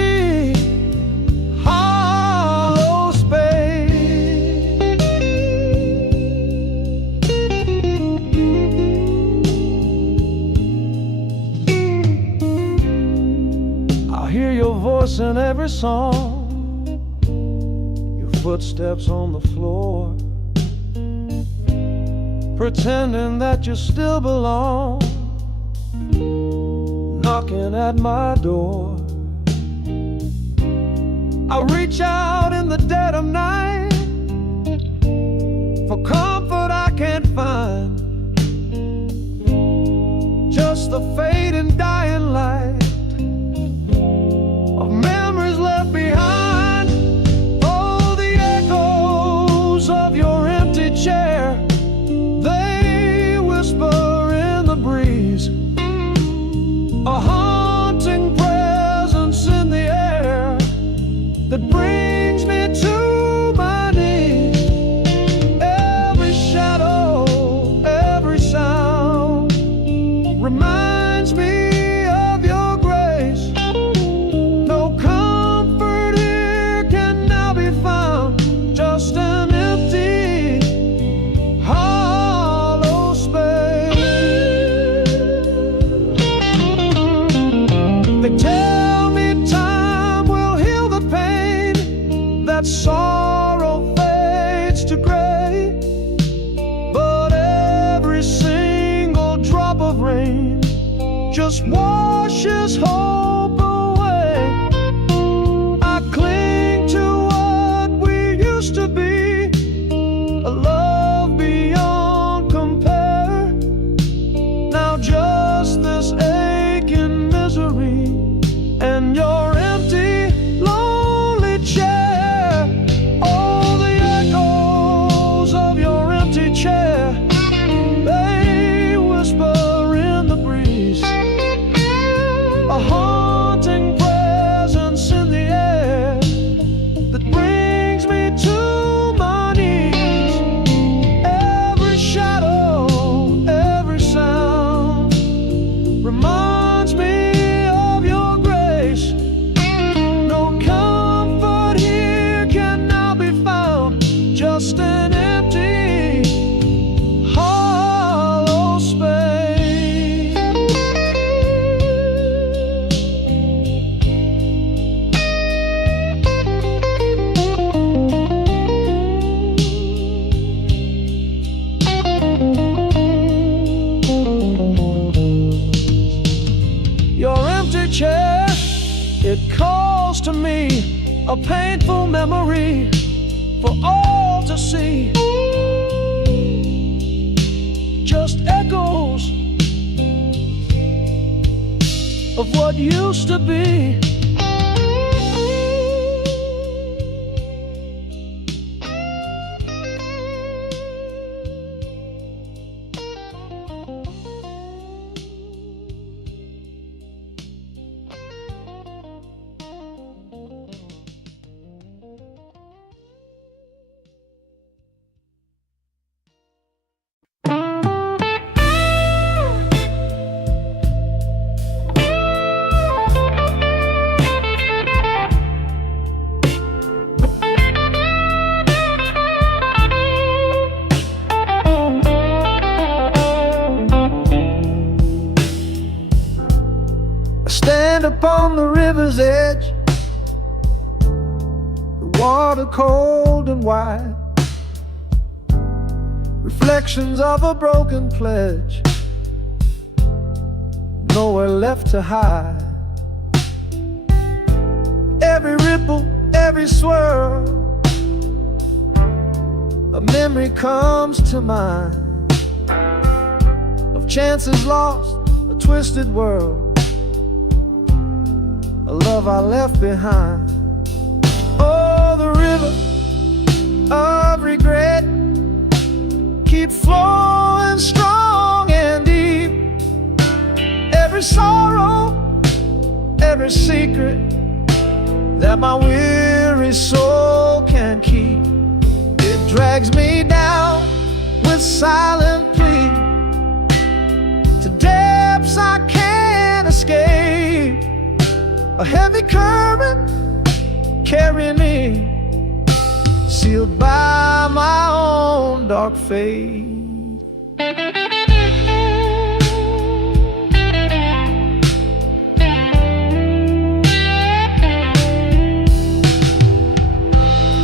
voice in every song, your footsteps on the floor, pretending that you still belong, knocking at my door. I reach out in the dead of night for comfort I can't find, just the fading dying light of memories left behind. Oh, the echoes of your empty chair, they whisper in the breeze, a haunting presence in the air that brings me to my knees. Every shadow, every sound reminds me of your grace. No comfort here can now be found, just an empty, hollow space. They tell me time will heal the pain, that sorrow fades to gray, but every single drop of rain just washes hope away. I cling to what we used to be, a love beyond compare. Now just this aching misery and your empty, lonely chair. All the echoes of your empty chair, they whisper in the breeze, a haunting presence in the air that brings me to my knees. Every shadow, every sound reminds me of your grace. No comfort here can now be found, just an empty, hollow space. Your empty chair, it calls to me, a painful memory for all to see. Just echoes of what used to be. Stand upon the river's edge, the water cold and wide, reflections of a broken pledge, nowhere left to hide. Every ripple, every swirl, a memory comes to mind of chances lost, a twisted world, a love I left behind. Oh, the river of regret, keep flowing strong and deep. Every sorrow, every secret that my weary soul can keep, it drags me down with silent plea to depths I can't escape. A heavy current carrying me, sealed by my own dark fate.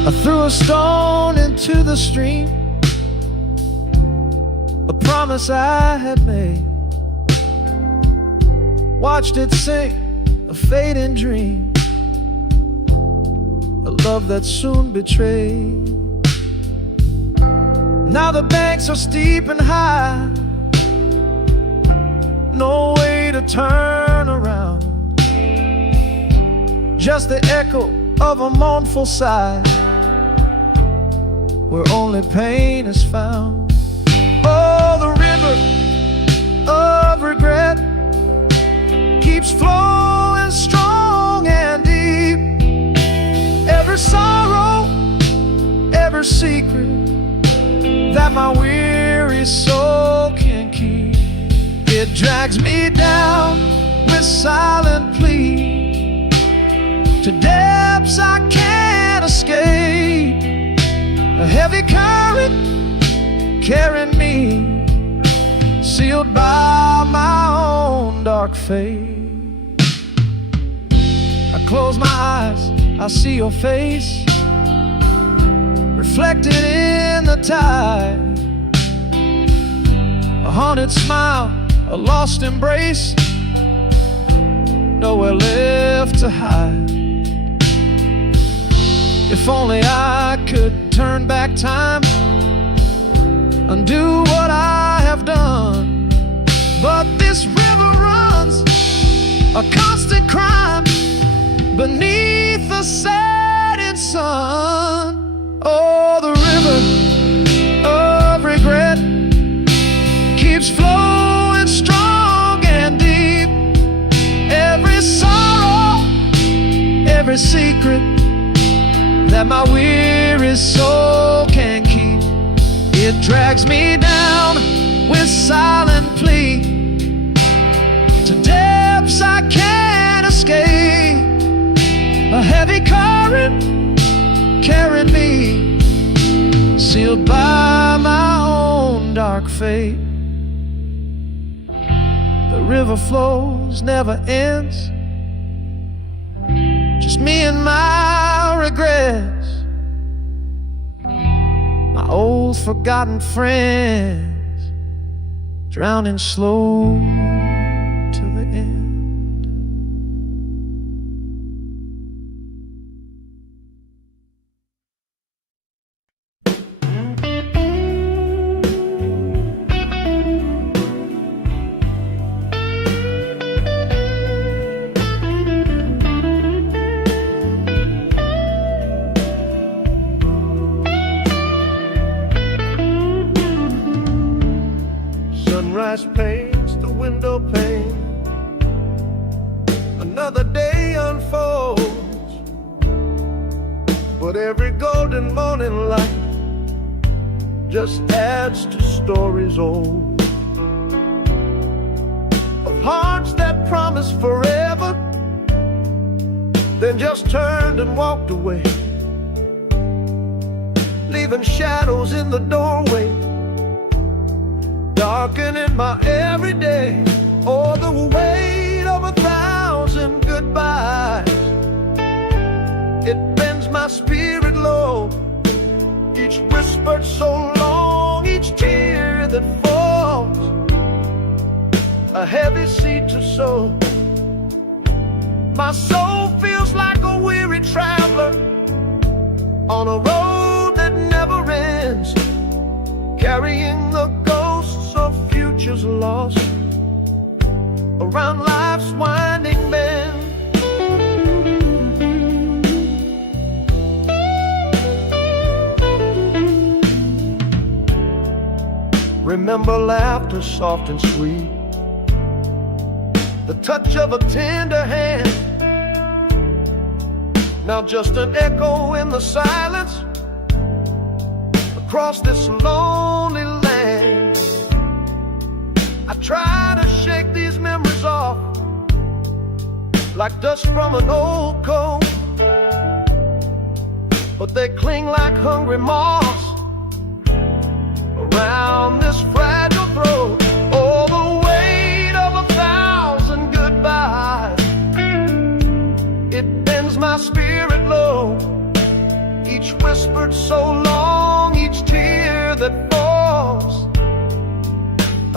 I threw a stone into the stream, a promise I had made. Watched it sink, a fading dream, a love that soon betrayed. Now the banks are steep and high, no way to turn around, just the echo of a mournful sigh, where only pain is found. Oh, the river of regret keeps flowing strong and deep. Every sorrow, every secret that my weary soul can keep, it drags me down with silent plea to depths I can't escape. A heavy current carrying me, sealed by my own dark fate. I close my eyes, I see your face reflected in the tide. A haunted smile, a lost embrace, nowhere left to hide. If only I could turn back time, undo what I have done. But this river runs a constant crime beneath the setting sun. Oh, the river of regret keeps flowing strong and deep. Every sorrow, every secret that my weary soul can keep, it drags me down with silent plea to depths I can't escape. A heavy current carrying me, sealed by my own dark fate. The river flows, never ends, just me and my regrets, my old forgotten friends, drowning slow to the end. Sunrise paints the window pane, another day unfolds, but every golden morning light just adds to stories old, of hearts that promised forever, then just turned and walked away, leaving shadows in the doorway, darkening my everyday. Oh, the weight of 1,000 goodbyes, it bends my spirit low. Each whispered so long, each tear that falls, a heavy seed to sow. My soul feels like a weary traveler on a road that never ends, carrying the ghosts of futures lost around life's winding bend. Remember laughter soft and sweet, the touch of a tender hand, now just an echo in the silence across this lonely land. I try to shake these memories off like dust from an old coat, but they cling like hungry moths around this fragile throat. Oh, the weight of 1,000 goodbyes, it bends my spirit low. Each whisper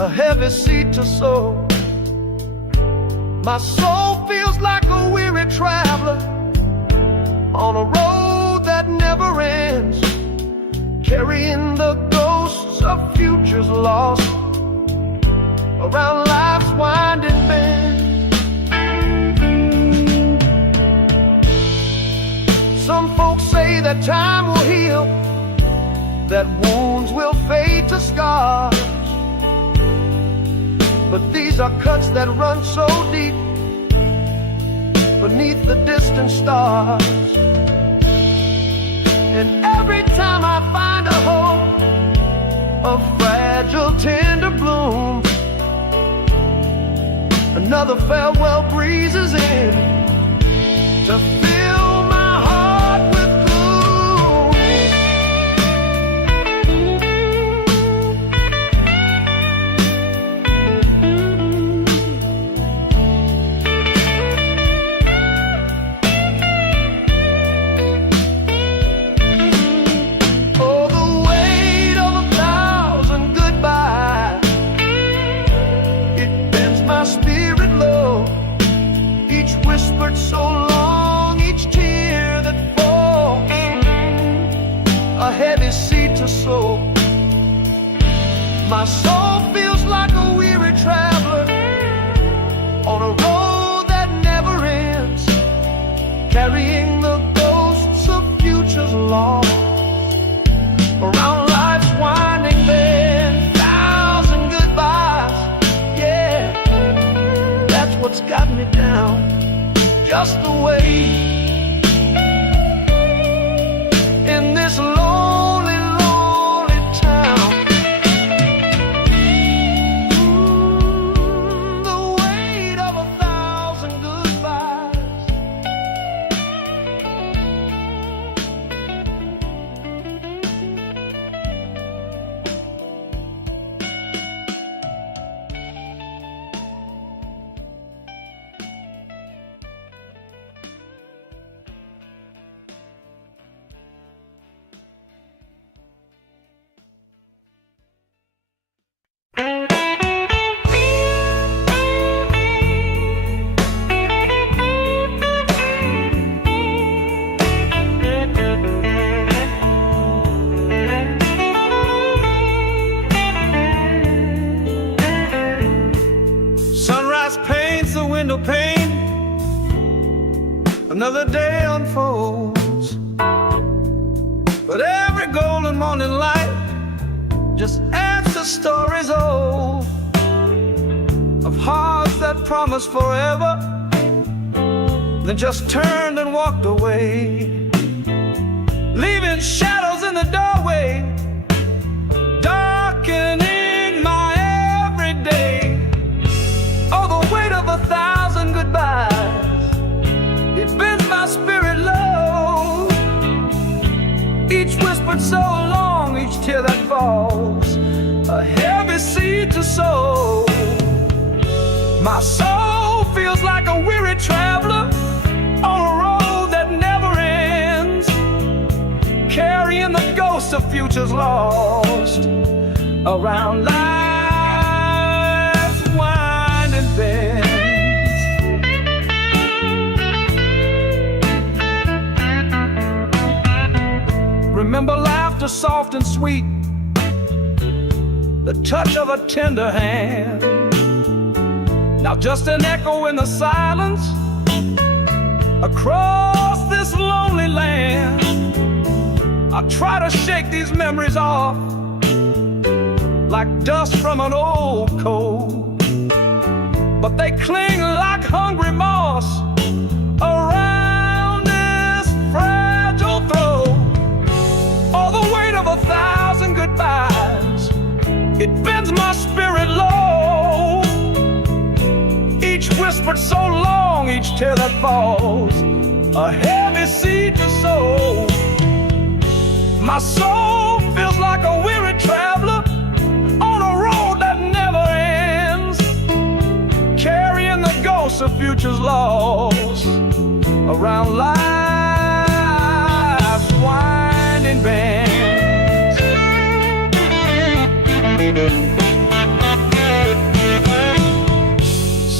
a heavy seed to sow. My soul feels like a weary traveler on a road that never ends, carrying the ghosts of futures lost around life's winding bend. Some folks say that time will heal, that wounds will fade to scars, but these are cuts that run so deep beneath the distant stars. And every time I find a hope, a fragile tender bloom, another farewell breezes in to fill my heart with gloom. Oh, the weight of 1,000 goodbyes, it bends my spirit low. Each whispered so long, each tear that falls, a heavy seed to sow. My soul feels like a weary traveler on a road that never ends, carrying the ghosts of futures lost around life's winding bend. 1,000 goodbyes, yeah, that's what's got me down, just the way in this lonely, lonely town. The weight of 1,000 goodbyes. Sunrise paints the window pane, another day unfolds, but every golden morning light just adds to stories old, of hearts that promised forever, then just turned and walked away, leaving shadows in the doorway, darkening my everyday. Oh, the weight of 1,000 goodbyes, it bends my spirit low. Each whispered so long, each tear that falls, a heavy seed to sow. My soul feels like a weary traveler on a road that never ends, carrying the ghosts of futures lost around life's winding bends. Remember laughter soft and sweet, the touch of a tender hand. Now just an echo in the silence across this lonely land. I try to shake these memories off like dust from an old coat, but they cling like hungry moss around this fragile throat. Oh, the weight of 1,000 goodbyes, it bends my spirit low. Each whispered so long, each tear that falls, a heavy seed to sow. My soul feels like a weary traveler on a road that never ends, carrying the ghosts of futures lost around life's winding bends.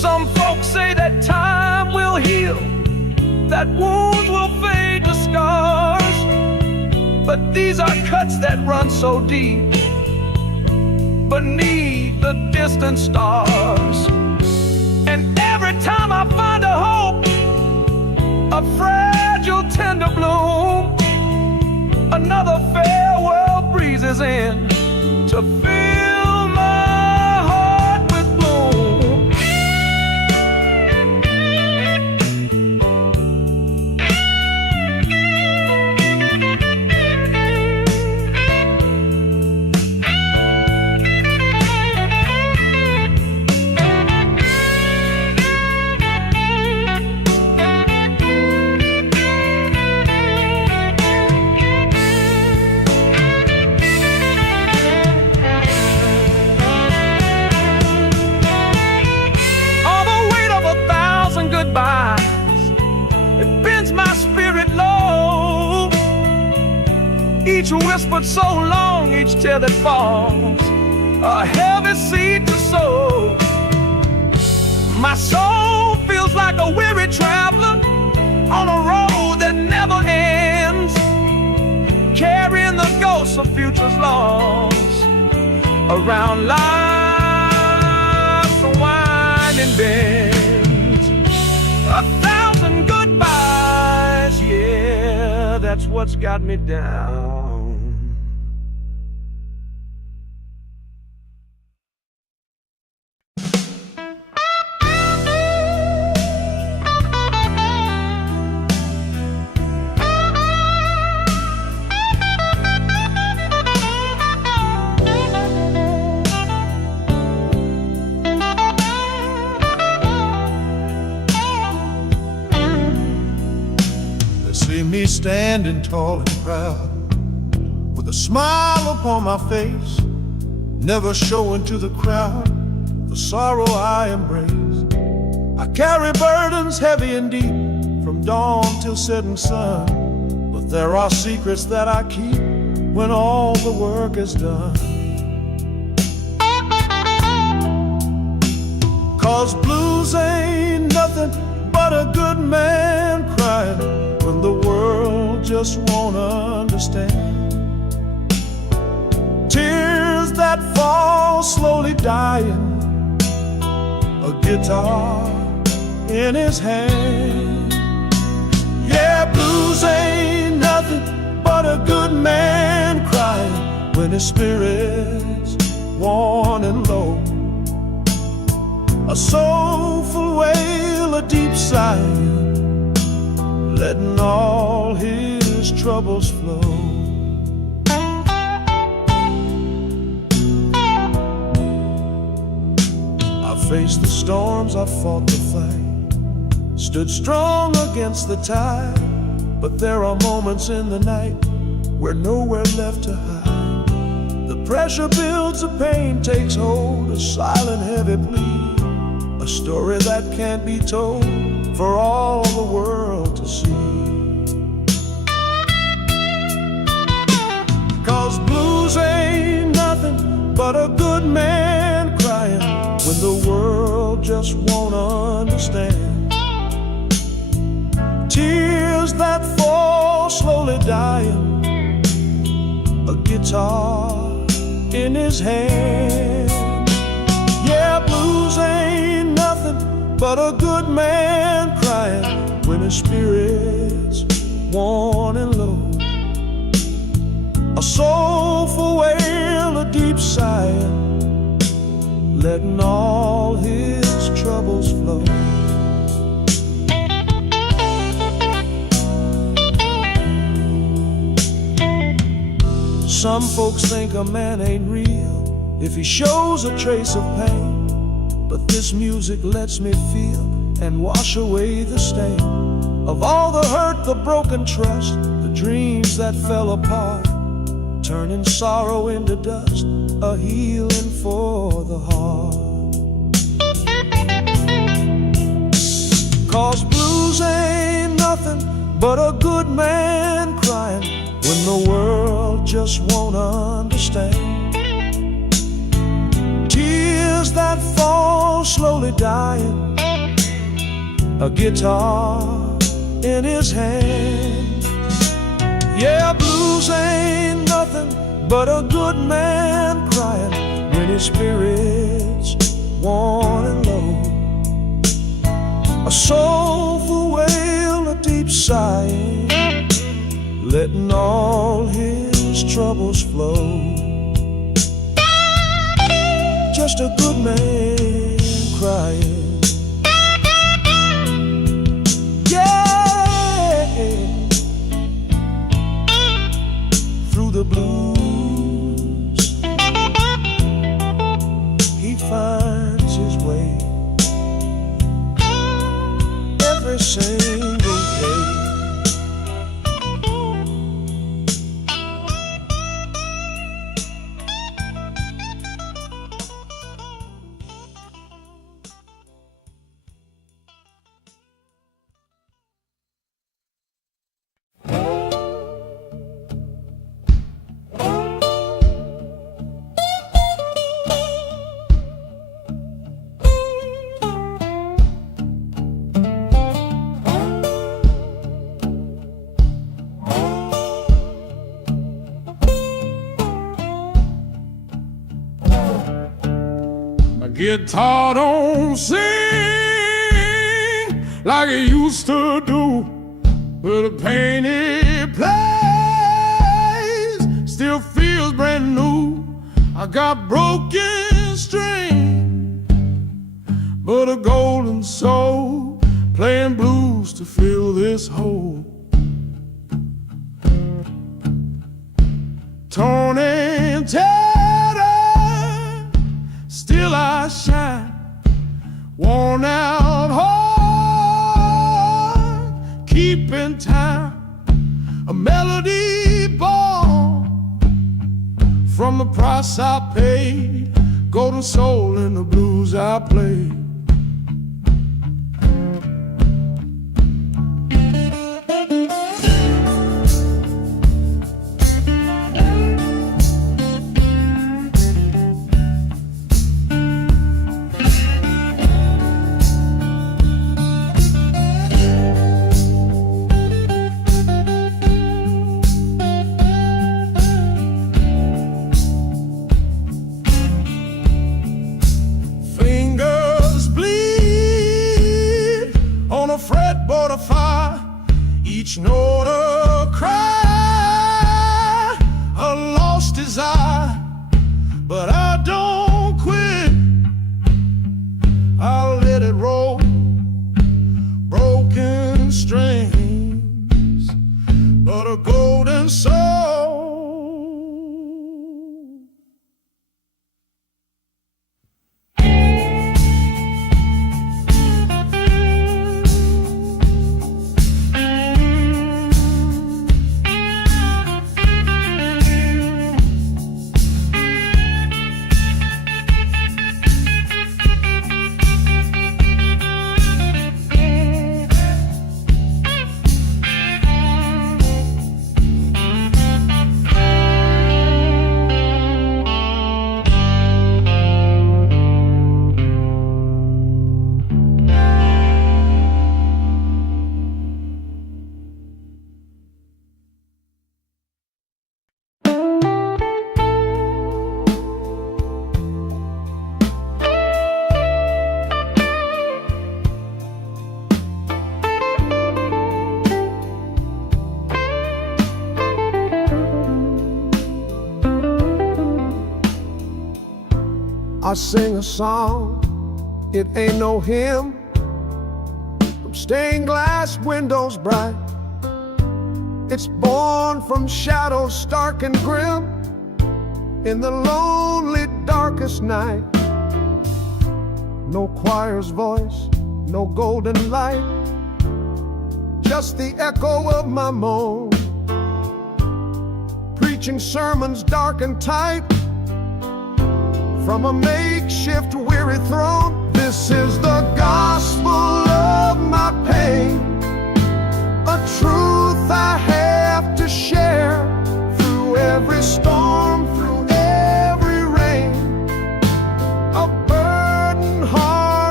Some folks say that time will heal, that wounds will fade to scars, but these are cuts that run so deep beneath the distant stars. And every time I find a hope, a fragile tender bloom, another farewell breezes in to fill my heart with gloom. It bends my spirit low. Each whispered so long, each tear that falls, a heavy seed to sow. My soul feels like a weary traveler on a road that never ends, carrying the ghosts of futures lost around life's winding bend. 1,000 goodbyes, yeah, that's what's got me down. Me standing tall and proud, with a smile upon my face, never showing to the crowd the sorrow I embrace. I carry burdens heavy and deep, from dawn till setting sun, but there are secrets that I keep when all the work is done. 'Cause blues ain't nothing but a good man crying when the world just won't understand. Tears that fall slowly dying, a guitar in his hand. Yeah, blues ain't nothing but a good man crying when his spirit's worn and low. A soulful wail, a deep sigh, letting all his troubles flow. I faced the storms, I fought the fight, stood strong against the tide, but there are moments in the night where nowhere left to hide. The pressure builds, the pain takes hold, a silent heavy plea, a story that can't be told for all the world to see. 'Cause blues ain't nothing but a good man crying when the world just won't understand. Tears that fall slowly dying, a guitar in his hand. Yeah, blues ain't nothing but a good man crying when his spirit's worn and low. A soulful wail, a deep sigh, letting all his troubles flow. Some folks think a man ain't real if he shows a trace of pain, but this music lets me feel and wash away the stain of all the hurt, the broken trust, the dreams that fell apart, turning sorrow into dust, a healing for the heart. 'Cause blues ain't nothing but a good man crying when the world just won't understand. Tears that fall slowly dying, a guitar in his hand. Yeah, blues ain't nothing but a good man crying when his spirit's worn and low. A soulful wail, a deep sighing, letting all his troubles flow. Just a good man crying. Yeah, through the blues he finds his way every single day. Guitar don't sing like it used to do, but the pain it plays still feels brand new. I got broken string, but a golden soul playing blues to fill this hole. Torn and tattered, still I shine, worn out heart, keeping time, a melody born from the price I paid, golden soul in the blues I play. Fretboard of fire, each note a cry, a lost desire, but I don't quit. I'll let it roll, broken strings, but a golden soul. I sing a song, it ain't no hymn, from stained glass windows bright. It's born from shadows stark and grim, in the lonely darkest night. No choir's voice, no golden light, just the echo of my moan, preaching sermons dark and tight, from a makeshift weary throne. This is the gospel of my pain, a truth I have to share through every storm, through every rain. A burdened heart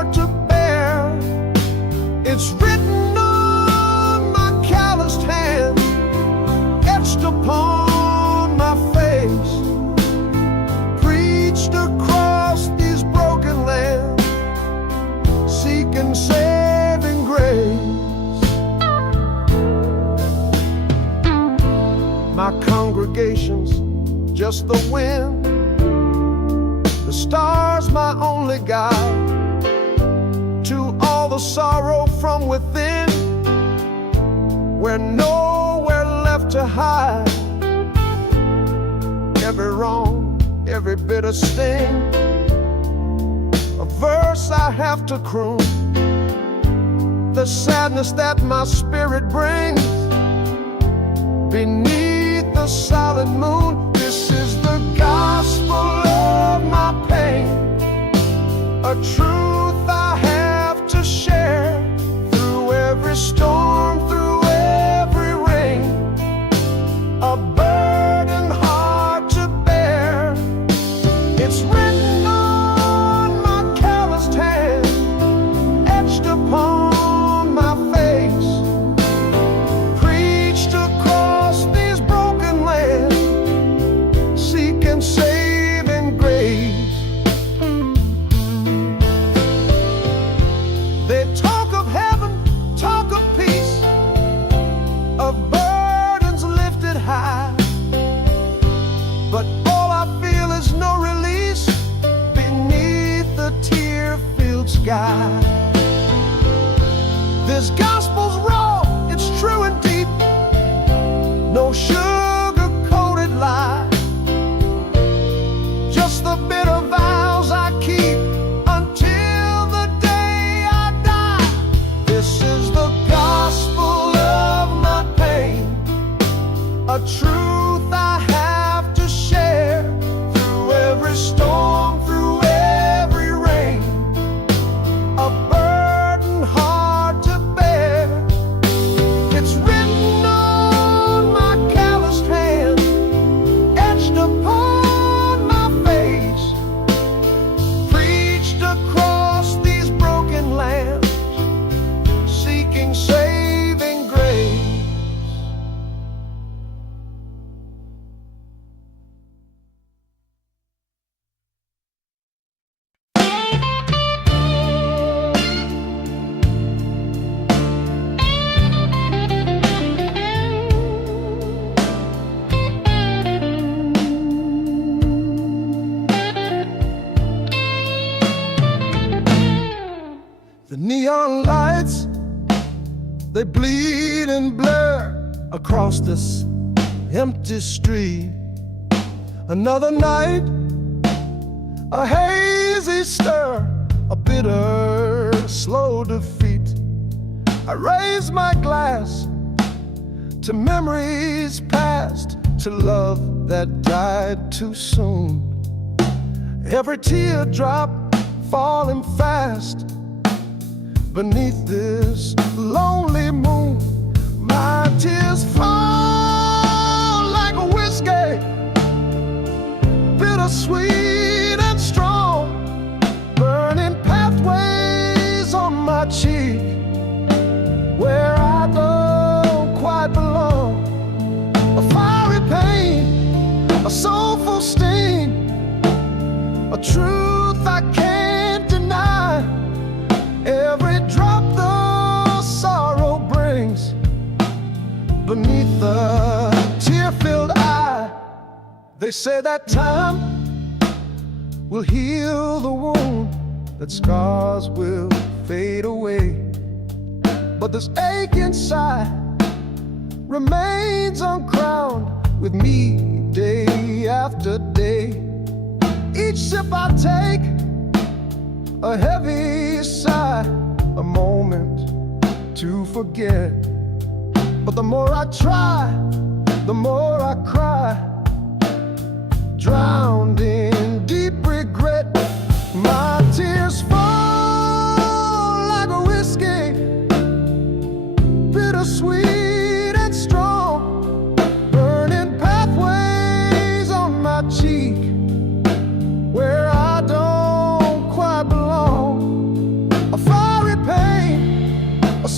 It's written on my calloused hand, etched upon my face, preached across these broken lands, seeking saving grace. My congregation's just the wind, the stars my only guide to all the sorrow from within, we're nowhere left to hide. Every wrong, every bitter sting, a verse I have to croon, the sadness that my spirit brings beneath the silent moon. This is the gospel of my pain, a truth I have to share through every storm, through every rain, a burden hard to bear. It's written on my calloused hand, etched upon my face, preached across these broken lands, seeking saving grace. They talk of heaven, talk of peace, of burdens lifted high, but all I feel is no release beneath the tear-filled sky. This gospel's raw, it's true and deep, no sugar-coated lie, just the bitter vows I keep until the day I die. This is the gospel of my pain, a truth I have to share through every storm, through every rain, a burden hard to bear. It's written on my calloused hand, etched upon my face, preached across these broken lands, seeking saving grace. The neon lights, they bleed and blur across this empty street. Another night, a hazy stir, a bitter, slow defeat. I raise my glass to memories past, to love that died too soon. Every teardrop falling fast beneath this lonely moon. My tears fall like a whiskey, bittersweet and strong, burning pathways on my cheek where I don't quite belong. A fiery pain, a soulful sting, a truth I can't deny. Every drop the sorrow brings beneath the tear-filled eye. They say that time will heal the wound, that scars will fade away, but this ache inside remains uncrowned with me day after day. Each sip I take, a heavy sigh, a moment to forget. But the more I try, the more I cry, drowned in deep regret. My tears fall like a whiskey, bittersweet and strong, burning pathways on my cheek where I don't quite belong. A fiery pain, a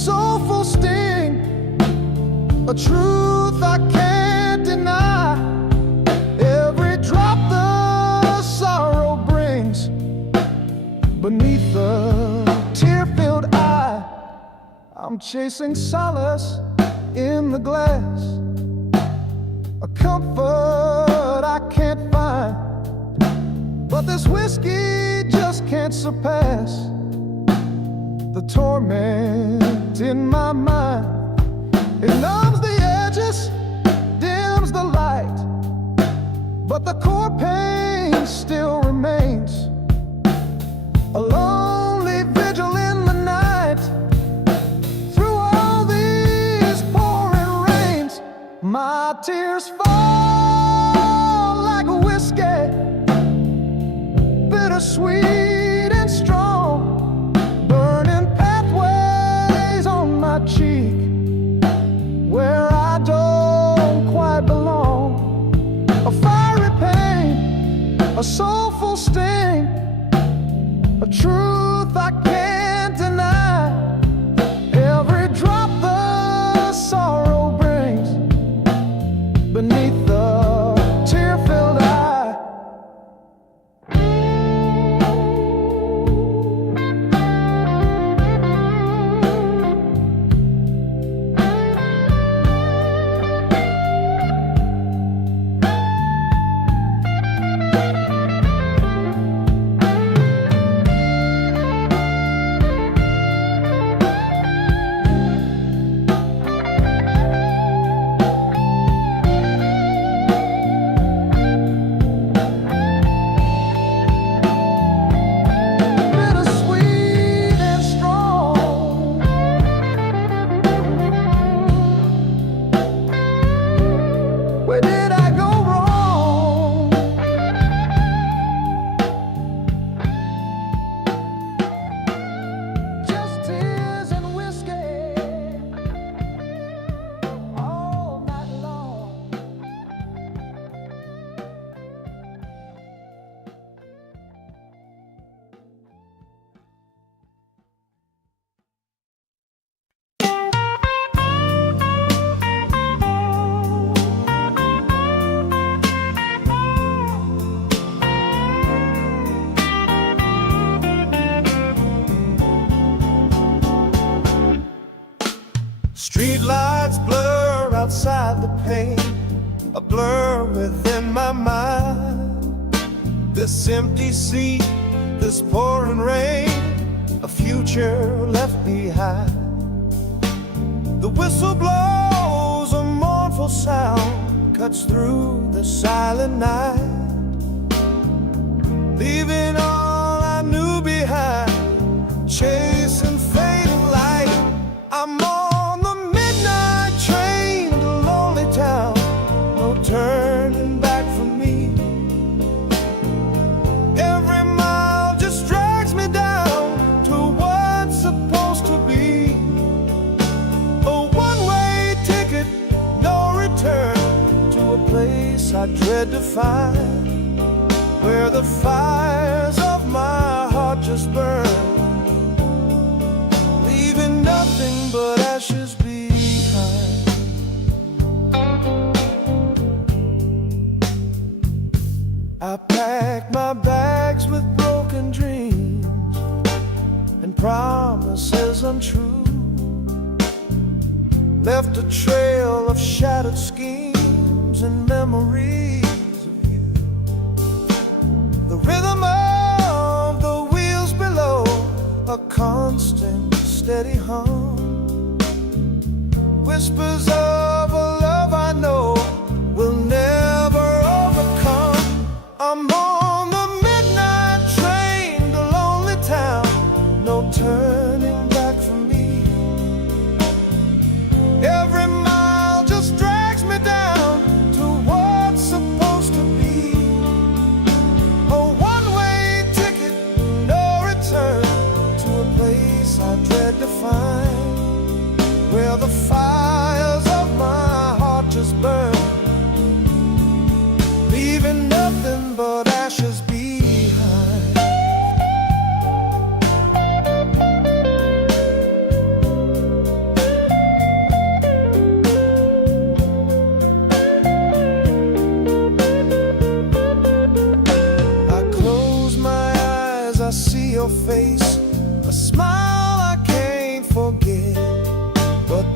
a truth I can't deny. Every drop the sorrow brings beneath the tear-filled eye. I'm chasing solace in the glass, a comfort I can't find. But this whiskey just can't surpass the torment in my mind. It numbs the edges, dims the light, but the core pain still remains. A lonely vigil in the night. Through all these pouring rains, my tears fall like whiskey, bittersweet and strong, burning pathways on my cheek where I don't quite belong. A fiery pain, a soulful sting, a truth I can't deny. Every drop the sorrow brings beneath the tear-filled eye. Street lights blur outside the pane, a blur within my mind. This empty seat, this pouring rain, a future left behind. The whistle blows, a mournful sound cuts through the silent night, leaving all I knew behind, chasing fading light. I'm on the midnight train to lonely town, no turning back for me. Every mile just drags me down to what's supposed to be. A one-way ticket, no return, to a place I dread to find, where the fires of my heart just burn, leaving nothing but ashes behind. I packed my bags with broken dreams and promises untrue, left a trail of shattered schemes and memories of you. The rhythm of the wheels below, a constant steady hum, whispers of a love I know will never overcome. I'm on the midnight train to lonely town, no turning back for me. Every mile just drags me down to what's supposed to be. A one-way ticket, no return, to a place I dread to find, where the fires of my heart just burn, leaving nothing but ashes behind.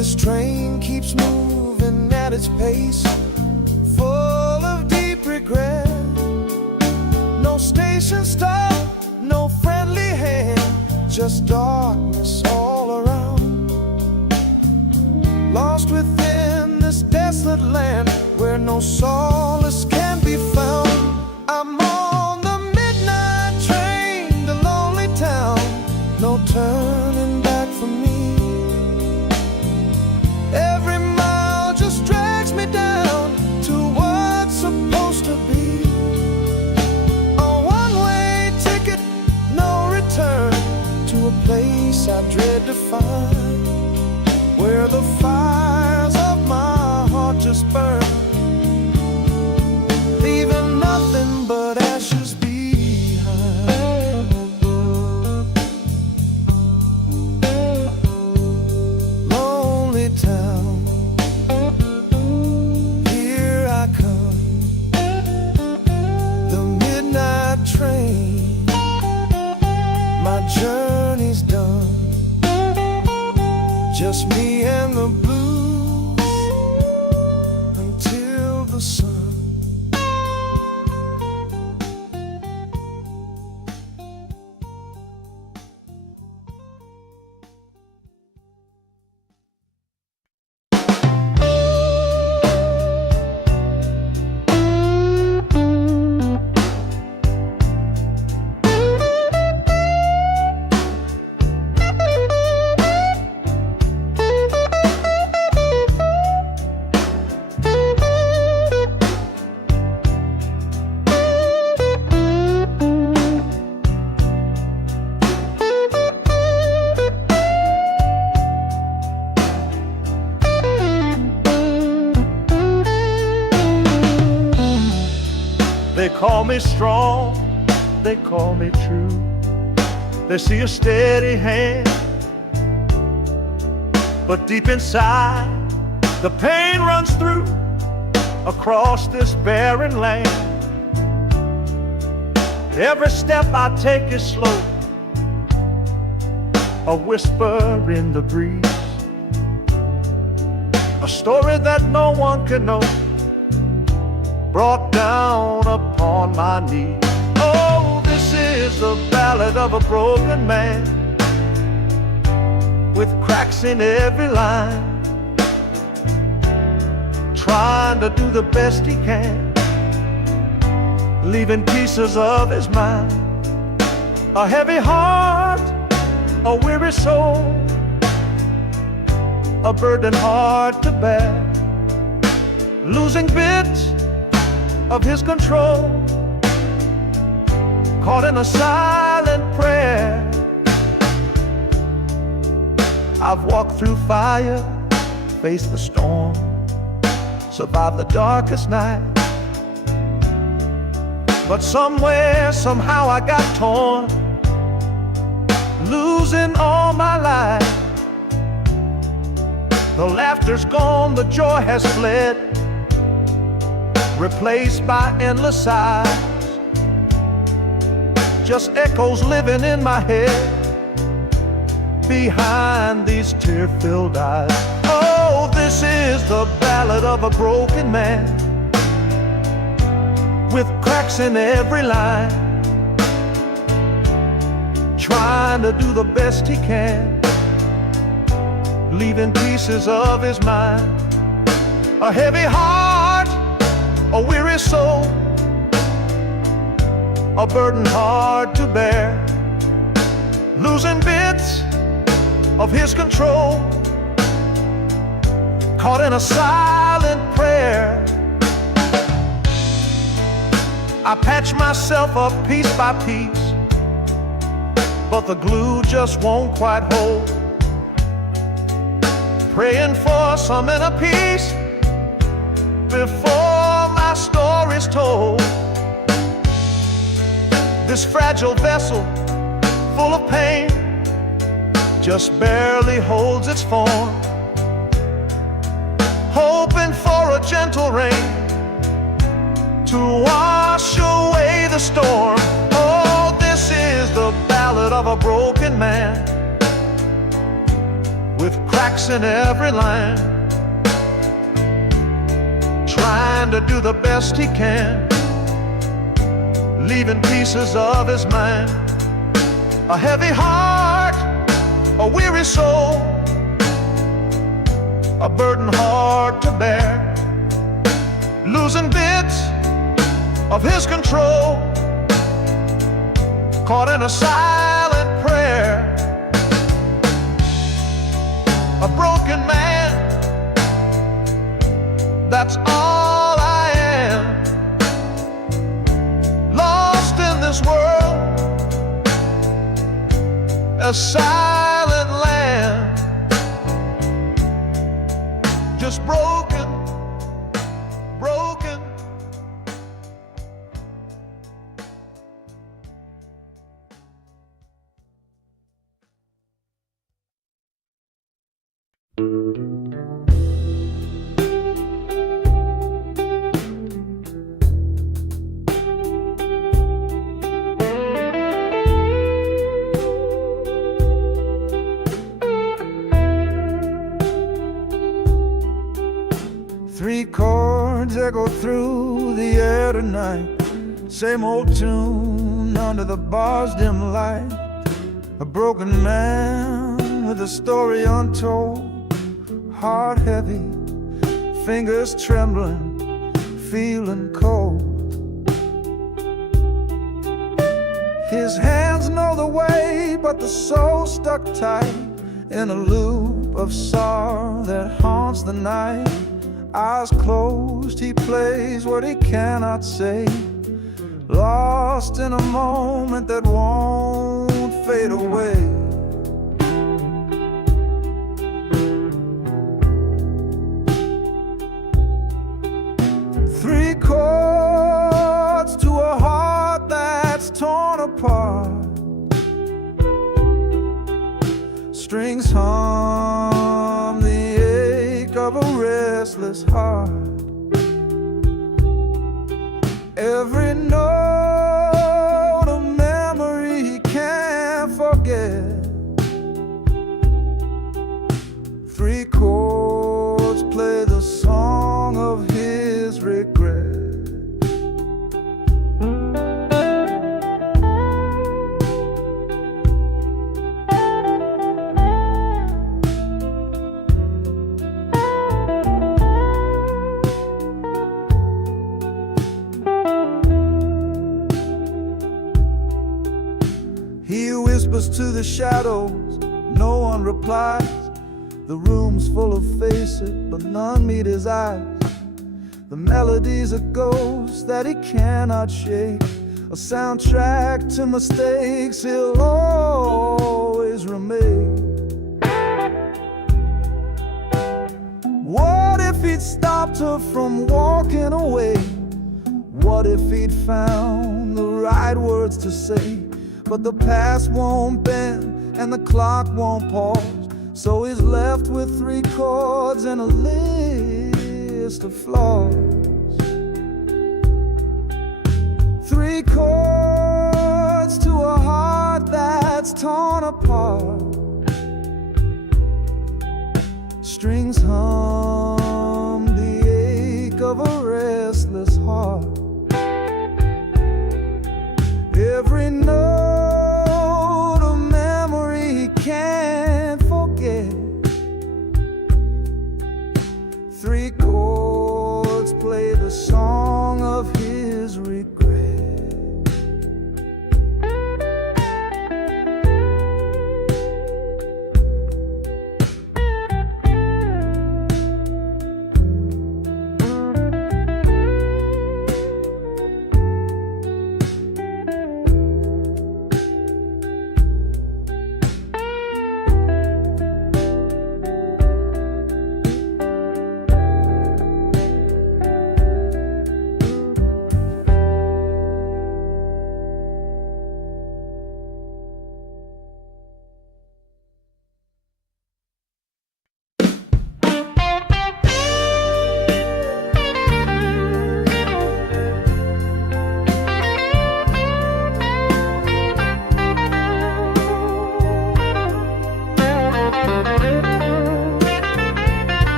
This train keeps moving at its pace, full of deep regret. No station stop, no friendly hand, just darkness all around. Lost within this desolate land where no solace can be found. I'm on the midnight train to lonely town, no turning back for me. Every mile just drags me down to what's supposed to be. A one-way ticket, no return, to a place I dread to find, where the fires of my heart just burn, leaving nothing but ashes behind. Lonely town, here I come, the midnight train, my journey's done. Just me and the blues until the sun. They call me strong, they call me true. They see a steady hand, but deep inside the pain runs through across this barren land. Every step I take is slow, a whisper in the breeze, a story that no one can know, brought down upon my knees. Oh, this is the ballad of a broken man, with cracks in every line, trying to do the best he can, leaving pieces of his mind. A heavy heart, a weary soul, a burden hard to bear, losing bits of his control, caught in a silent prayer. I've walked through fire, faced the storm, survived the darkest night, but somewhere, somehow I got torn, losing all my life. The laughter's gone, the joy has fled, replaced by endless sighs, just echoes living in my head behind these tear-filled eyes. Oh, this is the ballad of a broken man, with cracks in every line, trying to do the best he can, leaving pieces of his mind. A heavy heart, a weary soul, a burden hard to bear, losing bits of his control, caught in a silent prayer. I patch myself up piece by piece, but the glue just won't quite hold, praying for some inner peace before my story's told. This fragile vessel, full of pain, just barely holds its form, hoping for a gentle rain to wash away the storm. Oh, this is the ballad of a broken man, with with cracks in every line, trying to do the best he can, leaving pieces of his mind. A heavy heart, a weary soul, a burden hard to bear, losing bits of his control, caught in a silent prayer. A broken man, that's all I am, lost in this world, a silent land, just broken, broken. Three chords echo through the air tonight, same old tune under the bar's dim light. A broken man with a story untold, heart heavy, fingers trembling, feeling cold. His hands know the way, but the soul stuck tight in a loop of sorrow that haunts the night. Eyes closed, he plays what he cannot say, lost in a moment that won't fade away. Three chords to a heart that's torn apart, strings hum the ache of a restless heart. Every note a memory he can't forget. Three chords play the song of his regret. He whispers to the shadows, no one replies. The room's full of faces, but none meet his eyes. The melody's a ghost that he cannot shake, a soundtrack to mistakes he'll always remain. What if he'd stopped her from walking away? What if he'd found the right words to say? But the past won't bend and the clock won't pause, so he's left with three chords and a list of flaws. Three chords to a heart that's torn apart, strings hum the ache of a restless heart. Every note a memory he can't forget. Three chords play the song of his regret.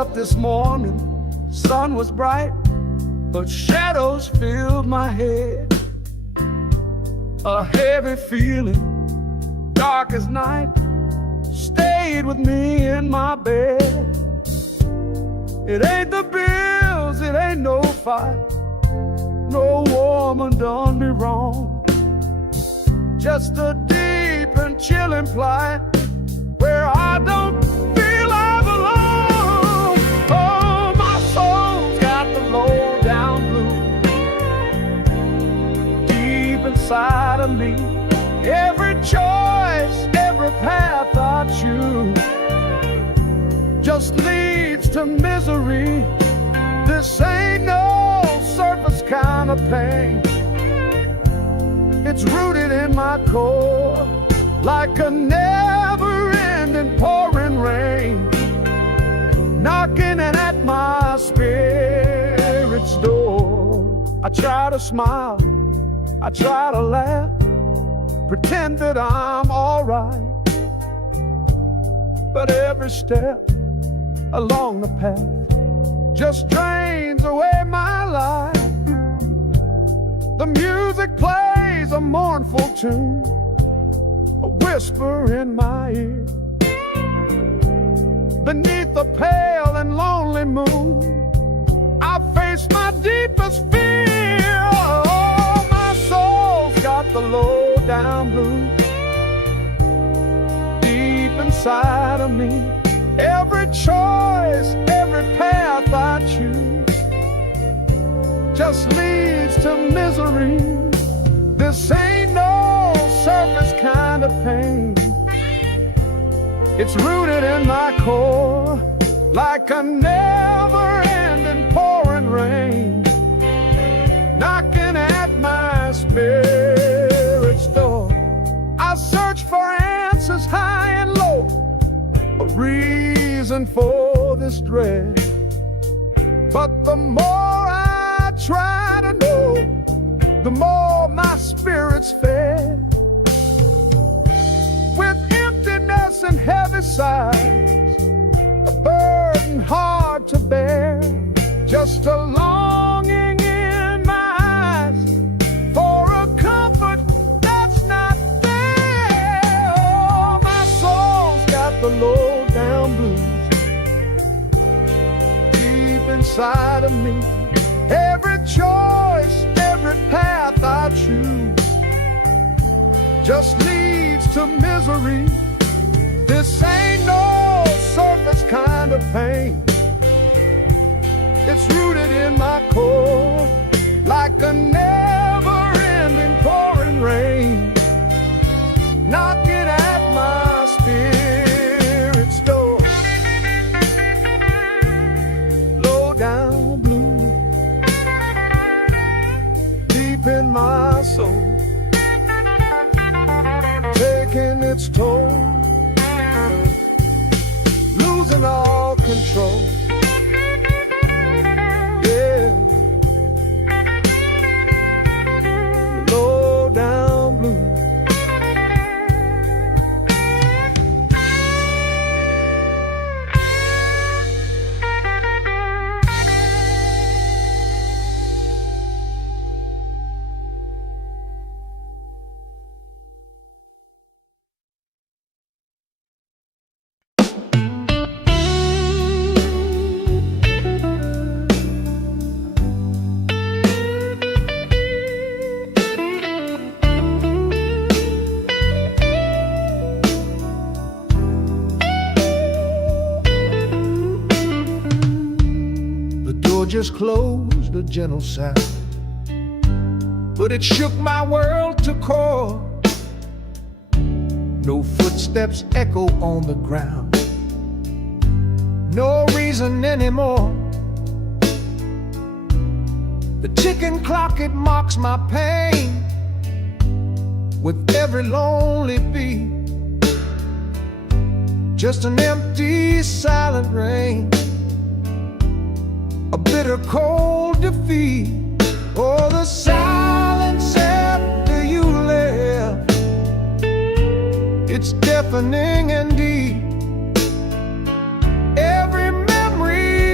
up this morning, sun was bright, but shadows filled my head. A heavy feeling, dark as night, stayed with me in my bed. It ain't the bills, it ain't no fight, no woman done me wrong. Just a deep and chilling plight where I don't feel I belong. Oh, my soul's got the low down blues deep inside of me. Every choice, every path I choose just leads to misery. This ain't no surface kind of pain. It's rooted in my core like a never-ending pouring rain, knocking at my spirit's door. I try to smile, I try to laugh, pretend that I'm all right, but every step along the path just drains away my life. The music plays a mournful tune, a whisper in my ear. Beneath the pale and lonely moon, I face my deepest fear. Oh, my soul's got the low down blues deep inside of me. Every choice, every path I choose just leads to misery. This ain't no surface kind of pain. It's rooted in my core like a never-ending pouring rain, knocking at my spirit's door. I search for answers high and low, a reason for this dread, but the more I try to know, the more my spirit's fed. With emptiness and heavy sighs, a burden hard to bear, just a longing in my eyes for a comfort that's not there. Oh, my soul's got the low down blues deep inside of me. Every choice, every path I choose just leads to misery. This ain't no surface kind of pain. It's rooted in my core like a never-ending pouring rain, knocking at my spirit's door. Low down blue deep in my soul, taking its toll, losing all control. Yeah, low down blue. Just closed, a gentle sound, but it shook my world to core. No footsteps echo on the ground, no reason anymore. The ticking clock, it mocks my pain with every lonely beat. Just an empty, silent rain, a bitter cold defeat. Oh, the silence after you left, it's deafening and deep. Every memory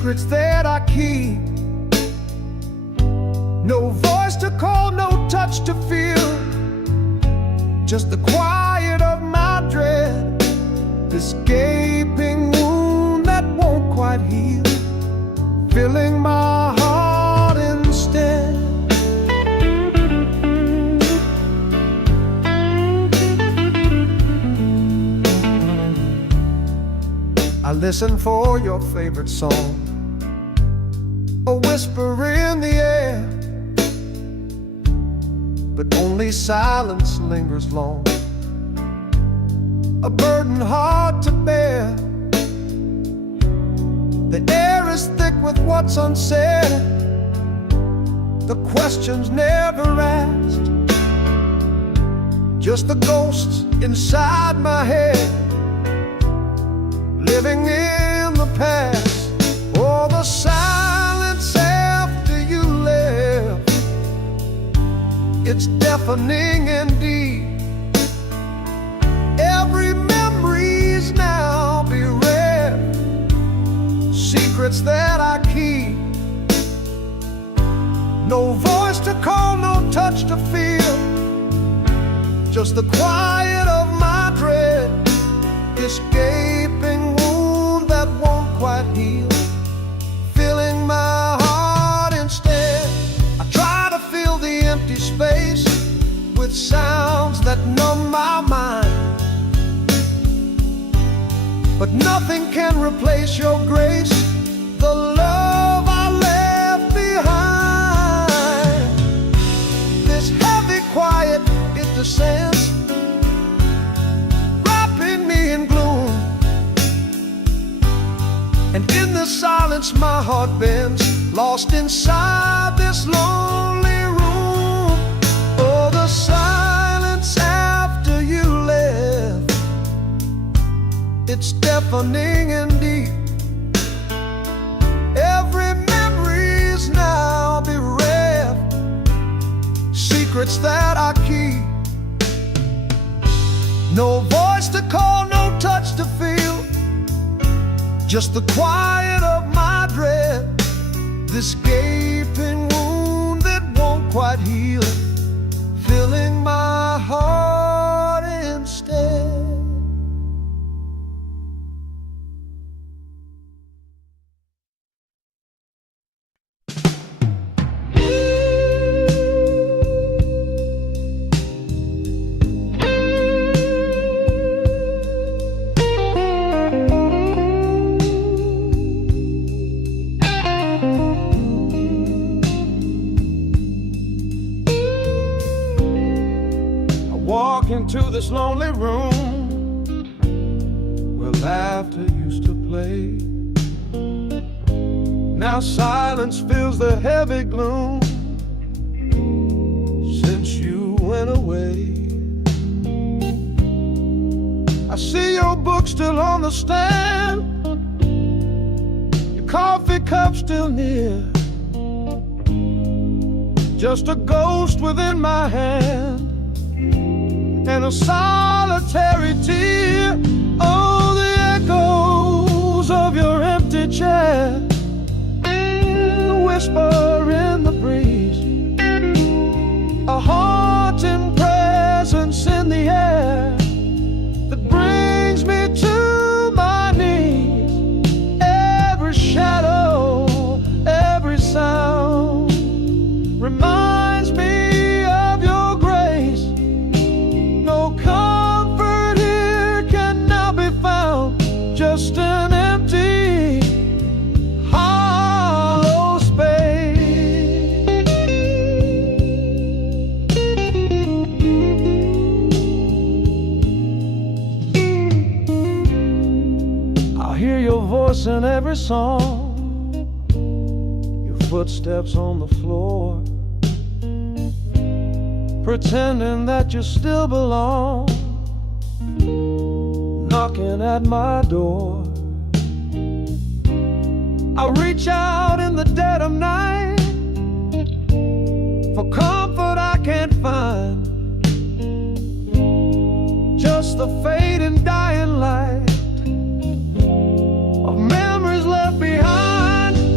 secrets that I keep. No voice to call, no touch to feel, just the quiet of my dread, this gaping wound that won't quite heal, filling my heart instead. I listen for your favorite song, a whisper in the air, but only silence lingers long, a burden hard to bear. The air is thick with what's unsaid, the questions never asked, just the ghosts inside my head, living in the past. Oh, the silence after you left, it's deafening indeed. Every memory's now bereft, secrets that I keep. No voice to call, no touch to feel, just the quiet of my dread, this gaping wound that won't quite heal, filling my heart instead. I try to fill the empty space with sounds that numb my mind, but nothing can replace your grace, the love I left behind. This heavy quiet, it descends, wrapping me in gloom, and in the silence my heart bends, lost inside this lonely room. Oh, the silence after you left, it's deafening indeed. Every memory's now bereft, secrets that I keep. No voice to call, no touch to feel, just the quiet of my dread, this gaping wound that won't quite heal, filling my heart instead. Into this lonely room where laughter used to play. Now silence fills the heavy gloom since you went away. I see your book still on the stand, your coffee cup still near, just a ghost within my hand and a solitary tear. Oh, the echoes of your empty chair, the whisper in the breeze, a haunting presence in the air that brings me to my knees. Every shadow, every sound reminds me of your grace. No comfort here can now be found, just an empty, hollow space. I hear your voice in every song, your footsteps on the floor, pretending that you still belong, knocking at my door. I reach out in the dead of night for comfort I can't find, just the fading dying light of memories left behind.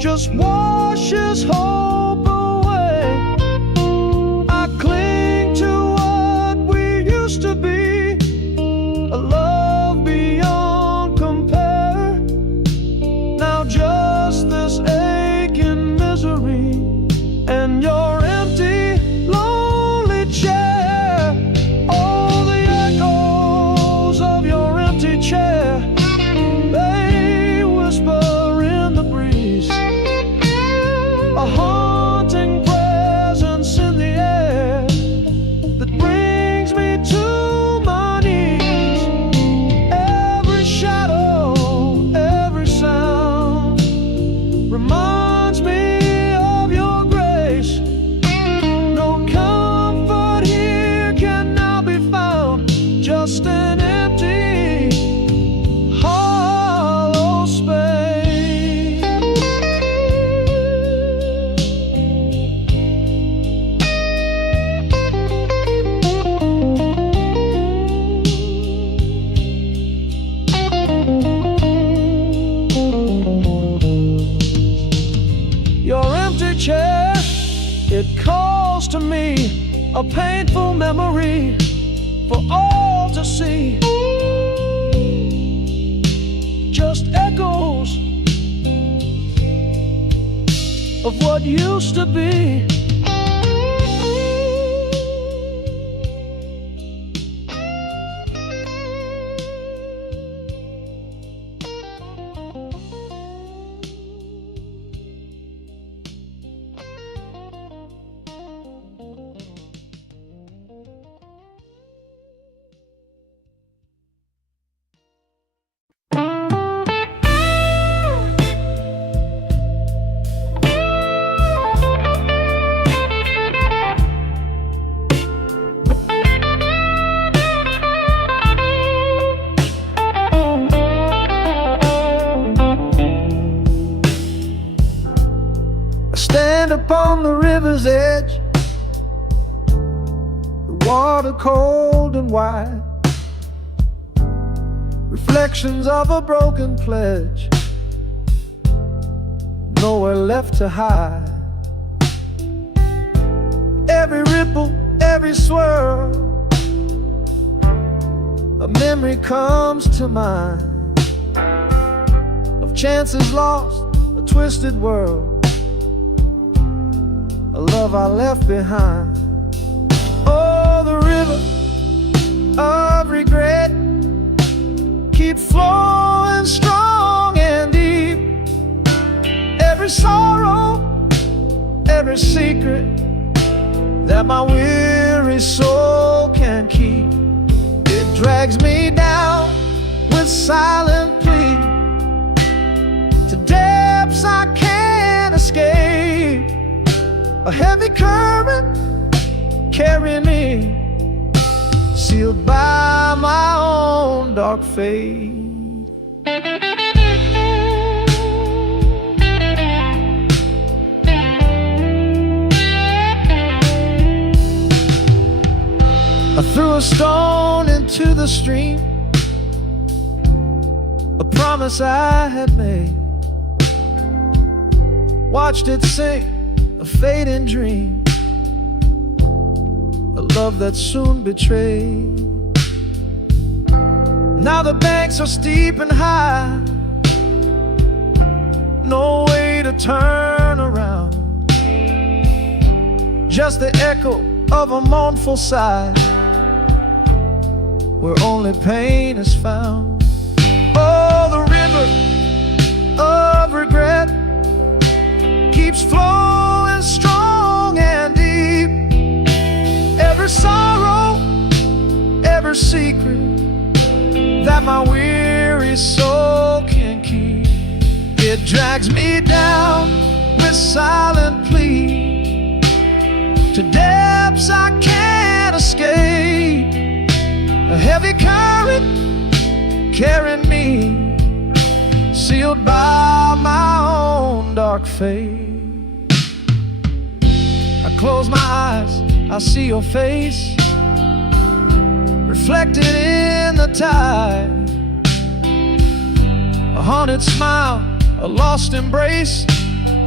just washes hope away. I cling to what we used to be, a love beyond compare. Now just this aching misery and your empty, lonely chair. All the echoes of your empty chair, they whisper in the breeze, a haunting presence in the air that brings me to my knees. Every shadow, every sound reminds me of your grace. No comfort here can now be found, just an empty, hollow space. Your empty chair, it calls to me, a painful memory for all to see. Just echoes of what used to be. I stand upon the river's edge, the water cold and wide, reflections of a broken pledge, nowhere left to hide. Every ripple, every swirl, a memory comes to mind of chances lost, a twisted world, a love I left behind. Oh, the river of regret keeps flowing strong and deep. Every sorrow, every secret that my weary soul can keep, it drags me down with silent plea to depths I can't escape. A heavy current carrying me, sealed by my own dark fate. I threw a stone into the stream, a promise I had made, watched it sink, a fading dream, a love that soon betrayed. Now the banks are steep and high, no way to turn around, just the echo of a mournful sigh, where only pain is found. Oh, the river of regret keeps flowing strong and deep. Every sorrow, every secret that my weary soul can keep, it drags me down with silent plea to depths I can't escape. A heavy current carrying me, sealed by my own dark fate. I close my eyes, I see your face reflected in the tide, a haunted smile, a lost embrace,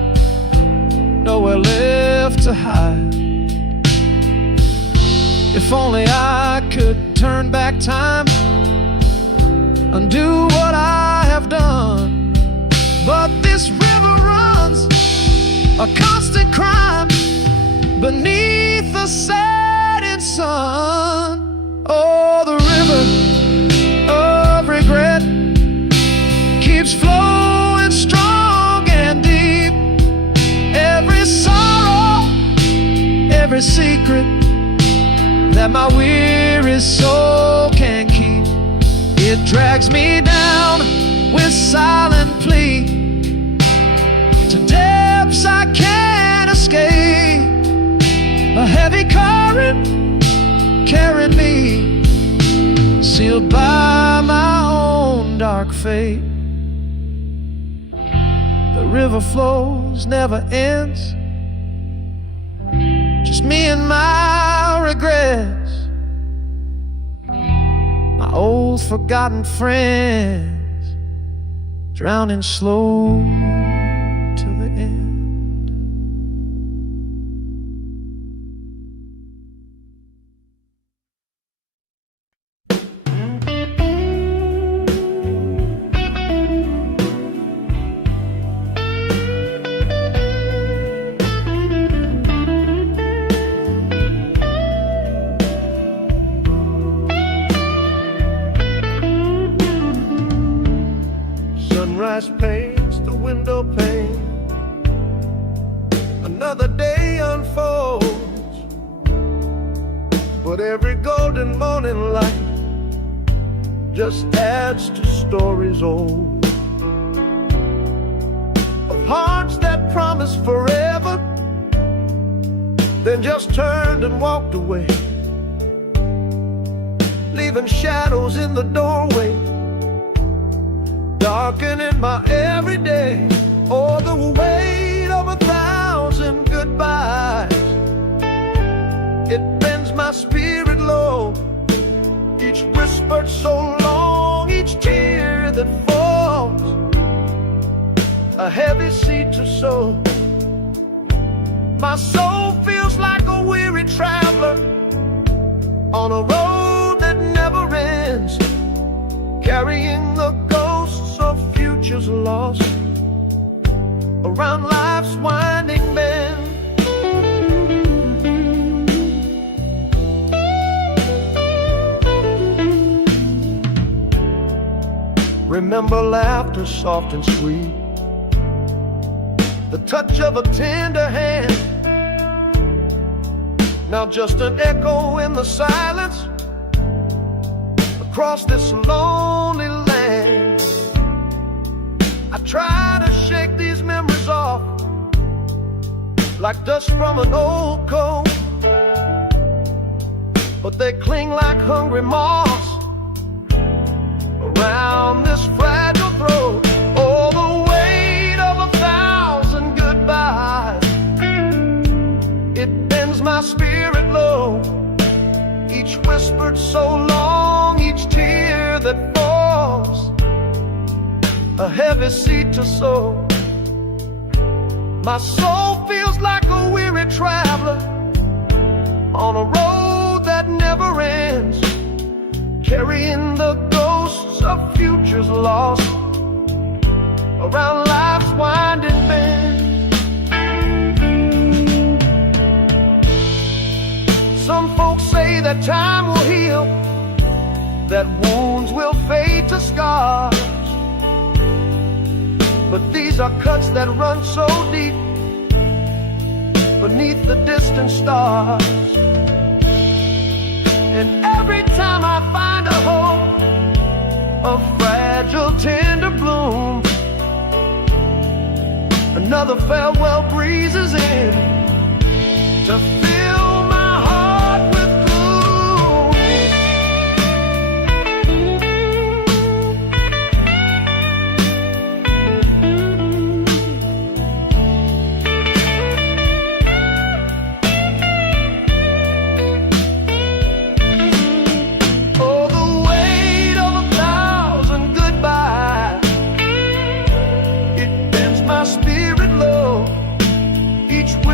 nowhere left to hide. If only I could turn back time, undo what I have done. But this river runs a constant crime beneath the setting sun. Oh, the river of regret keeps flowing strong and deep. Every sorrow, every secret that my weary soul can keep, it drags me down with silent plea to depths I can't escape. A heavy current carrying me, sealed by my own dark fate. The river flows, never ends, just me and my regrets, my old forgotten friends, drowning slow till the end. Sunrise paints the window pane, another day unfolds, but every golden morning light just adds to stories old, of hearts that promised forever, then just turned and walked away, leaving shadows in the doorway, darkening my everyday. Oh, the weight of 1,000 goodbyes, it bends my spirit low. Each whispered so long, each tear that falls, a heavy seed to sow. My soul feels like a weary traveler on a road that never ends, carrying the ghosts of futures lost around life's winding bend. Remember laughter soft and sweet, the touch of a tender hand, now just an echo in the silence across this lonely land. I try to shake these memories off like dust from an old coat, but they cling like hungry moths around this fragile throat. Oh, the weight of 1,000 goodbyes, it bends my spirit low. Each whispered so long, each tear that falls, a heavy seed to sow. My soul feels like a weary traveler on a road that never ends, carrying the ghosts of futures lost around life's winding bend. Some folks say that time will heal, that wounds will fade to scars, but these are cuts that run so deep beneath the distant stars. And every time I find a hope, a fragile tender bloom, another farewell breezes in to fill my heart with gloom. Oh, the weight of 1,000 goodbyes, it bends my spirit low. Each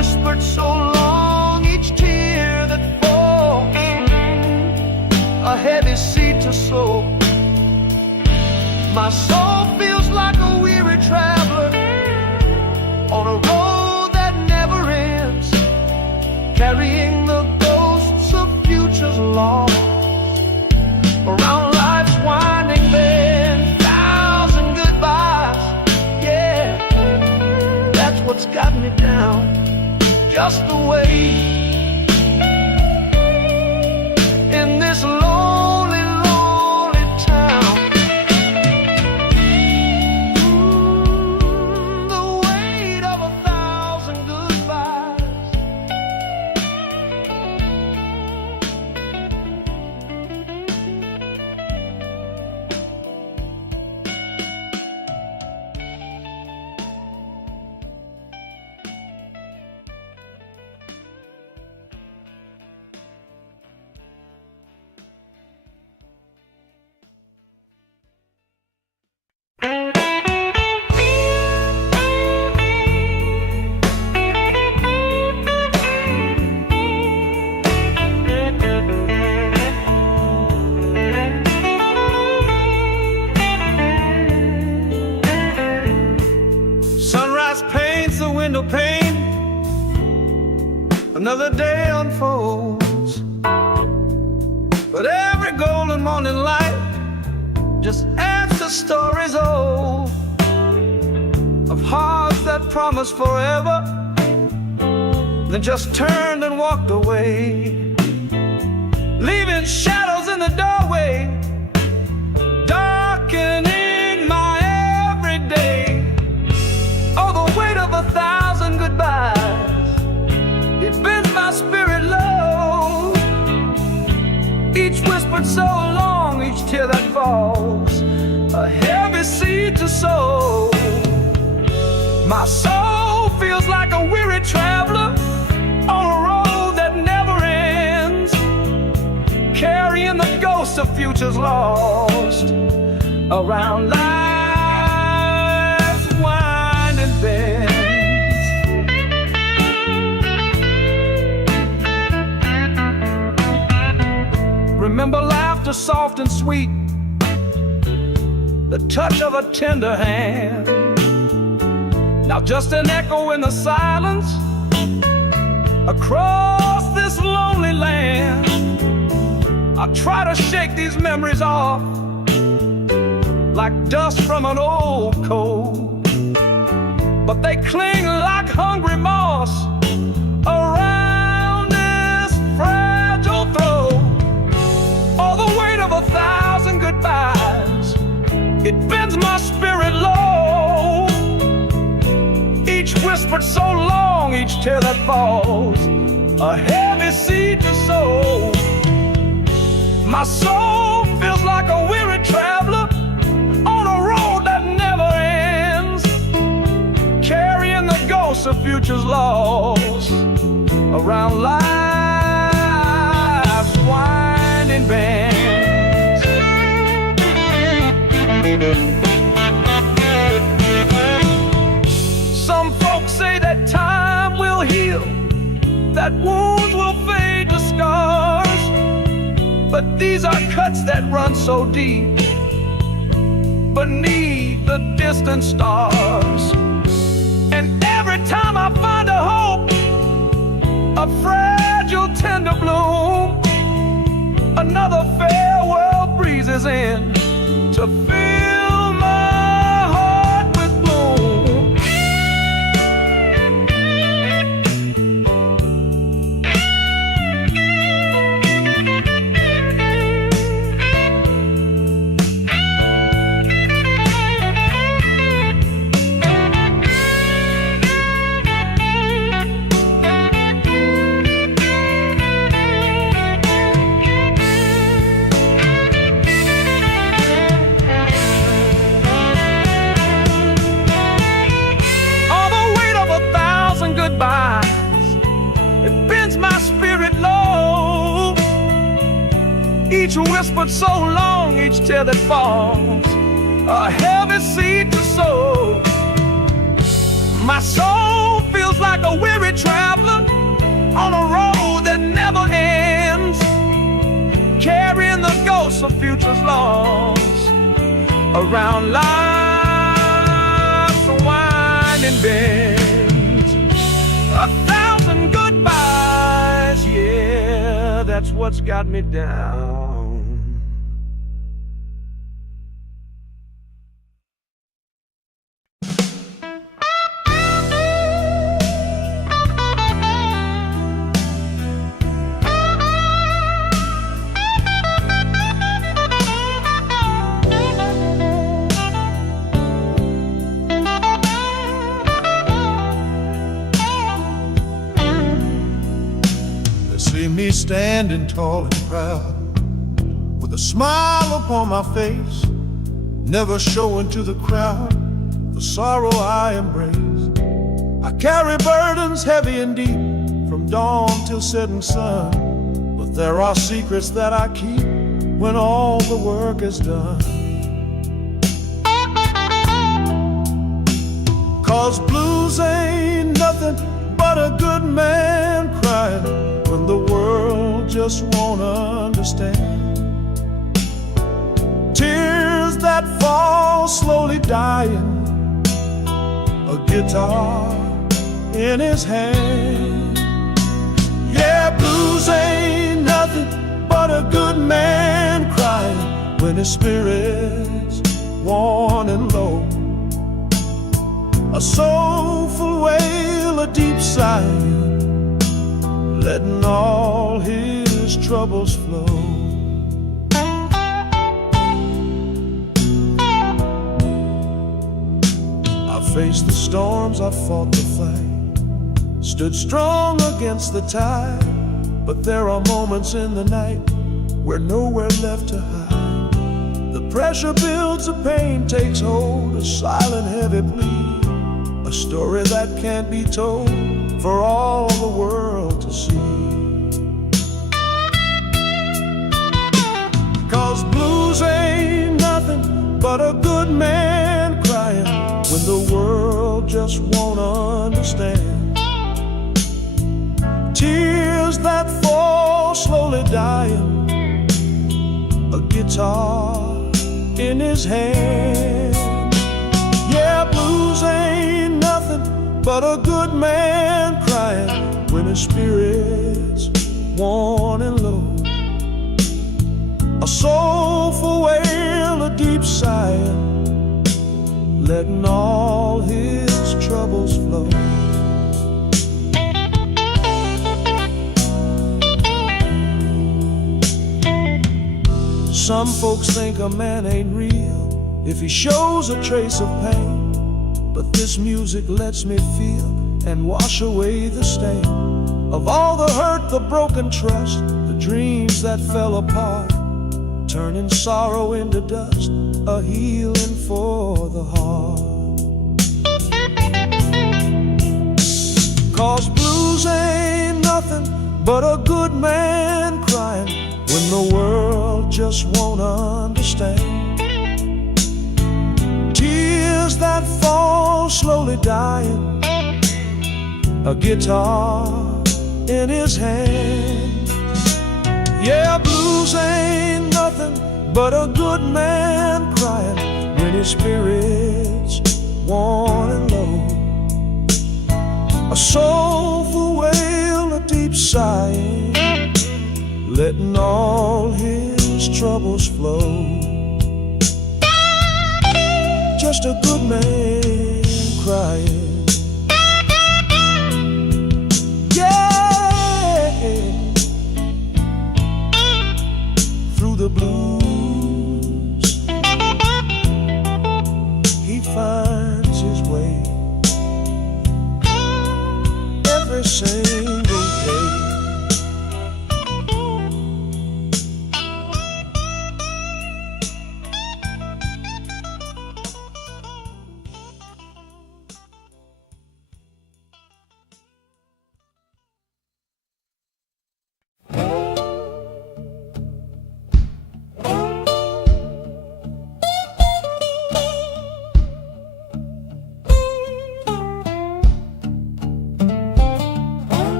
My soul feels like a weary traveler on a road that never ends, carrying the ghosts of futures lost around life's winding bend. Thousand goodbyes, yeah, that's what's got me down. Just the way in this lonely, lonely town. The weight of 1,000 goodbyes. Sunrise paints the window pane, another day unfolds, but every golden morning light just adds to stories old of hearts that promised forever, then just turned and walked away, leaving shadows in the doorway, darkening my everyday. Oh, the weight of 1,000 goodbyes, it bends my spirit low. Each whispered so long, each tear that falls, a heavy seed to sow. My soul feels like a weary traveler on a road that never ends, carrying the ghosts of futures lost around life's winding bends. Remember laughter soft and sweet, the touch of a tender hand. Now just an echo in the silence across this lonely land. I try to shake these memories off like dust from an old coat, but they cling like hungry moss around this fragile throat. All the weight of 1,000 goodbyes, it bends my spirit low. Each whispered so long, each tear that falls, a heavy seed to sow. My soul feels like a weary traveler on a road that never ends, carrying the ghosts of futures lost around life's winding bends. Some folks say that time will heal, that wounds will fade to scars, but these are cuts that run so deep beneath the distant stars. And every time I find a hope, a fragile tender bloom, another farewell breezes in to fill my heart with gloom. It bends my spirit low. Each whispered so long, each tear that falls, a heavy seed to sow. My soul feels like a weary traveler on a road that never ends, carrying the ghosts of futures lost around life's winding bends. 1,000 goodbyes, yeah, that's what's got me down. Me standing tall and proud, with a smile upon my face, never showing to the crowd the sorrow I embrace. I carry burdens heavy and deep, from dawn till setting sun, but there are secrets that I keep when all the work is done. 'Cause blues ain't nothing but a good man crying when the world just won't understand. Tears that fall slowly dying, a guitar in his hand. Yeah, blues ain't nothing but a good man crying when his spirit's worn and low. A soulful wail, a deep sigh, letting all his troubles flow. I faced the storms, I fought the fight, stood strong against the tide, but there are moments in the night where nowhere left to hide. The pressure builds, the pain takes hold, a silent heavy plea, a story that can't be told for all the world to see. 'Cause blues ain't nothing but a good man crying when the world just won't understand. Tears that fall slowly dying, a guitar in his hand. Yeah, blues ain't nothing but a good man crying when his spirit's worn and low. A soulful wail, a deep sigh, letting all his troubles flow. Some folks think a man ain't real if he shows a trace of pain, but this music lets me feel and wash away the stain of all the hurt, the broken trust, the dreams that fell apart, turning sorrow into dust, a healing for the heart. 'Cause blues ain't nothing but a good man crying when the world just won't understand. Tears that fall slowly dying, a guitar in his hand. Yeah, blues ain't nothing but a good man crying when his spirit's worn and low. A soulful wail, a deep sigh, letting all his troubles flow. Just a good man crying, yeah, through the blues he finds his way every single day.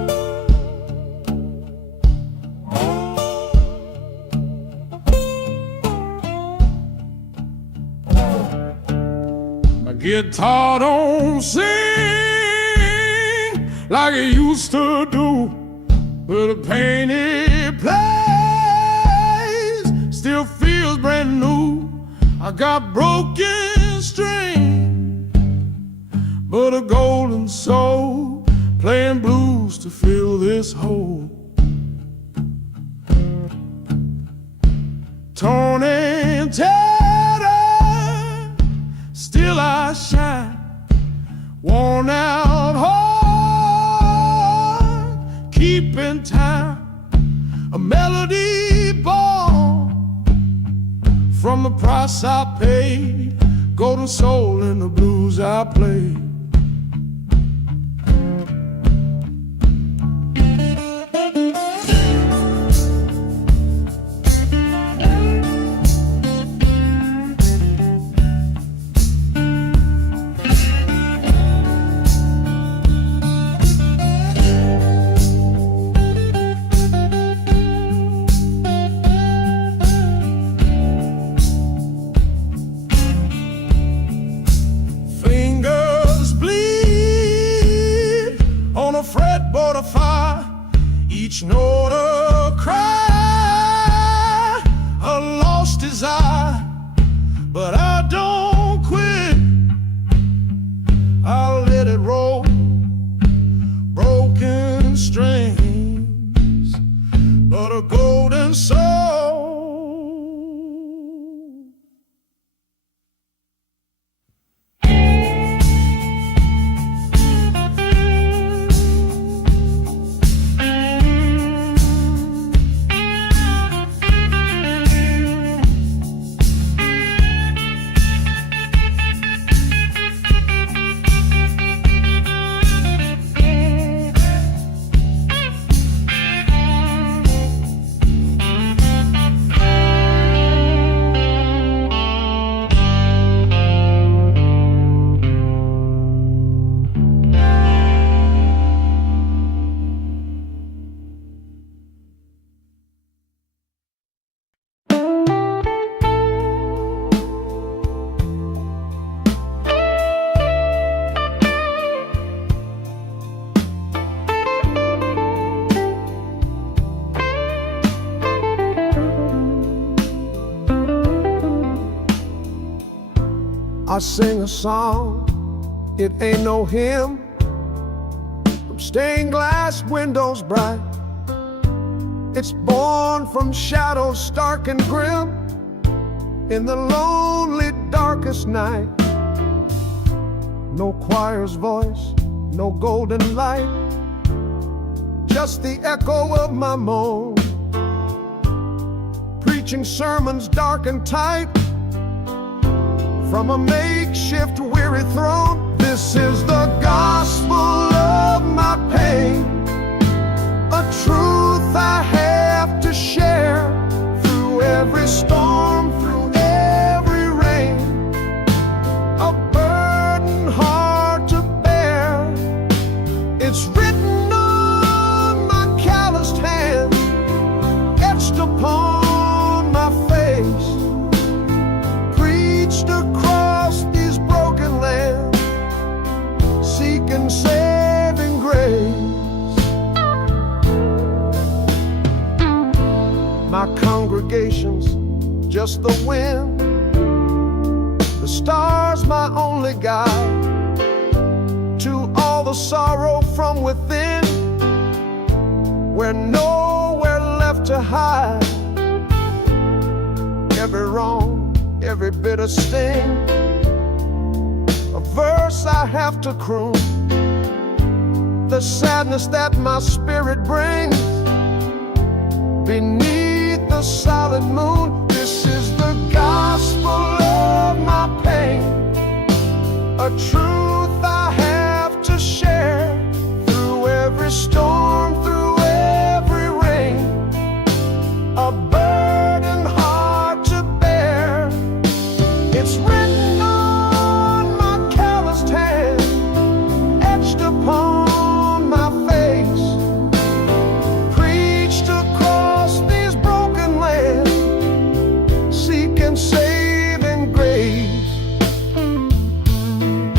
Guitar don't sing like it used to do, but the pain it plays still feels brand new. I got broken strings, but a golden soul playing blues to fill this hole. Torn and tattered, still I shine. Worn out heart, keeping time. A melody born from the price I paid. Golden soul in the blues I play. Fretboard of fire, each note a cry, a lost desire, but I don't quit. I'll let it roll, broken strings, but a golden soul. I sing a song, it ain't no hymn, from stained glass windows bright. It's born from shadows stark and grim, in the lonely darkest night. No choir's voice, no golden light, just the echo of my moan, preaching sermons dark and tight from a makeshift weary throne. This is the gospel of my pain, a truth I have to share through every storm, through every rain, a burden hard to bear. It's written on my calloused hands, etched upon my face, across these broken lands, seeking saving grace. My congregation's just the wind, the stars my only guide to all the sorrow from within, we're nowhere left to hide. Every wrong, every bitter sting, a verse I have to croon, the sadness that my spirit brings beneath the solid moon. This is the gospel of my pain, a truth I have to share through every storm, through every rain, a burden hard to bear. It's written on my calloused hand, etched upon my face, preached across these broken lands, seeking saving grace.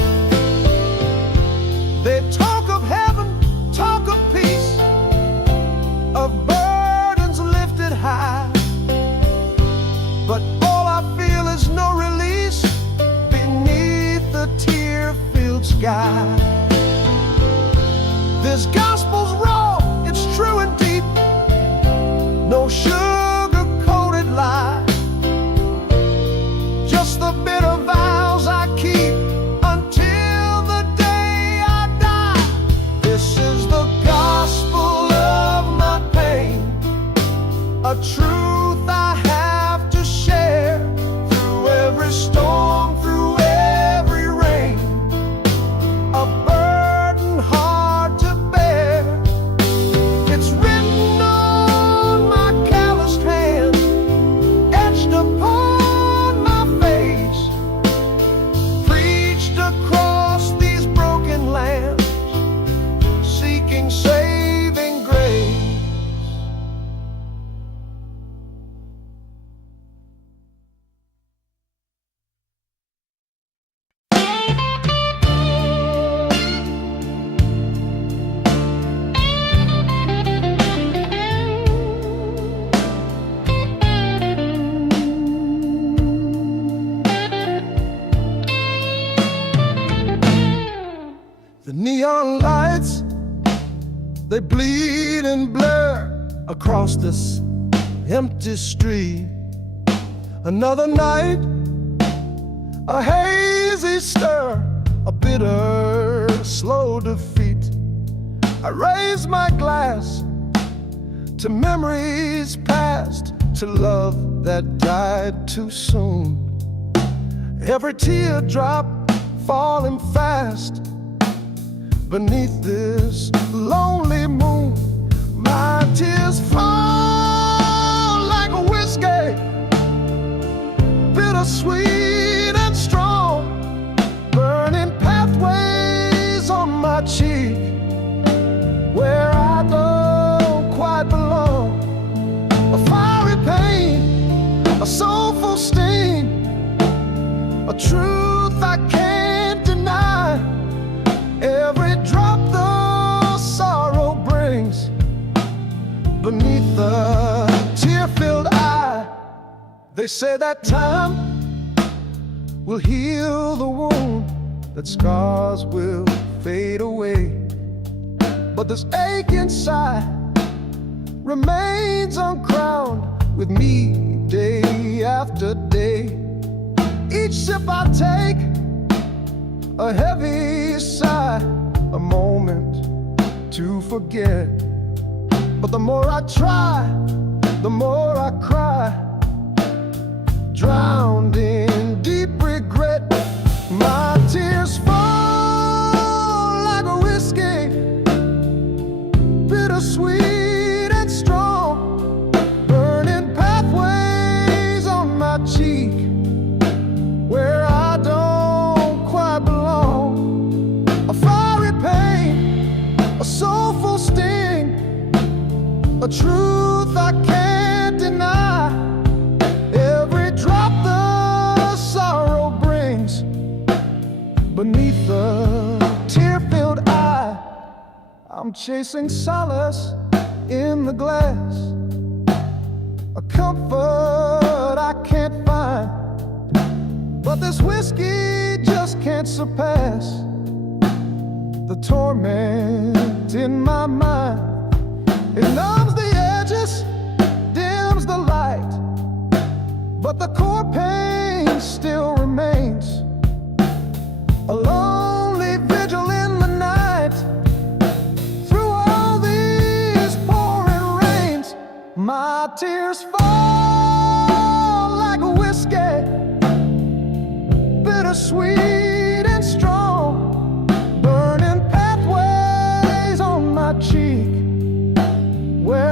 sky. This gospel's raw, it's true and deep, no sugar-coated lie, just the bitter vows I keep until the day I die. This is the gospel of my pain, a truth I have to share through every storm, through every rain, a burden hard to bear. It's written on my calloused hand, etched upon my face, preached across these broken lands, seeking saving grace. The neon lights, they bleed and blur across this empty street. Another night, a hazy stir, a bitter, slow defeat. I raise my glass to memories past, to love that died too soon. Every teardrop falling fast beneath this lonely moon. My tears fall like a whiskey, bittersweet and strong, burning pathways on my cheek where I don't quite belong. A fiery pain, a soulful sting, a truth I can't deny. Every drop the sorrow brings beneath the tear-filled eye. They say that time will heal the wound, that scars will fade away, but this ache inside remains uncrowned with me day after day. Each sip I take, a heavy sigh, a moment to forget. But the more I try, the more I cry, drowned in deep regret. My tears fall like a whiskey, bittersweet and strong, burning pathways on my cheek where I don't quite belong. A fiery pain, a soulful sting, a truth I can't deny. Every drop the sorrow brings beneath the tear-filled eye. I'm chasing solace in the glass, a comfort I can't find, but this whiskey just can't surpass the torment in my mind. It numbs the edges, dims the light, but the core pain still remains. A lonely vigil in the night, through all these pouring rains. My tears fall like a whiskey, bittersweet and strong, burning pathways on my cheek where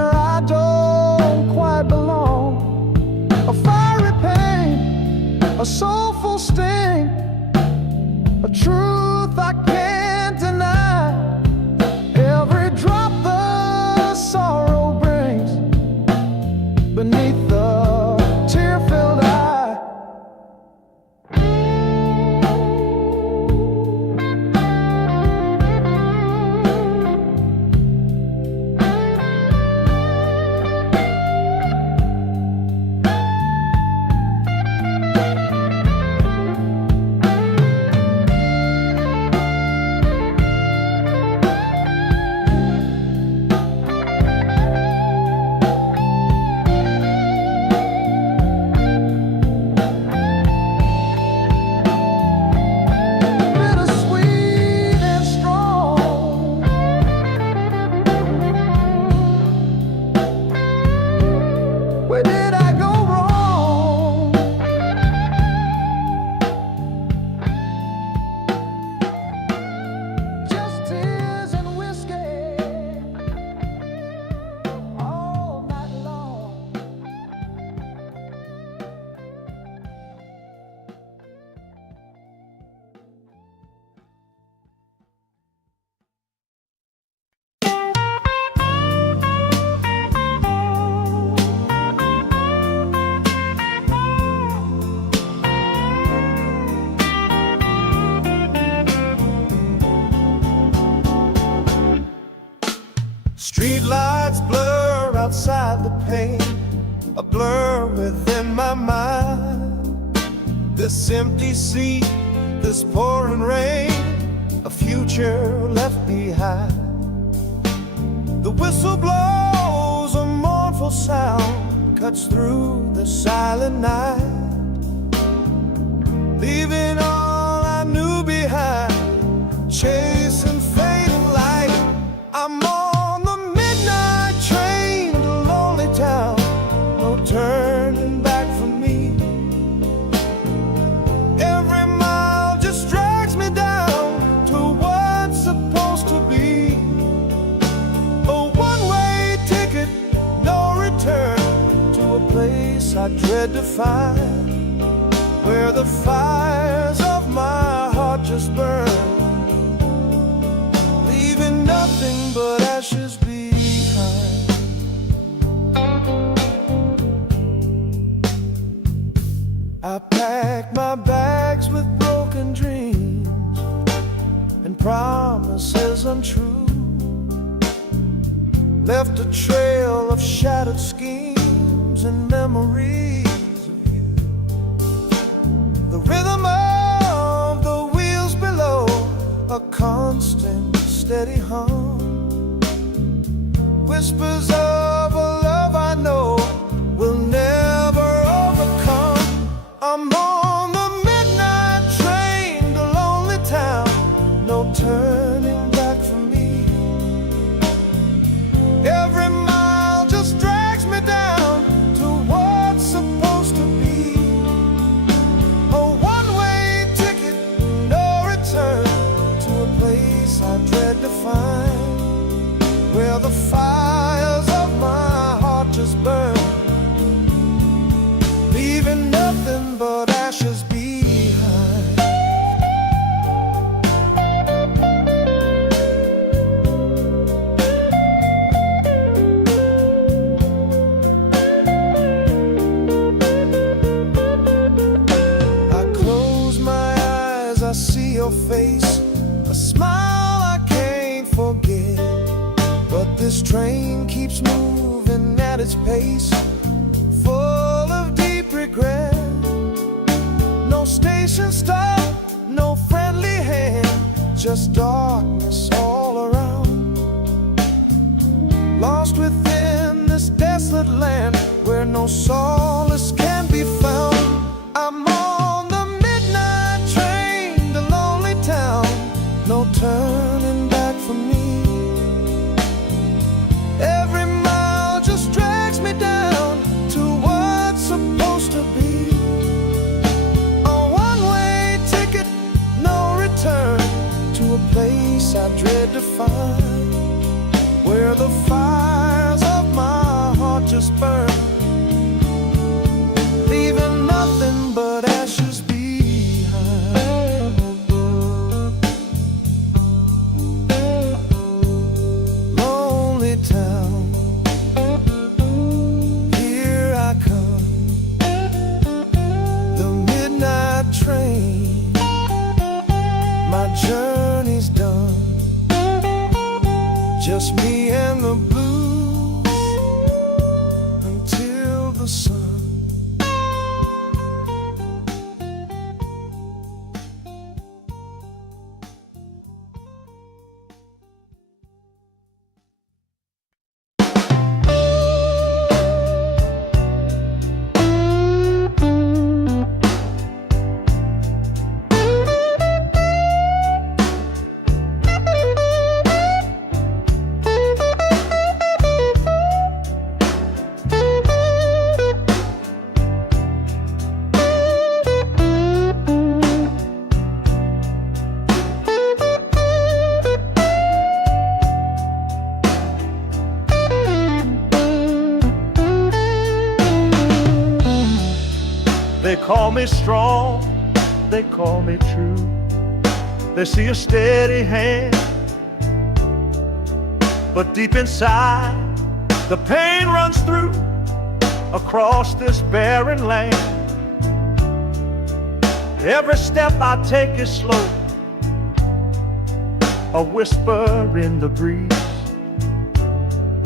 Streetlights blur outside the pane, a blur within my mind. This empty seat, this pouring rain, a future left behind. The whistle blows, a mournful sound cuts through the silent night, leaving all I knew behind, chasing fading light. I'm on the midnight train to lonely town, no turning back for me. Every mile just drags me down to what's supposed to be. A one-way ticket, no return, to a place I dread to find, where the fires of my heart just burn, leaving nothing but ashes behind. I packed my bags with broken dreams and promises untrue, left a trail of shattered schemes and memories of you. The rhythm of the wheels below, a constant steady hum, whispers of a love I know will never overcome. I'm on the midnight train to lonely town, no turning back for me. Every mile just drags me down to what's supposed to be. A one-way ticket, no return, to a place I dread to find, where the fires of my heart just burn, leaving nothing but ashes behind. I close my eyes, I see your face, a smile I can't forget. But this train keeps moving at its pace, full of deep regret. No station stop, no friendly hand, just darkness all around. Lost within this desolate land, where no solace can be found. I'm on the midnight train to lonely town, no turning back for me. Every mile just drags me down to what's supposed to be. A one-way ticket, no return, to a place I dread to find, where the fires of my heart just burn, leaving nothing but ashes behind. Lonely town, here I come, the midnight train, my journey's done, just me and the blues until the sun. They call me strong, they call me true. They see a steady hand, but deep inside the pain runs through across this barren land. Every step I take is slow, a whisper in the breeze.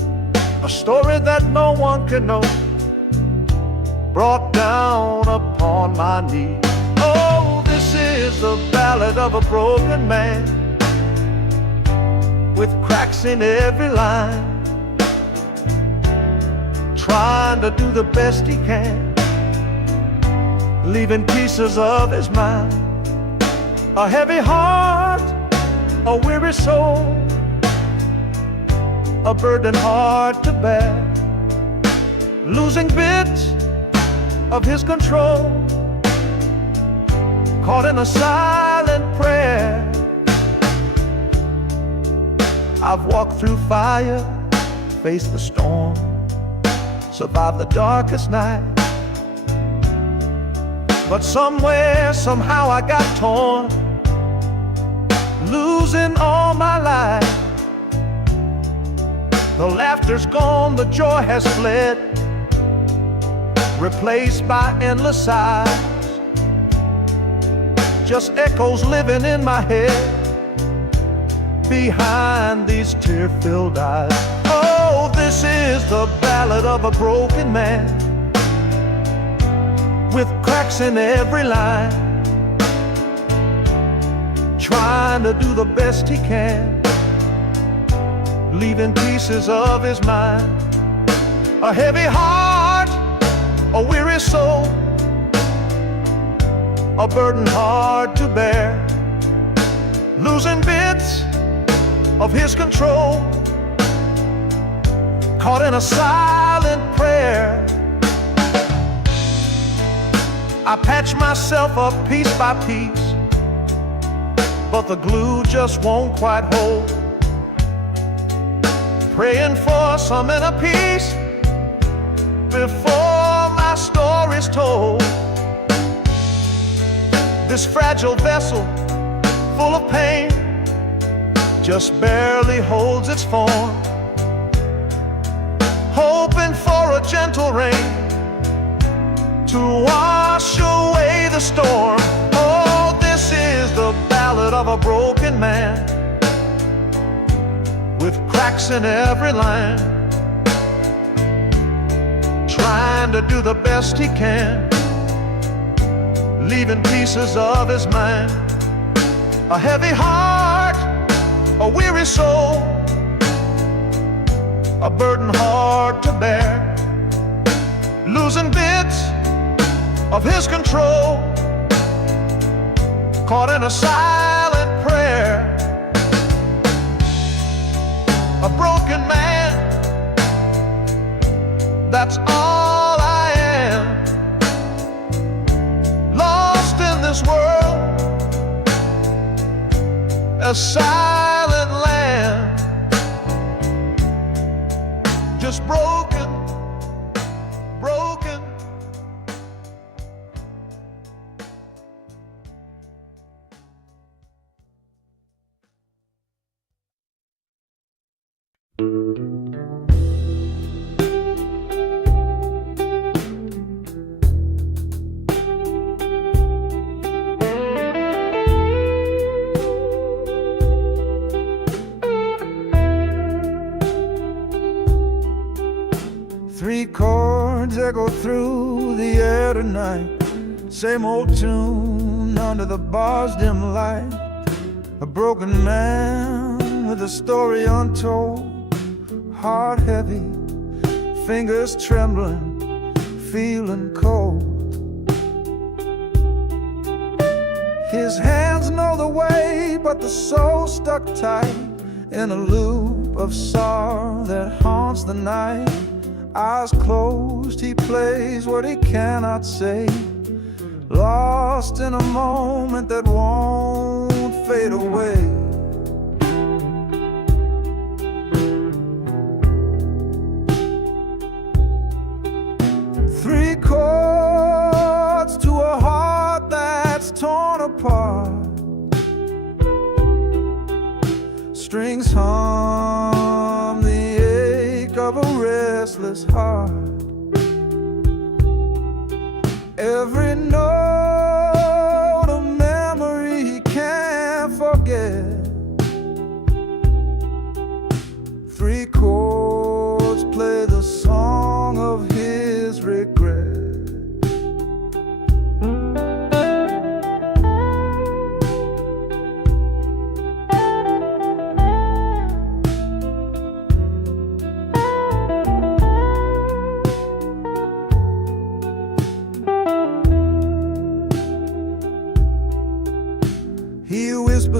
a story that no one can know, brought down upon my knee. Oh, this is the ballad of a broken man, with cracks in every line, trying to do the best he can, leaving pieces of his mind. A heavy heart, a weary soul, a burden hard to bear, losing bits of his control, caught in a silent prayer. I've walked through fire, faced the storm, survived the darkest night, but somewhere, somehow I got torn, losing all my life. The laughter's gone, the joy has fled, replaced by endless sighs, just echoes living in my head behind these tear-filled eyes. Oh, this is the ballad of a broken man, with cracks in every line, trying to do the best he can, leaving pieces of his mind. A heavy heart, a weary soul, a burden hard to bear, losing bits of his control, caught in a silent prayer. I patch myself up piece by piece, but the glue just won't quite hold, praying for some inner peace before my story's told. This fragile vessel, full of pain, just barely holds its form, hoping for a gentle rain to wash away the storm. Oh, this is the ballad of a broken man, with cracks in every line, trying to do the best he can, leaving pieces of his mind. A heavy heart, a weary soul, a burden hard to bear, losing bits of his control, caught in a silent prayer. A broken man, that's all I am, lost in this world, a silent land, just broken, broken. Three chords echo through the air tonight, same old tune under the bar's dim light. A broken man with a story untold, heart heavy, fingers trembling, feeling cold. His hands know the way, but the soul stuck tight in a loop of sorrow that haunts the night. Eyes closed, he plays what he cannot say, lost in a moment that won't fade away. Three chords to a heart that's torn apart, strings hum the ache of a restless heart. Every note a memory he can't forget. Three chords play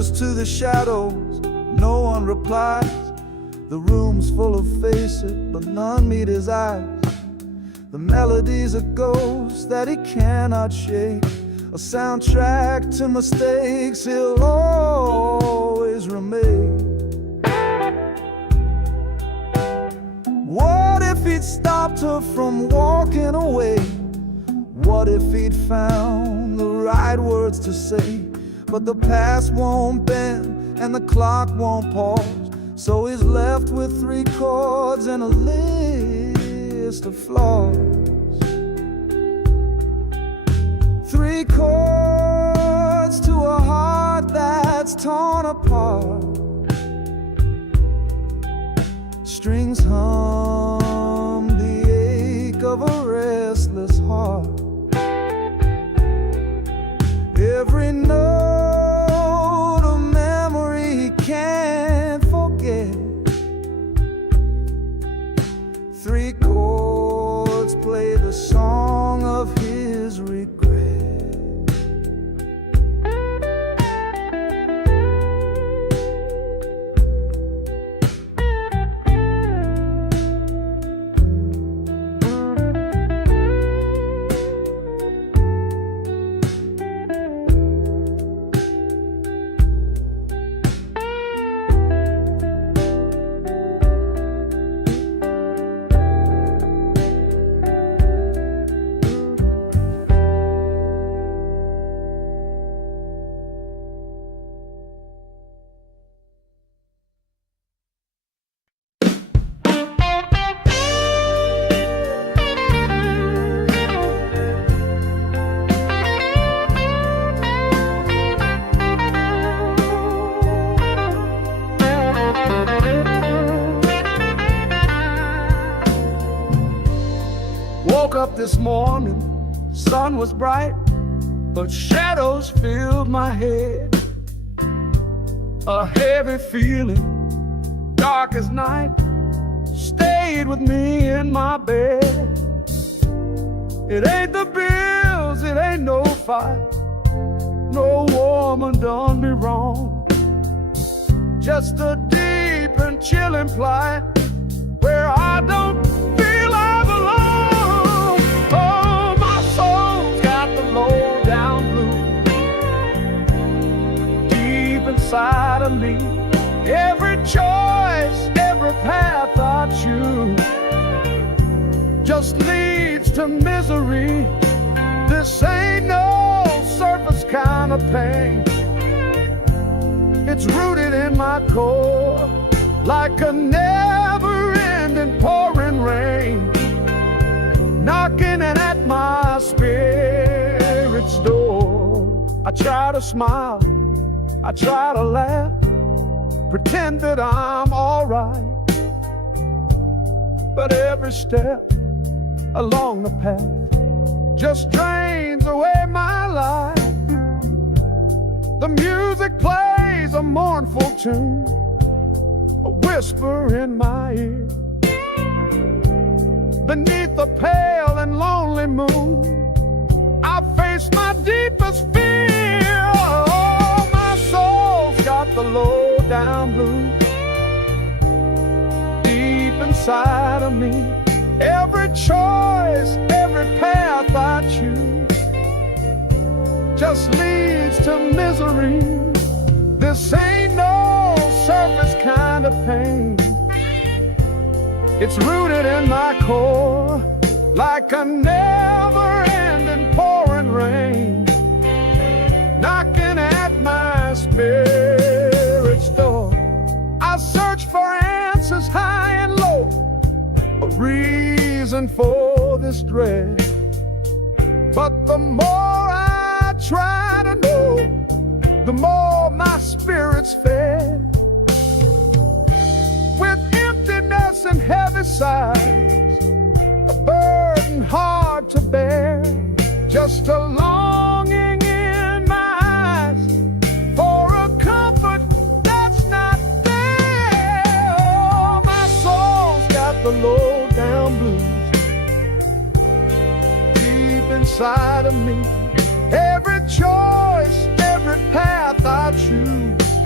whispers to the shadows, no one replies. The room's full of faces, but none meet his eyes. The melody's a ghost that he cannot shake, a soundtrack to mistakes he'll always remain. What if he'd stopped her from walking away? What if he'd found the right words to say? But the past won't bend and the clock won't pause, so he's left with 3 chords and a list of flaws. 3 chords to a heart that's torn apart. Strings hum the ache of a restless heart. Every note a memory he can't forget. 3 chords play the song of his regret. Woke up this morning, sun was bright, but shadows filled my head. A heavy feeling, dark as night, stayed with me in my bed. It ain't the bills, it ain't no fight, no woman done me wrong. Just a deep and chilling plight where I don't feel I belong. Oh, my soul's got the low down blues deep inside of me. Every choice, every path I choose just leads to misery. This ain't no surface kind of pain. It's rooted in my core like a never-ending pouring rain, knocking at my spirit's door. I try to smile, I try to laugh, pretend that I'm all right, but every step along the path just drains away my life. The music plays a mournful tune, a whisper in my ear. Beneath the pale and lonely moon, I face my deepest fear. Oh, my soul's got the low down blues deep inside of me. Every choice, every path I choose just leads to misery. This ain't no surface kind of pain. It's rooted in my core like a never-ending pouring rain, knocking at my spirit's door. I search for answers high and low, a reason for this dread, but the more I try to know, the more my spirit's fed. With emptiness and heavy sighs, a burden hard to bear, just a longing in my eyes for a comfort that's not there. Oh, my soul's got the low down blues deep inside of me. Every choice, every path I choose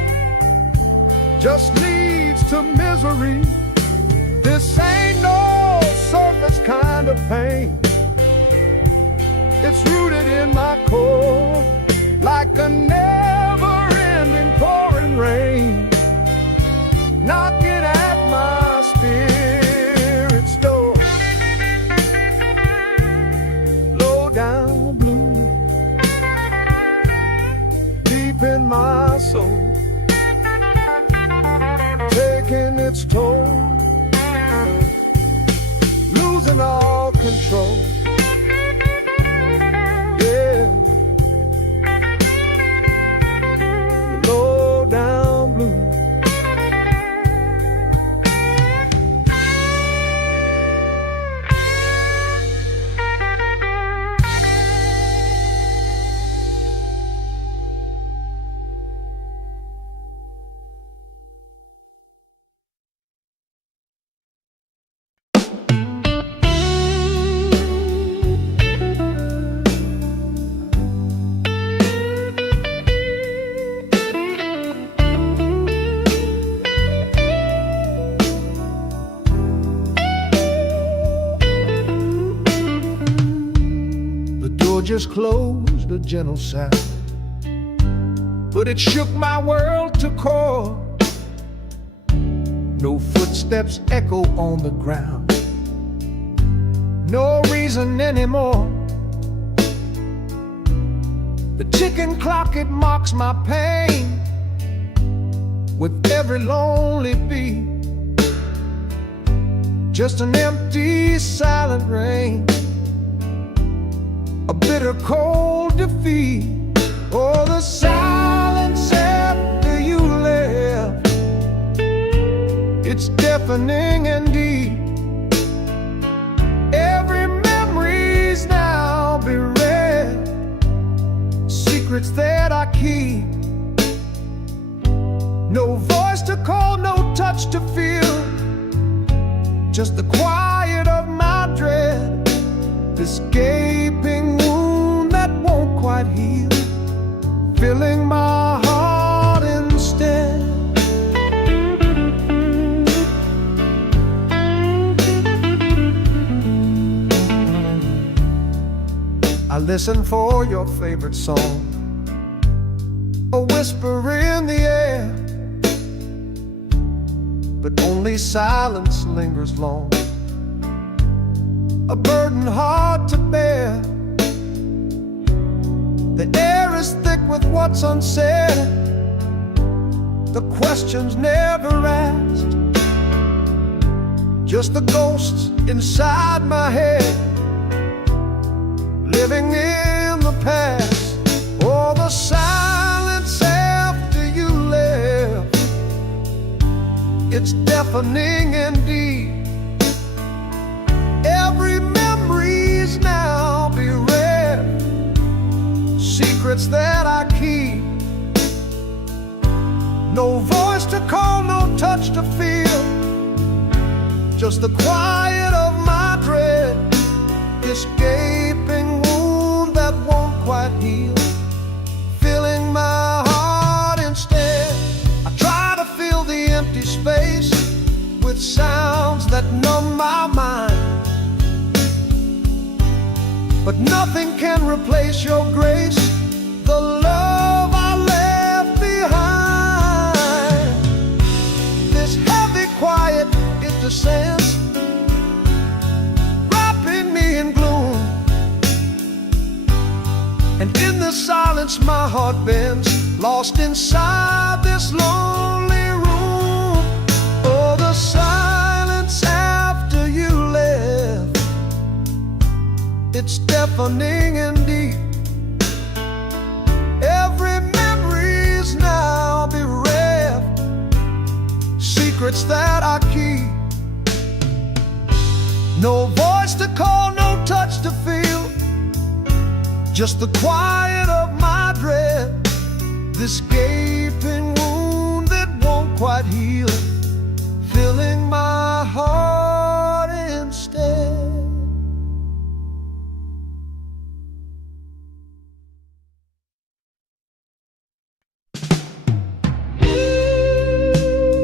just leads to misery. This ain't no surface kind of pain. It's rooted in my core, like a never-ending pouring rain, knocking at my spirit's door. Low down blue, deep in my soul, taking its toll, losing all control. Yeah, low down blue. Just closed, a gentle sound, but it shook my world to core. No footsteps echo on the ground, no reason anymore. The ticking clock, it mocks my pain with every lonely beat. Just an empty, silent rain, a bitter cold defeat. Oh, the silence after you left, it's deafening and deep. Every memory's now bereft, secrets that I keep. No voice to call, no touch to feel, just the quiet of my dread. This gaping wound that won't quite heal, filling my heart instead. I listen for your favorite song, a whisper in the air, but only silence lingers long, a burden hard to bear. The air is thick with what's unsaid, the questions never asked, just the ghosts inside my head, living in the past. Oh, the silence after you left, it's deafening and deep. Every memory's now bereft, secrets that I keep. No voice to call, no touch to feel, just the quiet of my dread. This gaping wound that won't quite heal, filling my heart instead. I try to fill the empty space with sounds that numb my mind, but nothing can replace your grace, the love I left behind. This heavy quiet, it descends, wrapping me in gloom, and in the silence my heart bends, lost inside this lonely room. Oh, the silence after you left, it's deafening and deep. Every memory's now bereft, secrets that I keep. No voice to call, no touch to feel, just the quiet of my dread. This gaping wound that won't quite heal, filling my heart instead.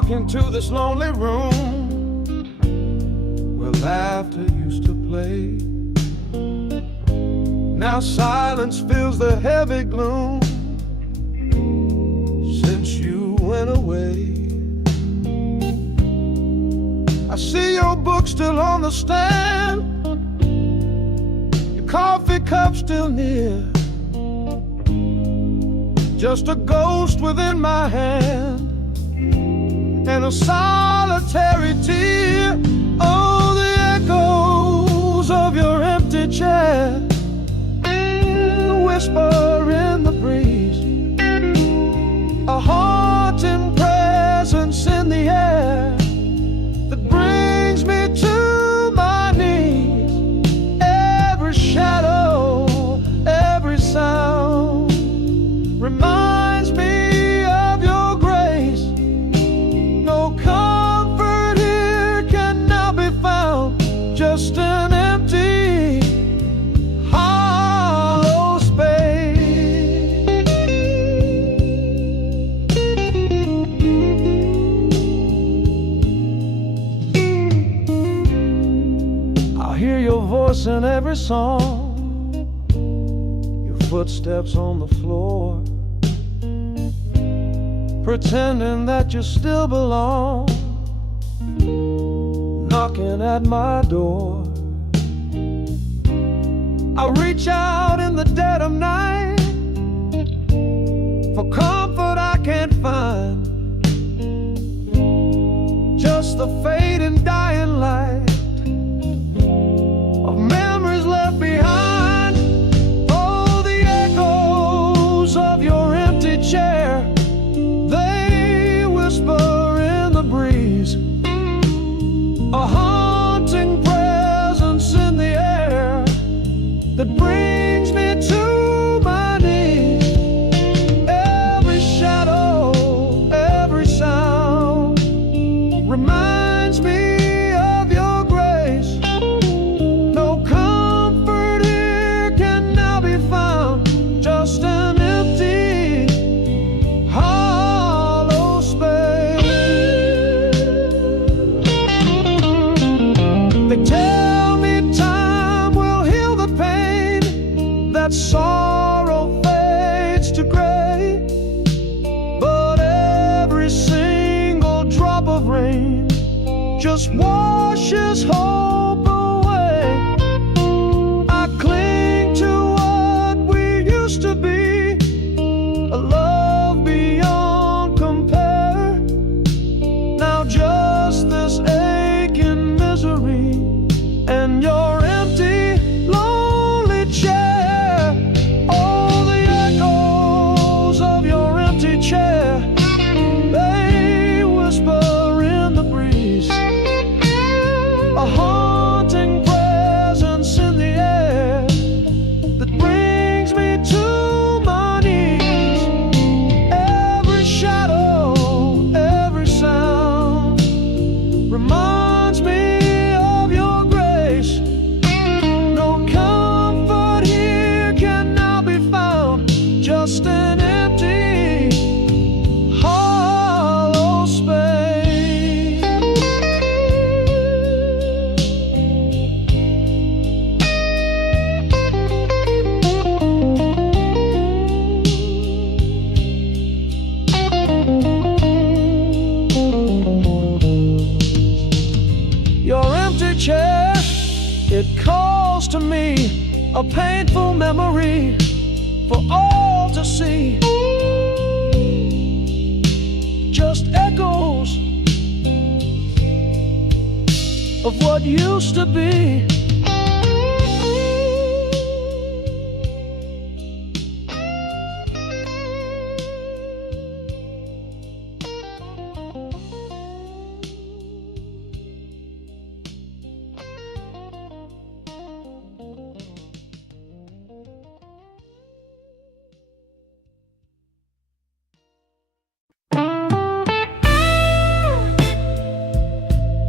walk into this lonely room where laughter used to play. Now silence fills the heavy gloom since you went away. I see your book still on the stand, your coffee cup still near, just a ghost within my hand and a solitary tear. Oh, the echoes of your empty chair, the whisper in the breeze, a haunting presence in the air that brings me to my knees. Every shadow, every sound reminds me of your grace. No comfort here can now be found, just an empty, hollow space. I hear your voice in every song, your footsteps on the floor, pretending that you still belong, knocking at my door. I reach out in the dead of night for comfort I can't find, just the fading dying light of memories left behind. Oh, the echoes of your empty chair, they whisper in the breeze, a haunting presence in the air that brings me to my knees. Every shadow, every sound reminds me of your grace. No comfort here can now be found, just an empty, hollow space. They tell me time will heal the pain, that sorrow fades to gray, but every single drop of rain just washes hope away. I cling to what we used to be, a love beyond compare. Now just this aching misery and your empty, lonely chair. Oh, the echoes of your empty chair, they whisper in the breeze, a haunting presence in the air that brings me to my knees. Every shadow, every sound reminds me of your grace. No comfort here can now be found, just an empty, hollow space. Your empty chair, it calls to me, a painful memory for all to see. Just echoes of what used to be.